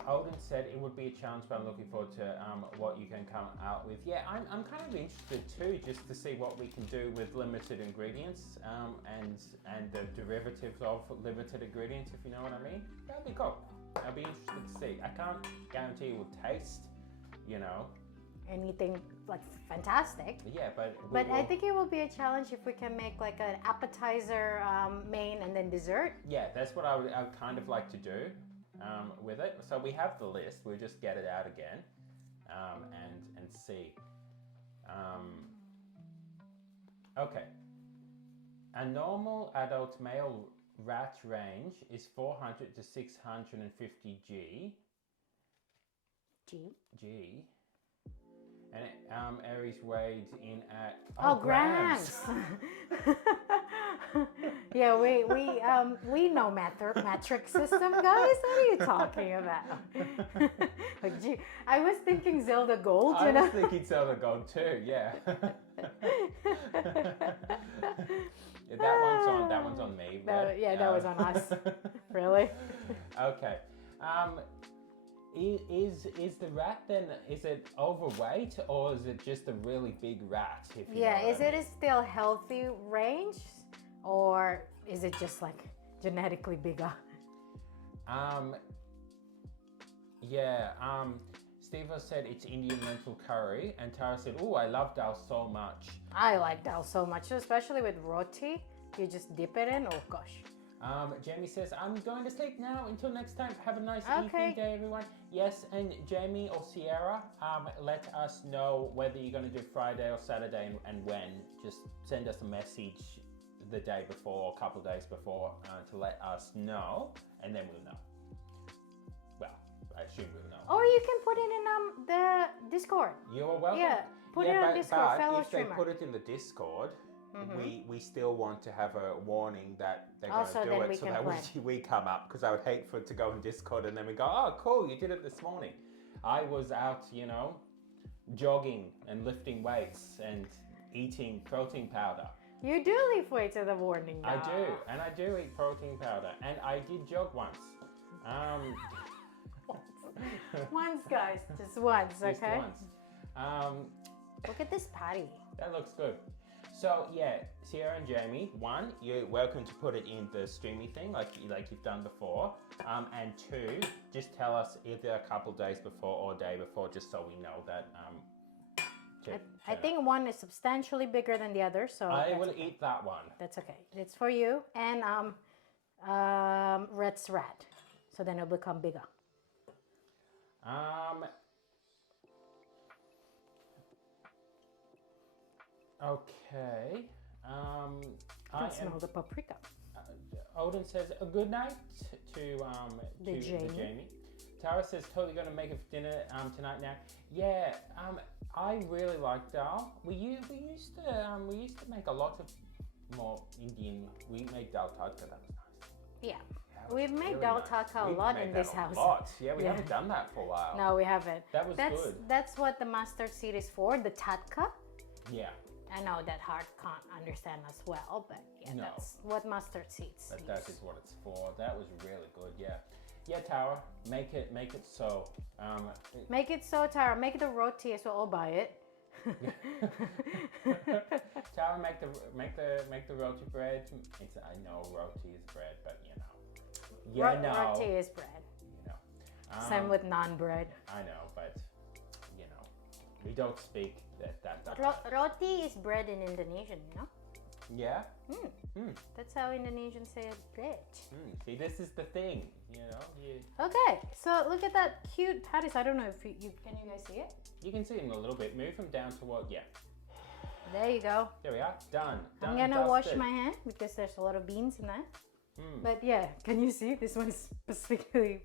Olden said it would be a challenge, but I'm looking forward to what you can come out with. Yeah, I'm kind of interested too, just to see what we can do with limited ingredients and the derivatives of limited ingredients, if you know what I mean. That'd be cool. I'd be interested to see. I can't guarantee it will taste, you know. Anything like fantastic. Yeah, but I think it will be a challenge if we can make like an appetizer, main, and then dessert. Yeah, that's what I would kind of like to do. with it. So we have the list. We'll just get it out again and see. Okay. A normal adult male rat range is 400 to 650 G. G. And Aries weighed in at grams. Yeah, we know metric system, guys. What are you talking about? Like, gee, I was thinking Zelda Gold. I was thinking Zelda Gold too. Yeah. That one's on me. That was on us. Really? Okay. Is the rat then? Is it overweight or is it just a really big rat? If you know what Is it still healthy range, or is it just like genetically bigger? Steve said it's Indian lentil curry, and Tara said, "Oh, I love dal so much." I like dal so much, especially with roti. You just dip it in. Oh gosh. Jamie says, I'm going to sleep now. Until next time, have a nice Okay. evening day, everyone. Yes, and Jamie or Sierra, let us know whether you're going to do Friday or Saturday and when. Just send us a message the day before or a couple of days before to let us know, and then we'll know. Well, I assume we'll know. Or you can put it in the Discord. You're welcome. Yeah, put it on Discord, but fellow if streamer. they put it in the Discord, we still want to have a warning that they're going Also, to do then it we so can that plan. we come up, because I would hate for it to go in Discord and then we go, oh cool, you did it this morning. I was out, jogging and lifting weights and eating protein powder. You do leave weights in the morning now. I do, and I do eat protein powder, and I did jog once. Once, guys, just once, Just okay? once. Look at this patty. That looks good. So yeah, Sierra and Jamie, one, you're welcome to put it in the streamy thing like you've done before. And two, just tell us either a couple days before or a day before, just so we know that. I think one is substantially bigger than the other, so I that's will okay. eat that one. That's okay. It's for you and Red's rat. So then it'll become bigger. Okay. I can smell the paprika. Odin says a good night to Jamie. Tara says totally gonna make it for dinner tonight now. Yeah. I really like dal. We used to make a lot of more Indian. We made dal tadka. That was nice. Yeah. That was We've made really dal nice. tadka a We've lot made in that this a house. lot. Yeah, we Yeah. haven't done that for a while. No, we haven't. That was good. That's what the mustard seed is for, the tadka. Yeah. I know that Hart can't understand as well, but yeah, No. that's what mustard seeds That use. is what it's for. That was really good. Yeah. Yeah, Tara, make it so. Make it so, Tara. Make the roti so I'll buy it. Tara, make the roti bread. I know roti is bread, but Roti is bread. Same with non-bread. I know, but we don't speak that. Roti is bread in Indonesian, you know? Yeah. That's how Indonesians say bread. See, this is the thing, Okay, so look at that cute patties. I don't know if you can you guys see it? You can see them a little bit. Move them down to what? Yeah. There you go. There we are. Done. I'm gonna wash my hand because there's a lot of beans in that. But yeah, can you see? This one's specifically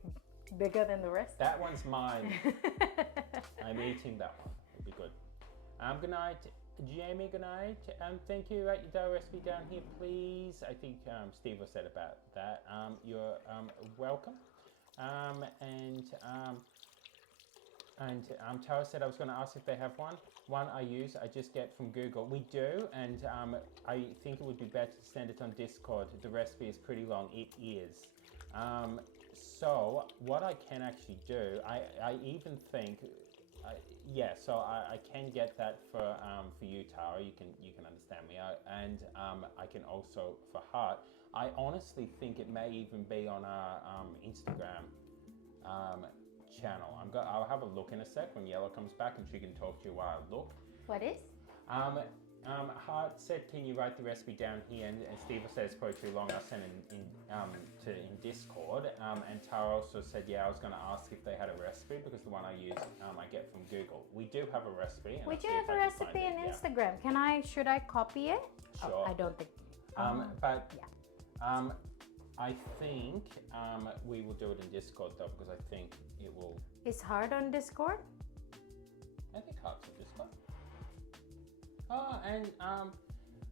bigger than the rest. That one's mine. I'm eating that one. It'll be good. Good night, Jamie. Good night. Thank you. Write your dal recipe down here, please. I think Steve was said about that. You're welcome. And Tara said I was going to ask if they have one. One I use, I just get from Google. We do, and I think it would be better to send it on Discord. The recipe is pretty long. It is. So what I can actually do, I even think, so I can get that for you, Tara. You can understand me, and I can also for Hart. I honestly think it may even be on our Instagram channel. I'll have a look in a sec when Yellow comes back and she can talk to you while I look. What is? Hart said, can you write the recipe down here? And Steve said it's probably too long. I'll send it in Discord. And Tara also said, yeah, I was going to ask if they had a recipe because the one I use I get from Google. We do have a recipe. And We I'll do see if have a I can find recipe it, on yeah. Instagram. Should I copy it? Sure. Oh, I don't think. But yeah. I think we will do it in Discord though because I think it will. It's hard on Discord. I think Hart's on Discord. Oh, and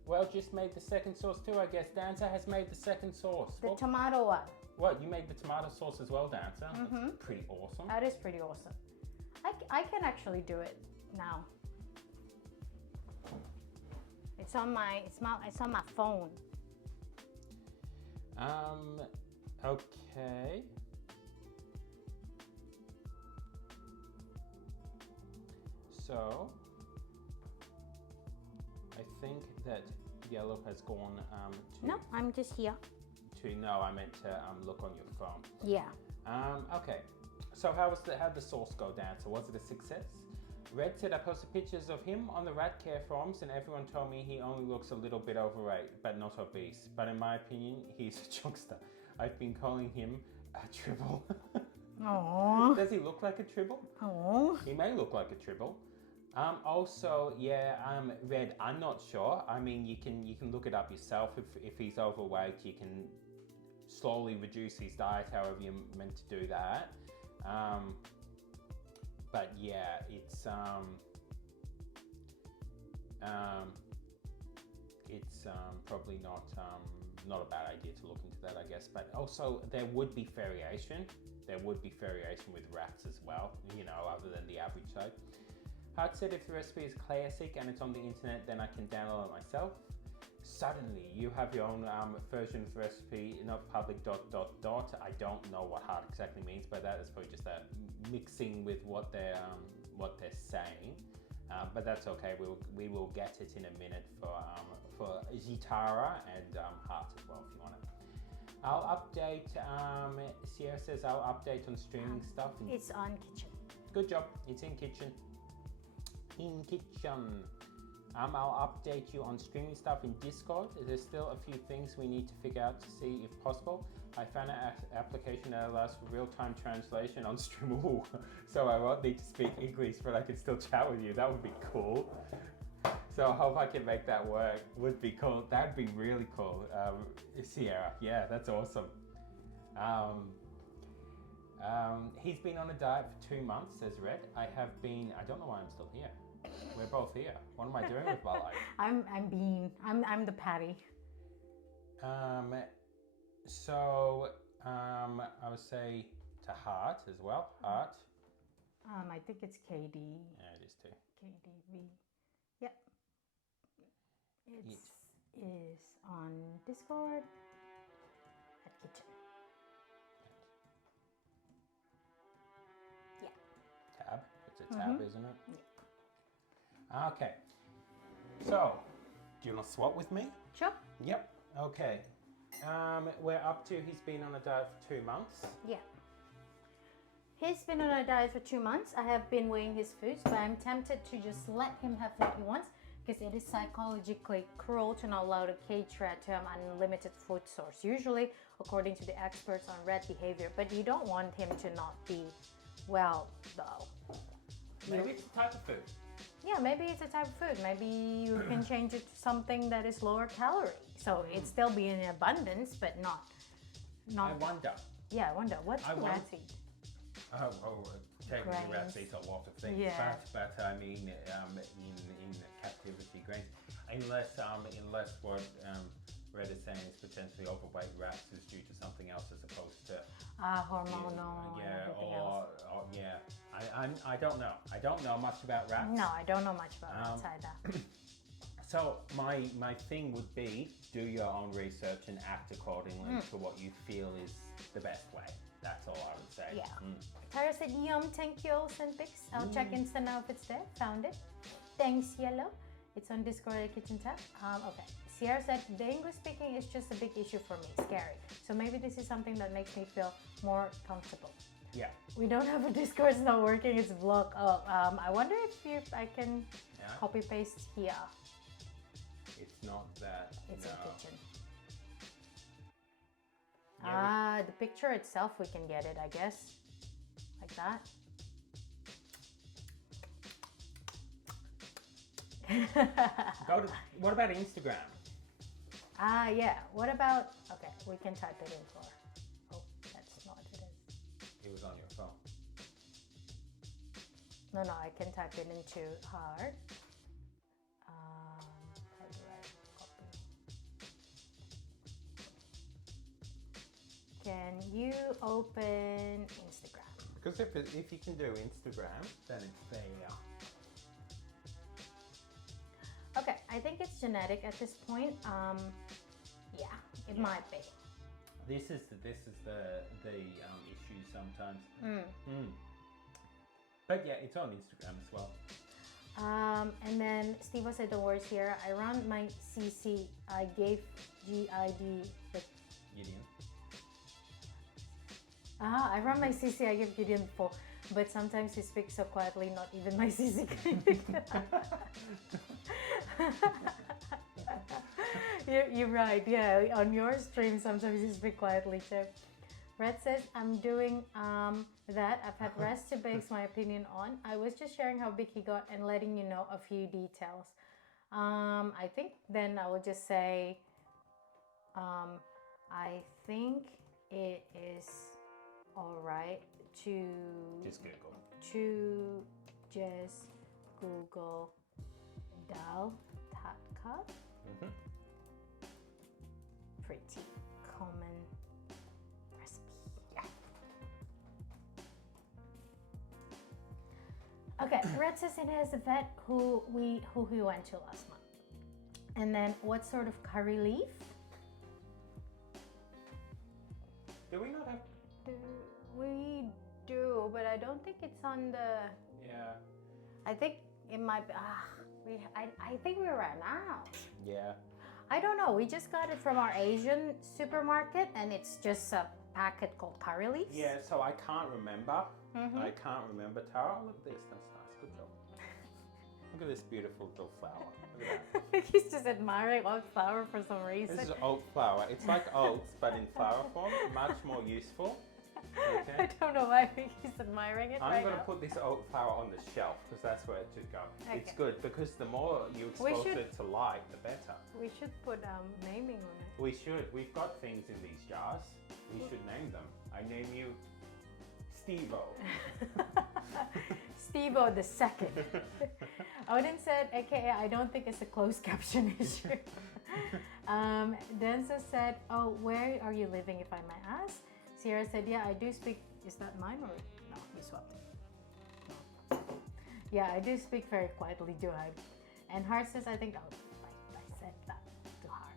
well, just made the second sauce too. I guess Dancer has made the second sauce. The tomato one. What, you made the tomato sauce as well, Dancer? That's pretty awesome. That is pretty awesome. I can actually do it now. It's on my phone. Okay. So I think that Yellow has gone to. No, I'm just here. No, I meant to look on your phone. Yeah. Okay. So how'd the sauce go, Dancer? Was it a success? Red said I posted pictures of him on the Rat Care forums and everyone told me he only looks a little bit overweight, but not obese. But in my opinion, he's a chunkster. I've been calling him a tribble. Aww. Does he look like a tribble? Aww. He may look like a tribble. Also, yeah, Red, I'm not sure. I mean, you can look it up yourself. If he's overweight, you can slowly reduce his diet, however you're meant to do that. But yeah, it's probably not a bad idea to look into that, I guess. But also, there would be variation. There would be variation with rats as well, you know, other than the average type. Hart said if the recipe is classic and it's on the internet, then I can download it myself. Suddenly, you have your own version of the recipe, not public ... I don't know what Hart exactly means by that. It's probably just that mixing with what they're saying. But that's okay. We will get it in a minute for Zitara and Hart as well if you want it. I'll update. Sierra says I'll update on streaming stuff. It's on kitchen. Good job. It's in kitchen. In kitchen. I'll update you on streaming stuff in Discord. There's still a few things we need to figure out to see if possible. I found an application that allows for real-time translation on stream. Ooh. So I won't need to speak English, but I can still chat with you. That would be cool. So I hope I can make that work. Would be cool. That'd be really cool. Sierra, yeah, that's awesome. He's been on a diet for 2 months, says Red. I don't know why I'm still here. We're both here. What am I doing with my life? I'm the patty. So I would say to Hart as well. Hart. I think it's KD. Yeah, it is too. KDV. Yep. It is on Discord at kitchen. Yeah. Tab. It's a tab, isn't it? Yeah. Okay. So, do you want to swap with me? Sure. Yep. Okay. We're up to he's been on a diet for 2 months. Yeah. He's been on a diet for 2 months. I have been weighing his foods, but I'm tempted to just let him have what he wants because it is psychologically cruel to not allow a cage rat to have unlimited food source, usually according to the experts on rat behavior. But you don't want him to not be well, though. Maybe it's the type of food. Yeah, maybe it's a type of food. Maybe you can change it to something that is lower calorie. So it still be in abundance, but not. I wonder. Yeah, I wonder. What do rats eat? Technically rats eat a lot of things. Yeah. But I mean, in captivity, grains. Unless what Red is saying is potentially overweight rats is due to something else as opposed to Hormonal and everything else. I don't know. I don't know much about rats. No, I don't know much about rats either. So my thing would be do your own research and act accordingly to what you feel is the best way. That's all I would say. Yeah. Tara said, yum, thank you, all send pics. I'll check Insta now if it's there. Found it. Thanks, Yellow. It's on Discord at Kitchen Tab. Okay. Sierra said, the English speaking is just a big issue for me. Scary. So maybe this is something that makes me feel more comfortable. Yeah. We don't have a Discord, it's not working, it's blocked. I wonder if I can copy paste here. It's not that. It's no. a kitchen. Yeah, The picture itself, we can get it, I guess. Like that. What about Instagram? Yeah. What about? Okay, we can type it in for. Oh, that's not it. It was on your phone. No, I can type it into heart. How do I copy? Can you open Instagram? Because if you can do Instagram, then it's there. Okay, I think it's genetic at this point. Yeah, it might be. This is the issue sometimes. But yeah, it's on Instagram as well. And then Steve said the words here. I run my CC. I gave GID. Gideon. I run my CC. I give Gideon before, but sometimes he speaks so quietly. Not even my CC can. You're right. Yeah, on your stream sometimes you speak quietly too. Red says, I'm doing that. I've had rest to base my opinion on. I was just sharing how big he got and letting you know a few details. I think then I would just say, I think it is all right to Just Google. Just Google dal tatka. Pretty common recipe. Okay, Red says it has a vet who we went to last month. And then what sort of curry leaf? Do we not have? We do, but I don't think it's on the. Yeah. I think it might be. I think we ran out. Yeah. I don't know. We just got it from our Asian supermarket, and it's just a packet called curry leaves. Yeah. So I can't remember. I can't remember. Tara, look at this. That's nice. Good job. Look at this beautiful little flower. Look at that. He's just admiring oat flour for some reason. This is oat flour. It's like oats, but in flour form. Much more useful. I don't know why he's admiring it I'm right going now. to put this oat flour on the shelf because that's where it should go. It's Okay. good because the more you expose it to light, the better. We should put naming on it. We should. We've got things in these jars. We should name them. I name you Steve-O. Steve-O the second. Odin said, aka, I don't think it's a closed caption issue. Denza said, oh, where are you living if I might ask? Sierra said, yeah, I do speak. Is that mine or no? You swapped it. No. Yeah, I do speak very quietly, do I? And Hart says, I think, oh, I said that to Hart.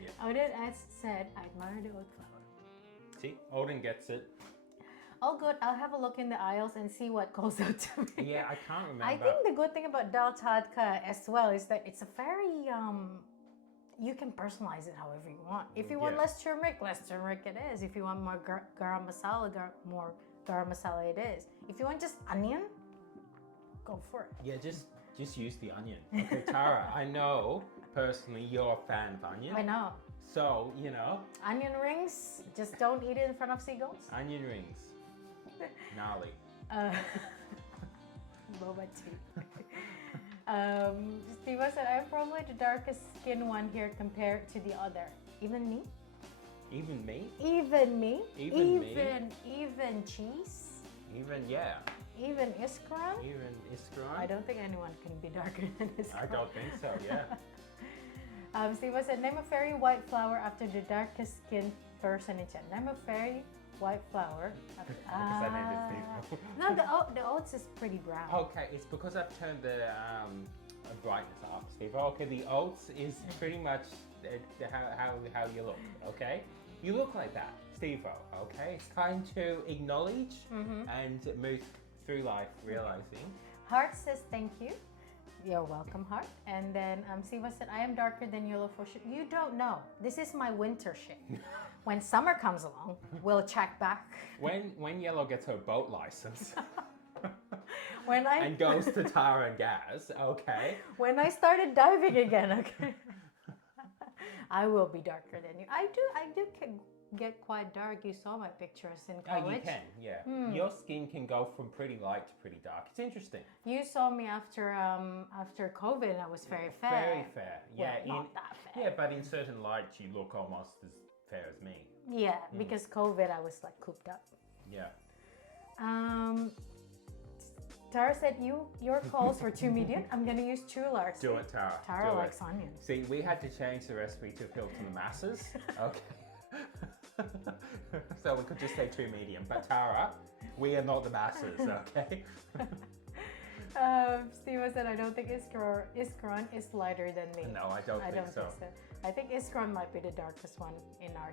Yeah. Odin said, I admire the oat flour. See, Odin gets it. All good. I'll have a look in the aisles and see what calls out to me. Yeah, I can't remember. I think the good thing about dal tadka as well is that it's a very you can personalize it however you want. If you want less turmeric it is. If you want more garam masala, more garam masala it is. If you want just onion, go for it. Yeah, just use the onion. Okay, Tara, I know personally you're a fan of onion. I know. So, you know. Onion rings, just don't eat it in front of seagulls. Onion rings. Gnarly. Boba tea. Steve said, I'm probably the darkest skin one here compared to the other. Even me? Even me? Even me? Even me? Even cheese? Even, yeah. Even Iskran? Even Iskran? I don't think anyone can be darker than Iskran. I don't think so, yeah. Steve said, name a fairy white flower after the darkest skin person in chat. Name a fairy white flower. After, Because I named it Steve. no, the oats is pretty brown. Okay, it's because I've turned the brightness up, Steve. Okay, the oats is pretty much how you look, okay? You look like that, Steve-O, okay? It's time to acknowledge and move through life realizing. Heart says thank you. You're welcome, Heart. And then Siva said, I am darker than yellow for sure. You don't know. This is my winter shade. When summer comes along, we'll check back. When Yellow gets her boat license. When I and goes to Tara and Gaz. Okay. when I started diving again, okay. I will be darker than you. I do get quite dark. You saw my pictures in Oh, college. you can, yeah. Your skin can go from pretty light to pretty dark. It's interesting. You saw me after COVID. And I was very fair. Very fair. Yeah. Well, not that fair. Yeah, but in certain lights, you look almost as fair as me. Yeah, because COVID, I was like cooped up. Yeah. Tara said your calls were too medium. I'm gonna use too large. Do it, Tara. Tara Do likes it. onions. See, we had to change the recipe to appeal to the masses. Okay. So we could just say too medium. But Tara, we are not the masses, okay? Steve said, I don't think Iskron is lighter than me. No, I don't think so. I think Iskron might be the darkest one in our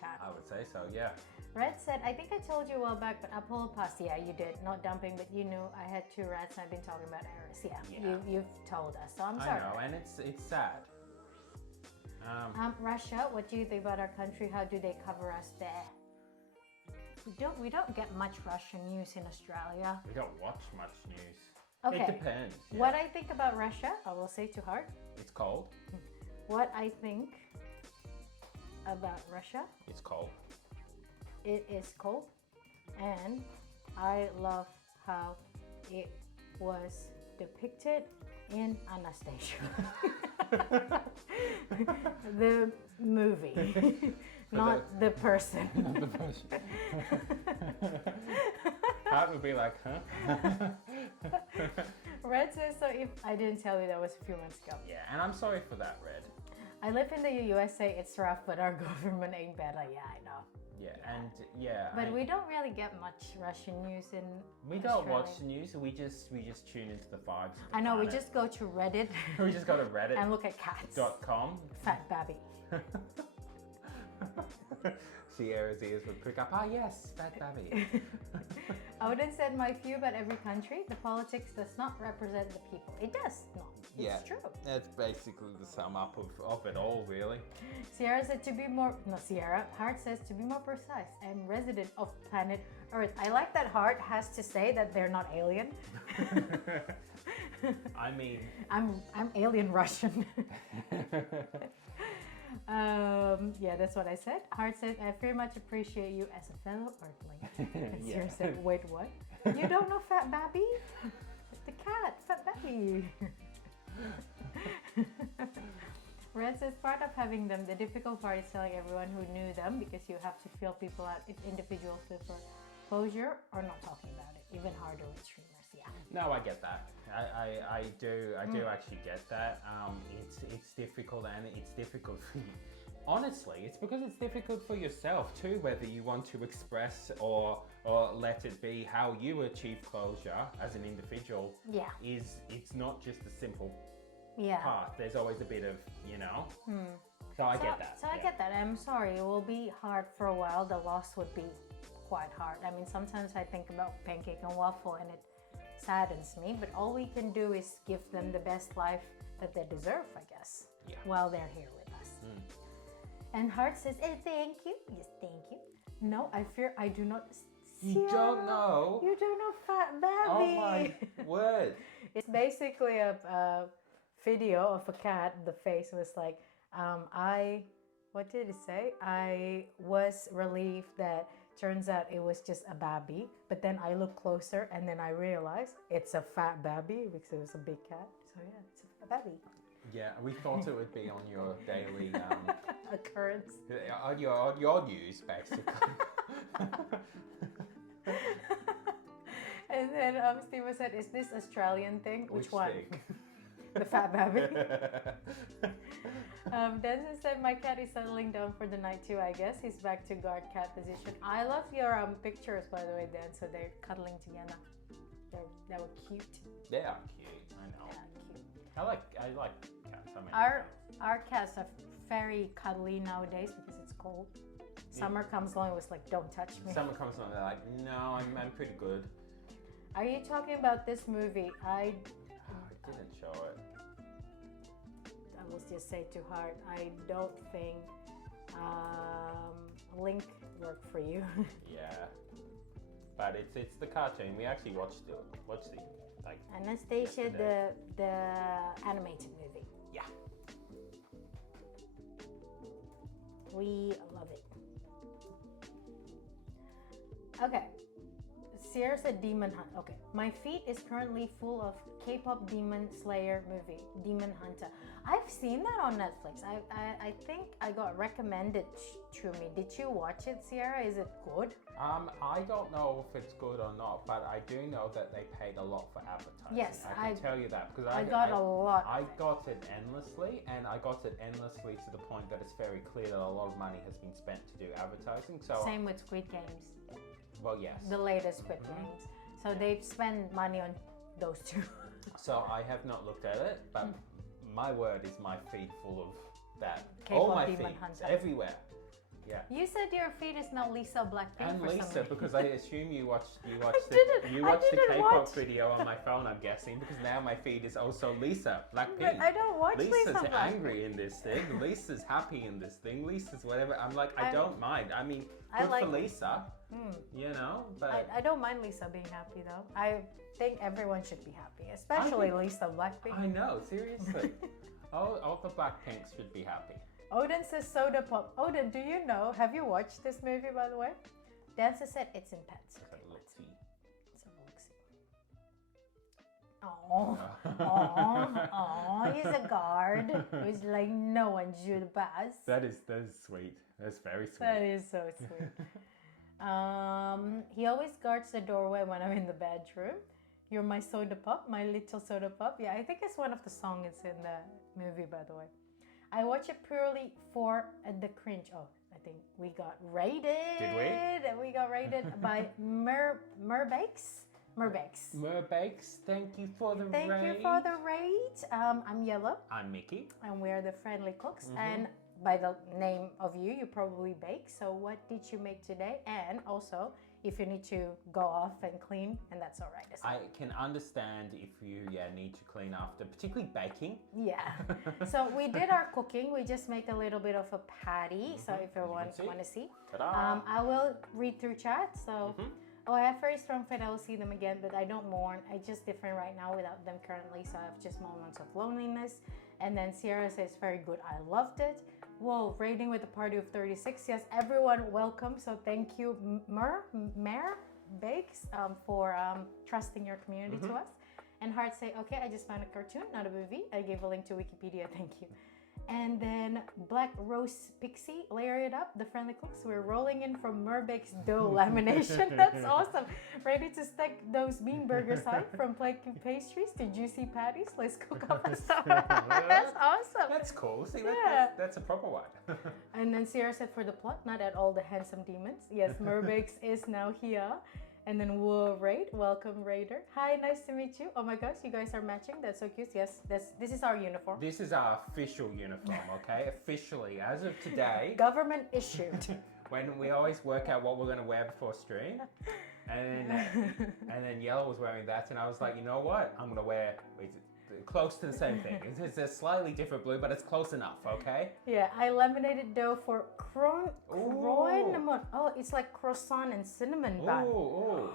chat. I would say so, yeah. Red said, I think I told you a while back, but Apollo Pass, yeah, you did. Not dumping, but you knew I had 2 rats and I've been talking about Eris. Yeah. You've told us, so I'm sorry. I know, and it's sad. Russia, what do you think about our country? How do they cover us there? We don't get much Russian news in Australia. We don't watch much news. Okay. It depends. Yeah. What I think about Russia, I will say to heart. It's cold. What I think about Russia, It's cold. it is cold, and I love how it was depicted in Anastasia. The movie, not the person. That would be like, huh? Red says, so if I didn't tell you that was a few months ago. Yeah, and I'm sorry for that, Red. I live in the USA, it's rough, but our government ain't better. Yeah, I know. Yeah, and yeah. But we don't really get much Russian news in we don't watch Australia. the news. We just tune into the vibes. Of the I know, we planet. just go to Reddit we just go to Reddit.com. and look at cats. Fat Babby. Sierra's ears would prick up. Ah, yes, Fat Babby. Odin said, my view about every country, the politics does not represent the people. It does not. Yeah. It's true. That's basically the sum up of it all, really. Sierra said to be more, no, Sierra, Hart says to be more precise, I'm resident of planet Earth. I like that Hart has to say that they're not alien. I mean, I'm alien Russian. Yeah, that's what I said. Hart said, I very much appreciate you as a fellow Earthling. And Sierra said, wait, what? You don't know Fat Babby? The cat, Fat Babby. Red says, part of having them, the difficult part is telling everyone who knew them because you have to feel people out if individuals feel for closure or not talking about it. Even harder with streamers, yeah. no, I get that. I do actually get that. It's difficult, and it's difficult for you. Honestly, it's because it's difficult for yourself too, whether you want to express or let it be how you achieve closure as an individual. Yeah. It's not just a simple Yeah. path. There's always a bit of, So I get that. So I get that. I'm sorry. It will be hard for a while. The loss would be quite hard. I mean, sometimes I think about Pancake and Waffle and it saddens me, but all we can do is give them the best life that they deserve, I guess, while they're here with us. And Hart says, hey, thank you. Yes, thank you. No, I fear I do not. You don't know? You don't know Fat Babby. Oh my word. It's basically a video of a cat. The face was like, what did it say? I was relieved that turns out it was just a babby, but then I looked closer and then I realized it's a fat babby because it was a big cat. So yeah, it's a fat babby. Yeah, we thought it would be on your daily Occurrence. on your news, basically. And then Steve said, is this Australian thing? Which one? thing? The fat babby. Denson said, my cat is settling down for the night too, I guess. He's back to guard cat position. I love your pictures, by the way, Dan. So they're cuddling together. They were cute. They are cute, I know. Yeah, cute. I like cats. I mean, Our cats are very cuddly nowadays because it's cold. Summer comes along, it was like, don't touch me. Summer comes along, they're like, no, I'm pretty good. Are you talking about this movie? I didn't show it. I will just say to Heart, I don't think Link worked for you. Yeah. but it's the cartoon. We actually watched the like Anastasia, yesterday. the animated movie. Yeah. We love it. Okay. Sierra said Demon Hunt. Okay. My feed is currently full of K-pop Demon Slayer movie, Demon Hunter. I've seen that on Netflix. I think I got recommended to me. Did you watch it, Sierra? Is it good? I don't know if it's good or not, but I do know that they paid a lot for advertising. Yes, I can tell you that because I got a lot. I got it endlessly, and I got it endlessly to the point that it's very clear that a lot of money has been spent to do advertising. So, Same with Squid Games, well, yes. the latest Squid Games. So they've spent money on those two. So I have not looked at it, but my word is my feed full of that. K-pop All my Demon feeds, Hunter. everywhere. Yeah. You said your feed is now Lisa Blackpink And for some Lisa, reason. because I assume you watched the didn't K-pop watch. video on my phone. I'm guessing because now my feed is also Lisa Blackpink. But I don't watch Lisa Lisa's Blackpink. angry in this thing. Lisa's happy in this thing. Lisa's whatever. I'm like, I I'm- don't mind. I mean, I good like- for Lisa. You know, but I don't mind Lisa being happy though. I think everyone should be happy, especially think- Lisa Blackpink. I know, seriously. all the Blackpinks should be happy. Odin says soda pop. Odin, do you know? Have you watched this movie by the way? Dancer said it's in pets. So Okay, let's see. so look see. Oh, he's a guard. He's like no one should pass. That is sweet. That's very sweet. That is so sweet. He always guards the doorway when I'm in the bedroom. You're my soda pop, my little soda pop. Yeah, I think it's one of the songs in the movie, by the way. I watch it purely for the cringe. Oh, I think we got rated. Did we? We got rated by Merbakes. Merbakes, thank you for the Thank raid. you for the rate. I'm Yellow, I'm Mickey. and we're the Friendly Cooks. And by the name of you probably bake. So what did you make today? And also, if you need to go off and clean, and that's all right as well. I can understand if you need to clean after, particularly baking. Yeah. So we did our cooking. We just make a little bit of a patty. So if everyone see. want to see, Ta-da! I will read through chat. So, I have very strong faith I will see them again, but I don't mourn. I just different right now without them currently. So I have just moments of loneliness. And then Sierra says, very good. I loved it. Whoa, raiding with a party of 36. Yes, everyone welcome. So thank you, Mare Bakes, for trusting your community to us. And Heart say, okay, I just found a cartoon, not a movie. I gave a link to Wikipedia, thank you. And then Black Rose Pixie, layer it up, the Friendly Cooks. We're rolling in from Merbeck's dough lamination. That's awesome. Ready to stack those bean burgers high from flaky pastries to juicy patties. Let's cook up a stuff. That's awesome. That's cool. See, Yeah. that's a proper one. And then Sierra said for the plot, not at all the handsome demons. Yes, Merbex is now here. And then whoa, Raid, welcome Raider. Hi, nice to meet you. Oh my gosh, you guys are matching. That's so cute. Yes, this is our uniform. This is our official uniform, okay? Officially, as of today, Government issued. when we always work out what we're going to wear before stream, and then Yellow was wearing that, and I was like, you know what? I'm going to wear close to the same thing. It's a slightly different blue, but it's close enough, okay? Yeah, I laminated dough for croissant. Oh, it's like croissant and cinnamon bun. Ooh.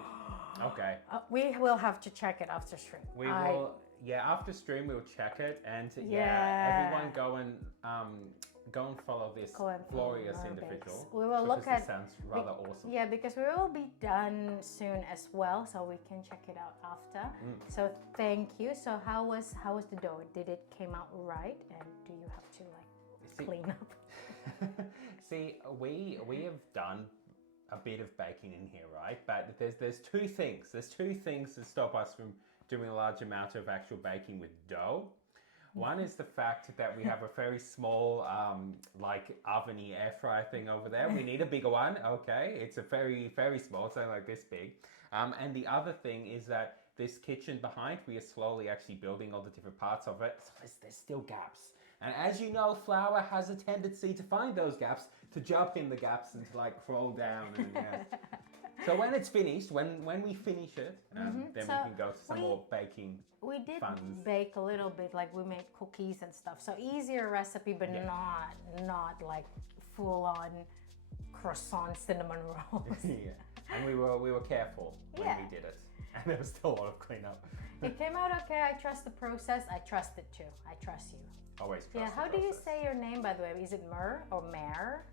Okay. We will have to check it after stream. We will, after stream we'll check it, and everyone go and follow this Go and follow glorious Merbex. individual. We will look this at- sounds rather awesome. Yeah, because we will be done soon as well, so we can check it out after. So thank you. So how was the dough? Did it came out right? And do you have to See- clean up? See, we have done a bit of baking in here, right? But there's two things. There's two things that stop us from doing a large amount of actual baking with dough. One is the fact that we have a very small, oven-y air fryer thing over there. We need a bigger one, okay? It's a very, very small, it's only like this big. And the other thing is that this kitchen behind, we are slowly actually building all the different parts of it. So there's still gaps. And as you know, flour has a tendency to find those gaps, to jump in the gaps and to crawl down. And, So when it's finished, when we finish it, then So we can go to some we- more baking. We did Funs. bake a little bit, like we made cookies and stuff. So easier recipe, but not like full on croissant cinnamon rolls. Yeah. And we were careful when Yeah. we did it. And there was still a lot of cleanup. It came out okay. I trust the process. I trust it too. I trust you. Always trust Yeah, the how do you process. say your name, by the way? Is it Mer or Mare?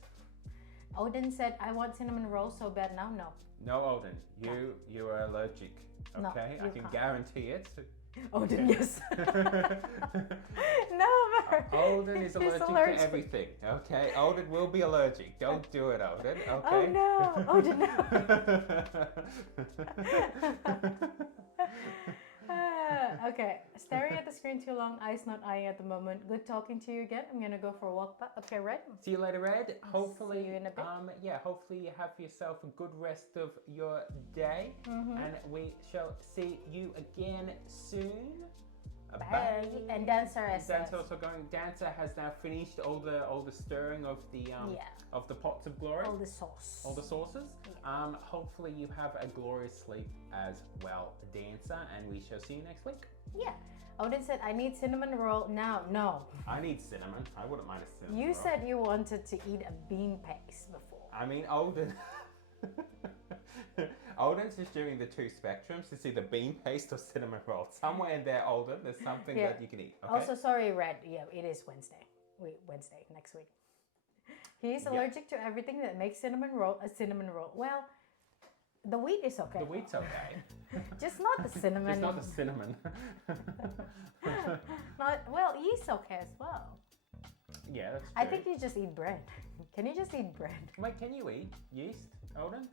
Odin said, I want cinnamon rolls so bad now. No. No, Odin, you are allergic. No, Okay, I you can can't. guarantee it. Odin, yes. No, Mer. Odin is He's allergic to everything. Okay, Odin will be allergic. Don't do it, Odin. Oh Okay. no, Odin, no. Okay, staring at the screen too long, eyes not eyeing at the moment. Good talking to you again. I'm gonna go for a walk back. Okay, Red? See you later, Ed. Hopefully, See you in a bit. hopefully you have yourself a good rest of your day, Mm-hmm. and we shall see you again soon. Bye. And Dancer as Dancer also going. Dancer has now finished all the stirring of the of the pots of glory, all the sauce. all the sauces. Hopefully you have a glorious sleep as well, Dancer, and we shall see you next week. Yeah. Odin said, I need cinnamon roll now. No. I need cinnamon. I wouldn't mind a cinnamon You roll. said you wanted to eat a bean paste before. I mean, Odin. Odin's just doing the two spectrums to see the bean paste or cinnamon roll. Somewhere in there, Odin, there's something Yeah. that you can eat. Okay? Also, sorry, Red. Yeah, it is Wednesday. Wednesday, next week. He's Yeah. allergic to everything that makes cinnamon roll a cinnamon roll. Well, the wheat is okay. The wheat's okay. Just not the cinnamon. It's not the cinnamon. Well, yeast okay as well. Yeah, that's true. I think you just eat bread. Can you just eat bread? Wait, can you eat yeast, Odin?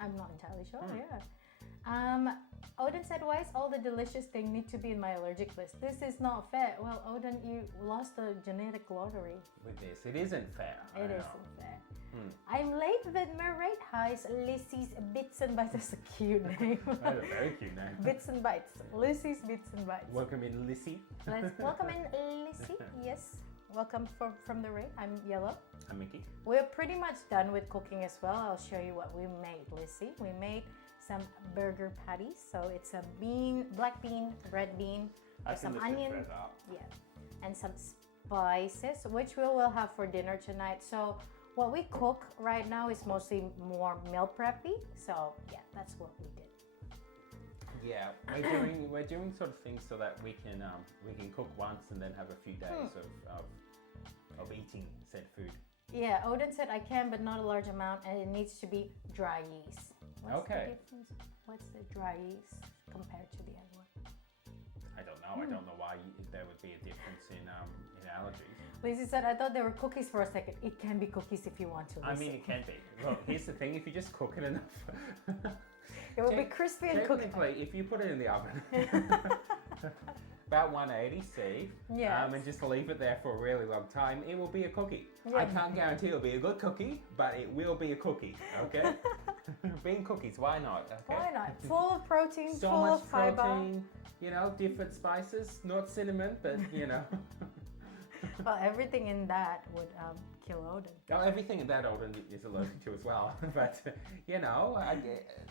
I'm not entirely sure. Yeah. Odin said, "Why is all the delicious thing need to be in my allergic list? This is not fair." Well, Odin, you lost the genetic lottery. With this, it isn't fair. I It know. isn't fair. I'm late with my rate highs. Lizzie's Bits and Bites. That's a cute name. That's a very cute name. Bits and Bites. Lizzie's Bits and Bites. Welcome in, Lissy. Let's welcome in Lizzie. Yes. Welcome from the rain. I'm Yellow. I'm Mickey. We're pretty much done with cooking as well. I'll show you what we made, Lizzie. We made some burger patties. So it's a black bean, red bean, I with can some lift it onion, further up. yeah, and some spices, which we will have for dinner tonight. So what we cook right now is mostly more meal preppy. So yeah, that's what we did. Yeah, we're doing sort of things so that we can cook once and then have a few days of eating said food. Yeah, Odin said I can, but not a large amount, and it needs to be dry yeast. What's Okay. the difference? What's the dry yeast compared to the other one? I don't know. I don't know why there would be a difference in allergies. Lizzie said, I thought they were cookies for a second. It can be cookies if you want to. I Lizzie. mean, it can be. Look, here's the thing: if you just cook it enough, It will be crispy and cooked. technically, if you put it in the oven, about 180 C, Yes. and just leave it there for a really long time, it will be a cookie. I Yeah. can't guarantee it'll be a good cookie, but it will be a cookie. Okay, bean cookies, why not? Okay. Why not? Full of protein, So full much of fiber. protein, you know, different spices, not cinnamon, but you know. Well, everything in that would kill Odin. Oh, everything in that Odin is allergic to as well. But you know,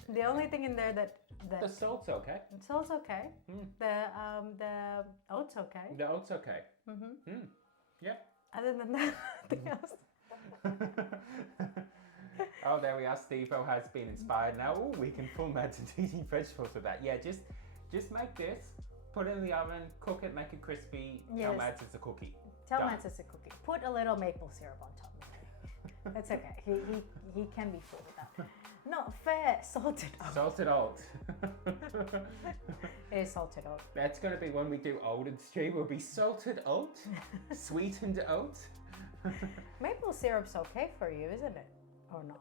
The only thing in there that the salt's okay. salt's okay. The oats okay. The oat's okay. Yeah. Other than that, nothing else. Oh, there we are. Steve-O has been inspired now. Oh, we can full imagine eating vegetables with that. Yeah, just make this, put it in the oven, cook it, make it crispy. Tell Yes. Mads it's a cookie. Tell Done. Mads it's a cookie. Put a little maple syrup on top. Okay? That's okay. He can be full with that. Not fair. Salted oat. Salted oat. It is salted oat. That's going to be when we do Odin stream. Will be salted oat, sweetened oat. Maple syrup's okay for you, isn't it? Or not?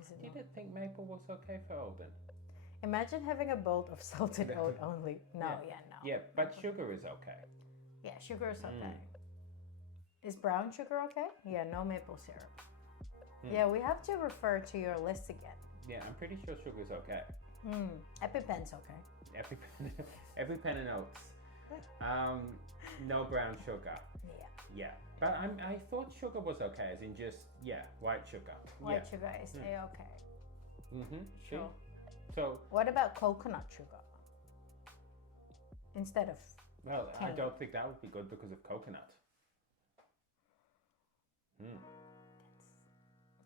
Is it You not? didn't think maple was okay for Odin? Imagine having a bowl of salted oat only. No, Yeah. no. Yeah, but sugar is okay. Yeah, sugar is okay. Is brown sugar okay? Yeah, no maple syrup. Yeah, we have to refer to your list again. Yeah, I'm pretty sure sugar's okay. EpiPen's okay. EpiPen and oats. No brown sugar. Yeah. Yeah, but I thought sugar was okay, as in just white sugar. White sugar is okay. Mm-hmm. Sure. So What about coconut sugar? Instead of well, I cane. don't think that would be good because of coconut.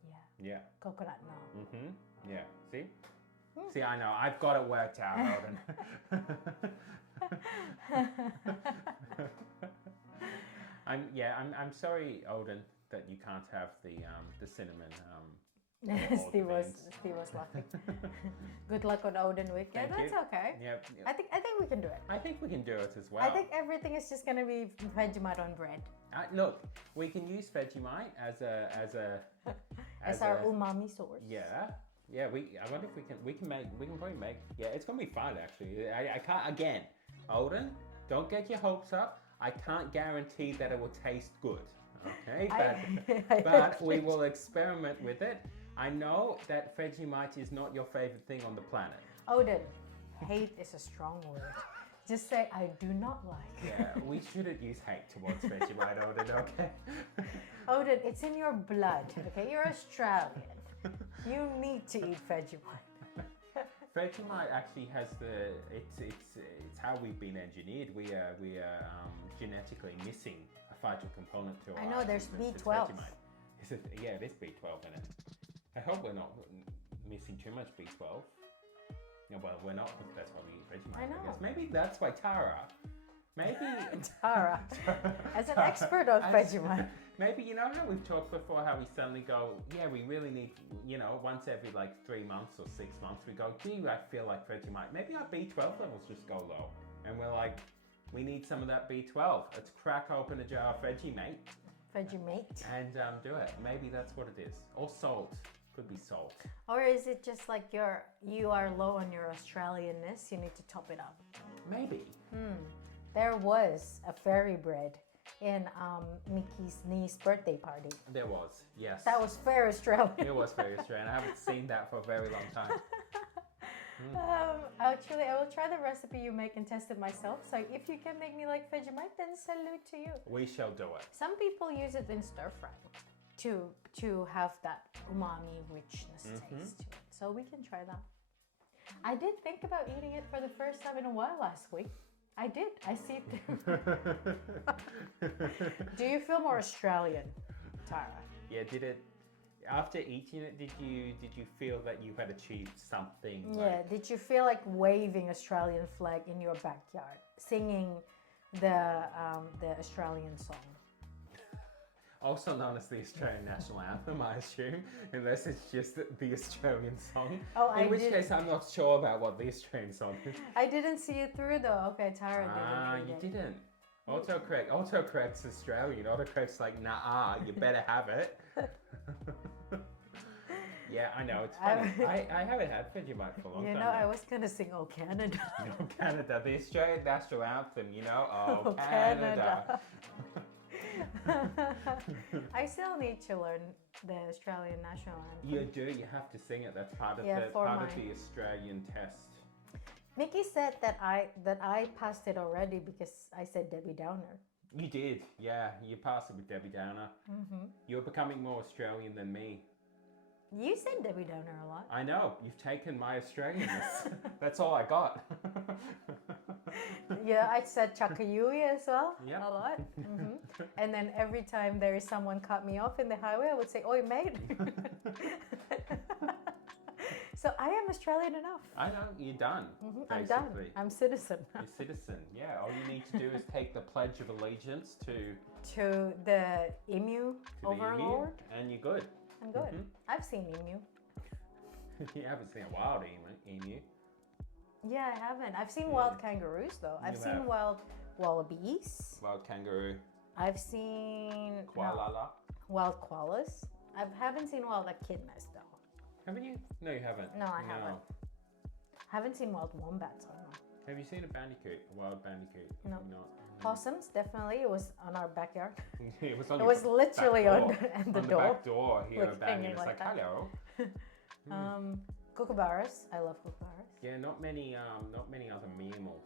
yeah, Yeah. coconut no. Mm-hmm. Yeah. See? See, I know. I've got it worked out, Odin. I'm sorry, Odin, that you can't have the cinnamon. Steve was laughing. Good luck on Odin week. Yeah, Thank that's you. okay. Yep. I think we can do it. I think we can do it as well. I think everything is just gonna be Vegemite on bread. Look, we can use Vegemite as Our umami source. Yeah. Yeah, I wonder if we can probably make, yeah, it's gonna be fun actually. I can't, again, Odin, don't get your hopes up. I can't guarantee that it will taste good, okay? But we will experiment with it. I know that Vegemite is not your favorite thing on the planet. Odin, hate is a strong word. Just say, I do not like. Yeah, we shouldn't use hate towards Vegemite, Odin, okay? Odin, it's in your blood, okay? You're Australian. You need to eat Vegemite. Vegemite actually has it's how we've been engineered. We are genetically missing a vital component to I our know, there's existence. B12. Is it? Yeah, it is B12 in it. I hope we're not missing too much B12. No, well, we're not. That's why we eat Vegemite. I know. guess. Maybe that's why Tara. Maybe Tara, as an expert of Vegemite. Maybe, you know how we've talked before, how we suddenly go, yeah, we really need, once every like 3 months or 6 months, we go, gee, I feel like Vegemite. Maybe our B12 levels just go low. And we're like, we need some of that B12. Let's crack open a jar of Vegemite. Vegemite. And do it. Maybe that's what it is. Or salt. Could be salt. Or is it just like you are low on your Australianness, you need to top it up? Maybe. There was a fairy bread in Mickey's niece's birthday party. There was, yes. That was very Australian. It was very Australian. I haven't seen that for a very long time. Actually, I will try the recipe you make and test it myself. So if you can make me like Vegemite, then salute to you. We shall do it. Some people use it in stir fry to have that umami richness taste to it. So we can try that. I did think about eating it for the first time in a while last week. I did. I see it there. Do you feel more Australian, Tara? Yeah, after eating it, did you feel that you had achieved something? Yeah, did you feel like waving Australian flag in your backyard, singing the Australian song? Also known as the Australian National Anthem, I assume, unless it's just the Australian song. Oh, in which case, I'm not sure about what the Australian song is. I didn't see it through though. Okay, Tara didn't. You didn't. Autocorrect's Australian. Autocorrect's like, nah, you better have it. Yeah, I know, it's funny. I haven't had Vegemite for a long time. I was gonna sing "Oh Canada." Oh Canada, the Australian National Anthem, Oh Canada. I still need to learn the Australian National Anthem. You do. You have to sing it. That's part of the Australian test. Mickey said that I passed it already because I said Debbie Downer. You did. Yeah, you passed it with Debbie Downer. You're becoming more Australian than me. You said Debbie Downer a lot. I know. You've taken my Australianness. That's all I got. Yeah, I said Chakayui as well. Yep. A lot. And then every time there is someone cut me off in the highway, I would say, "Oi, mate." So I am Australian enough. I know. You're done. I'm done. I'm citizen. You're citizen. Yeah. All you need to do is take the Pledge of Allegiance to the emu overlord, and you're good. I'm good. I've seen emu. You haven't seen a wild emu. Yeah, I haven't. I've seen wild kangaroos though. I've seen wild wallabies. Wild kangaroo. I've seen wild koalas. I haven't seen wild echidnas though. Haven't you? No, you haven't. No, I haven't. Haven't seen wild wombats. I don't know. Have you seen a wild bandicoot? No. Not. Possums, definitely. It was on our backyard. It was, on it was literally on the door. Back door here, Like banging. It's like like, hello. Kookaburras. I love kookaburras. Yeah, not many other mammals.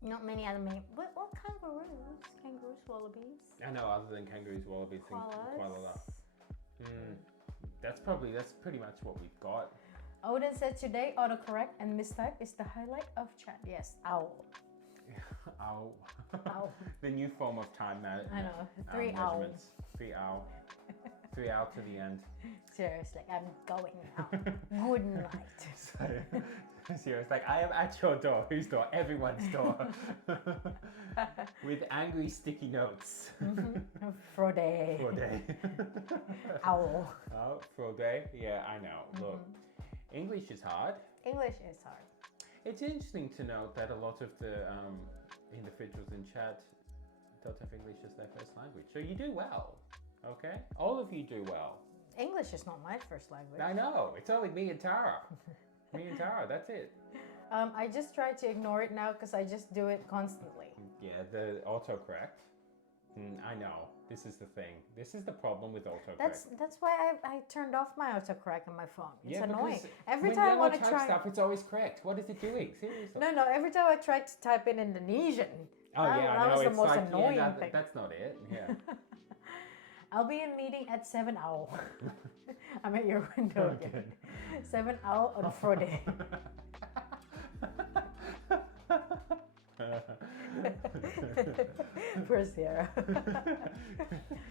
Not many other What kangaroos? Kangaroos, wallabies. I know, other than kangaroos, wallabies, and koala. That's pretty much what we've got. Odin said today, autocorrect and mistype is the highlight of chat. Yes, owl. Owl. Owl. The new form of time I know. 3 owl. measurements. 3 owl. 3 hours to the end. Seriously, I'm going now. Good night. So, Sierra's like, I am at your door. Whose door? Everyone's door. With angry sticky notes. Friday. Friday. Owl. Oh, Friday. Yeah, I know. Look, English is hard. English is hard. It's interesting to note that a lot of the individuals in chat don't have English as their first language. So you do well, okay? All of you do well. English is not my first language. I know. It's only me and Tara. Me and Tara, that's it. I just try to ignore it now because I just do it constantly. Yeah, the autocorrect. I know. This is the thing. This is the problem with autocorrect. That's why I turned off my autocorrect on my phone. It's yeah, annoying. because Every when time I you want to type try stuff, it's always correct. What is it doing? Seriously. No, every time I try to type in Indonesian. Oh yeah, I that know. was the It's most like, annoying yeah, thing. that's not it. Yeah. I'll be in meeting at 7 hour. I'm at your window again. 7 hour on Friday. Poor Sierra.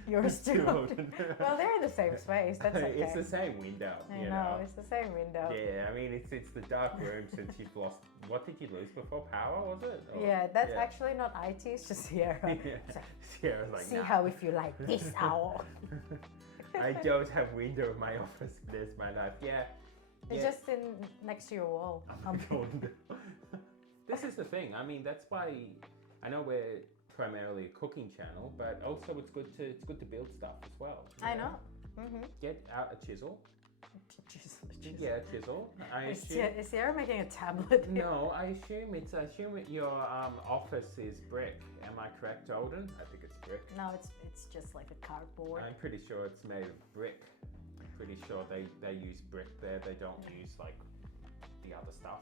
Yours too. Well, they're in the same space. That's okay. It's the same window. I you know, it's the same window. Yeah, I mean, it's the dark room since you've lost. What did you lose before? Power, was it? Or- Yeah, that's actually not IT, it's just Sierra. Yeah. It's like, Sierra's like, see nah. how if you like this hour. I don't have window in my office. There's my life. Yeah. It's yeah. just in next to your wall. This is the thing. I mean, that's why I know we're primarily a cooking channel, but also it's good to build stuff as well. you I know. Mm-hmm. Get out a chisel. Just, Yeah, a chisel. I Is assume. Sierra making a tablet? No, I assume your office is brick. Am I correct, Olden? I think it's brick. No, it's just like a cardboard. I'm pretty sure it's made of brick. I'm pretty sure they use brick there. They don't use like the other stuff.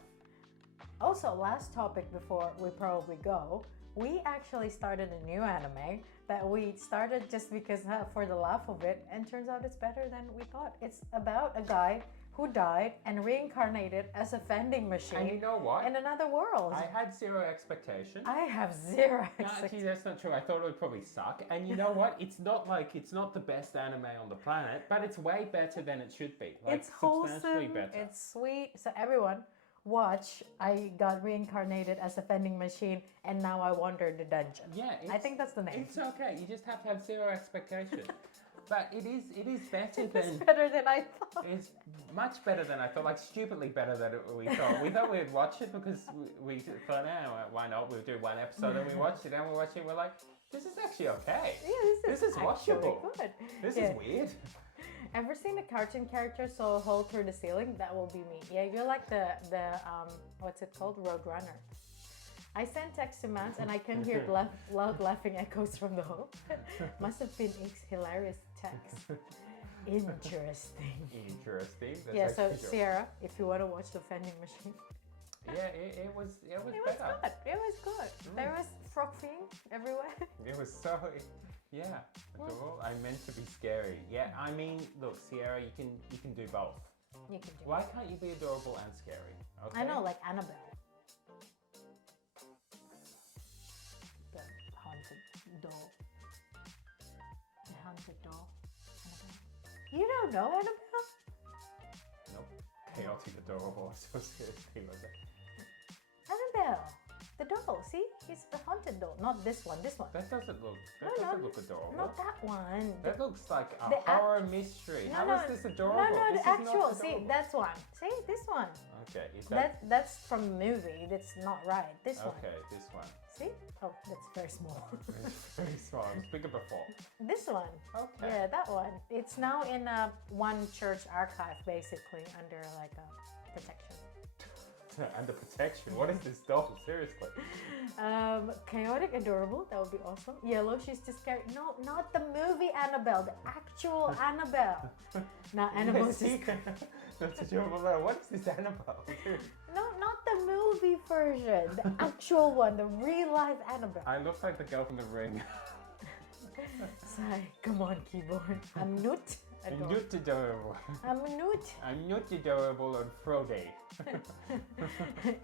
Also, last topic before we probably go, we actually started a new anime that we started just because for the laugh of it, and turns out it's better than we thought. It's about a guy who died and reincarnated as a vending machine And you know what? in another world. I had zero expectation. I have zero No, actually, expectations. that's not true. I thought it would probably suck. And you know what? It's not the best anime on the planet, but it's way better than it should be. Like, It's wholesome, substantially better. it's sweet. So everyone, watch. I got reincarnated as a vending machine, and now I wander the dungeon. Yeah, I think that's the name. It's okay. You just have to have zero expectation. But it is better It's than. better than I thought. It's much better than I thought. Like stupidly better than we thought. We thought we'd watch it because we thought, why not? We'll do one episode and we watched it and we watched it. We're like, this is actually okay. Yeah, This is actually watchable. good. This Yeah. is weird. Ever seen a cartoon character saw a hole through the ceiling? That will be me. Yeah, you're like the what's it called? Roadrunner. I sent text to Mans and I can hear loud laughing echoes from the hole. Must have been hilarious text. Interesting. Interesting. That's Yeah, so actually true. Sierra, if you want to watch the vending machine, Yeah, it was it was better. good. It was good. There was frog thing everywhere. It was so, yeah, adorable. I meant to be scary. Yeah, I mean, look, Sierra, you can do both. You can do. Why can't you be adorable and scary? Okay. I know, like Annabelle. The haunted doll. The haunted doll. Annabelle. You don't know Annabelle? Nope. Chaotic adorable. I'm so scared to think about that. Annabelle. The doll. See? It's the haunted doll. Not this one. This one. That doesn't look. That No, doesn't no, look adorable. Not that one. That looks like a the horror mystery. How is this adorable? No, This the is not actual. See, adorable. that's one. See, this one. Okay. Is that? That's from the movie. That's not right. This one. Okay. This one. See? Oh, that's very small. It's very small. It was bigger before. This one. Okay. Yeah, that one. It's now in one church archive, basically, under like a protection. Under protection. What is this doll? Seriously. Chaotic, adorable. That would be awesome. Yellow, she's just scary. No, not the movie Annabelle. The actual Annabelle. Now Annabelle's Yes, just That's adorable. What is this Annabelle? no, not the movie version. The actual one, the real life Annabelle. I look like the girl from The Ring. Sai, come on, keyboard. I'm not I'm adorable. not adorable. I'm not I'm not adorable on Friday.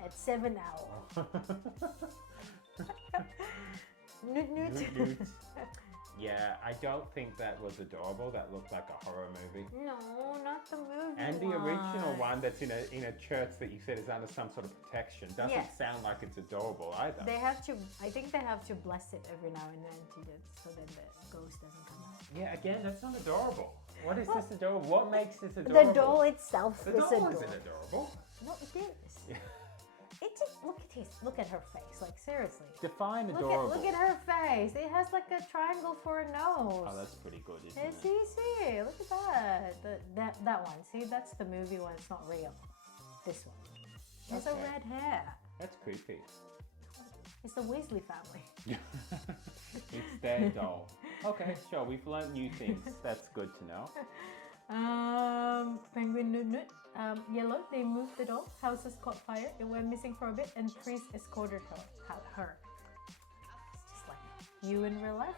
at 7 hours. Newt. Newt. Yeah, I don't think that was adorable. That looked like a horror movie. No, not the movie And the original one that's in a church that you said is under some sort of protection doesn't Yes. sound like it's adorable either. They have to, I think they have to bless it every now and then so then the ghost doesn't come out. Yeah, again, that's not adorable. What is this adorable? What makes this adorable? The doll itself The is doll adorable. isn't adorable. No, it is. It just look at her face. Like seriously. Define adorable. Look at her face. It has like a triangle for a nose. Oh, that's pretty good, isn't Yeah, it? see, look at that. That one. See, that's the movie one. It's not real. This one. It has a Okay. red hair. That's creepy. It's the Weasley family. It's their doll. Okay, sure. We've learned new things. That's good to know. Penguin Nut Nut. Yellow, they moved the doll. Houses caught fire. It went missing for a bit, and Chris escorted her. It's just like you in real life.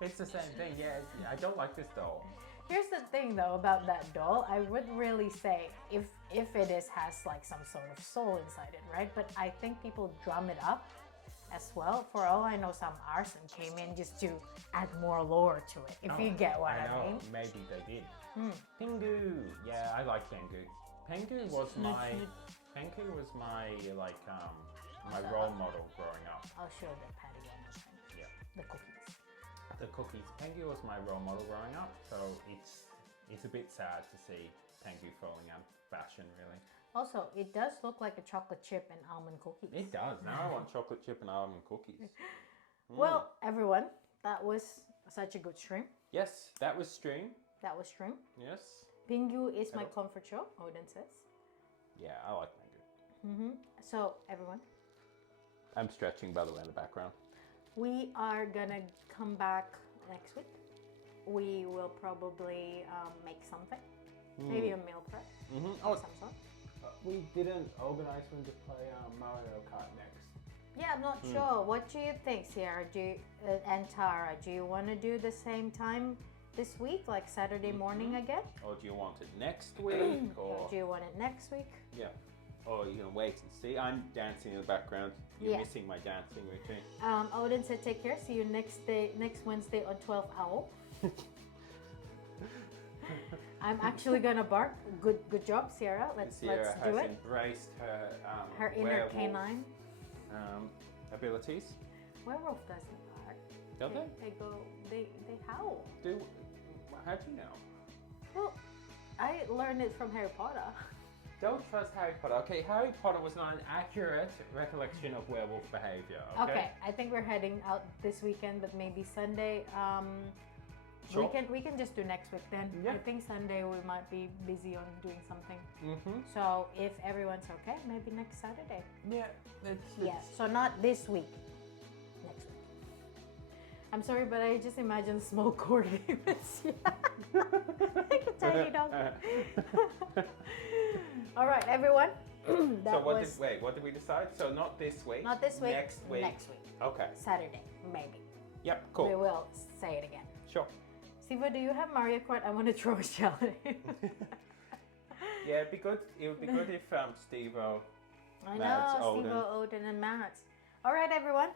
It's the same thing. Yeah, I don't like this doll. Here's the thing though about that doll. I would really say if it has like some sort of soul inside it, right? But I think people drum it up as well. For all I know, some arson came in just to add more lore to it. If you get what I know. mean. Maybe they did. Pingu. Yeah, I like Pengu. Pengu was my like my role model growing up. I'll show the patty one more time. Yeah. The cookies. The cookies. Pengu was my role model growing up, so it's a bit sad to see Pengu falling out of fashion, really. Also, it does look like a chocolate chip and almond cookies. It does. Now I want chocolate chip and almond cookies. Well, everyone, that was such a good stream. Yes, that was stream. That was stream. Yes. Pingu is my Hello. comfort show, Odin says. Yeah, I like Pengu. So, everyone, I'm stretching, by the way, in the background. we are gonna come back next week. We will probably make something. Maybe a meal prep Oh, of some sort. we didn't organize when to play Mario Kart next. Yeah, I'm not sure. What do you think, Sierra? And Tara, do you want to do the same time this week, like Saturday morning again? Or do you want it next week? Or Or do you want it next week? yeah. Or you're gonna wait and see. I'm dancing in the background. You're Yeah. missing my dancing routine. Odin said, take care. See you next Wednesday on 12 Owl. I'm actually gonna bark. Good job, Sierra. Let's Sierra do has it. embraced her Her inner werewolf, canine. Abilities. Werewolf doesn't bark. Don't they? They howl. How do you know? Well, I learned it from Harry Potter. Don't trust Harry Potter. Okay, Harry Potter was not an accurate recollection of werewolf behavior. Okay, I think we're heading out this weekend, but maybe Sunday. Sure. We can just do next week then. Yeah. I think Sunday we might be busy on doing something. Mm-hmm. So if everyone's okay, maybe next Saturday. Yeah. Yeah. So not this week. Next week. I'm sorry, but I just imagine small cord games. Like a tiny dog. All right, everyone. What did we decide? So not this week. Not this week. Next week. Next week. Okay. Saturday, maybe. Yep. We Cool. will say it again. Sure. Siva, do you have Mario Kart? I want to throw a shell at him. Yeah, it'd be good. It would be good if Steve-O. I Mads, know, Odin. Steve, Odin, and Matt. All right, everyone.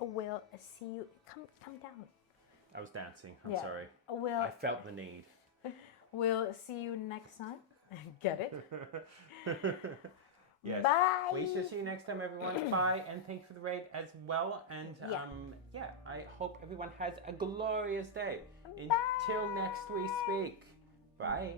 We'll see you. Come down. I was dancing. I'm Yeah. sorry. We'll I felt the need. we'll see you next time. Get it? Yes. Bye. We shall see you next time, everyone. Bye, and thanks for the raid as well. And Yeah. I hope everyone has a glorious day. Until next we speak. Bye.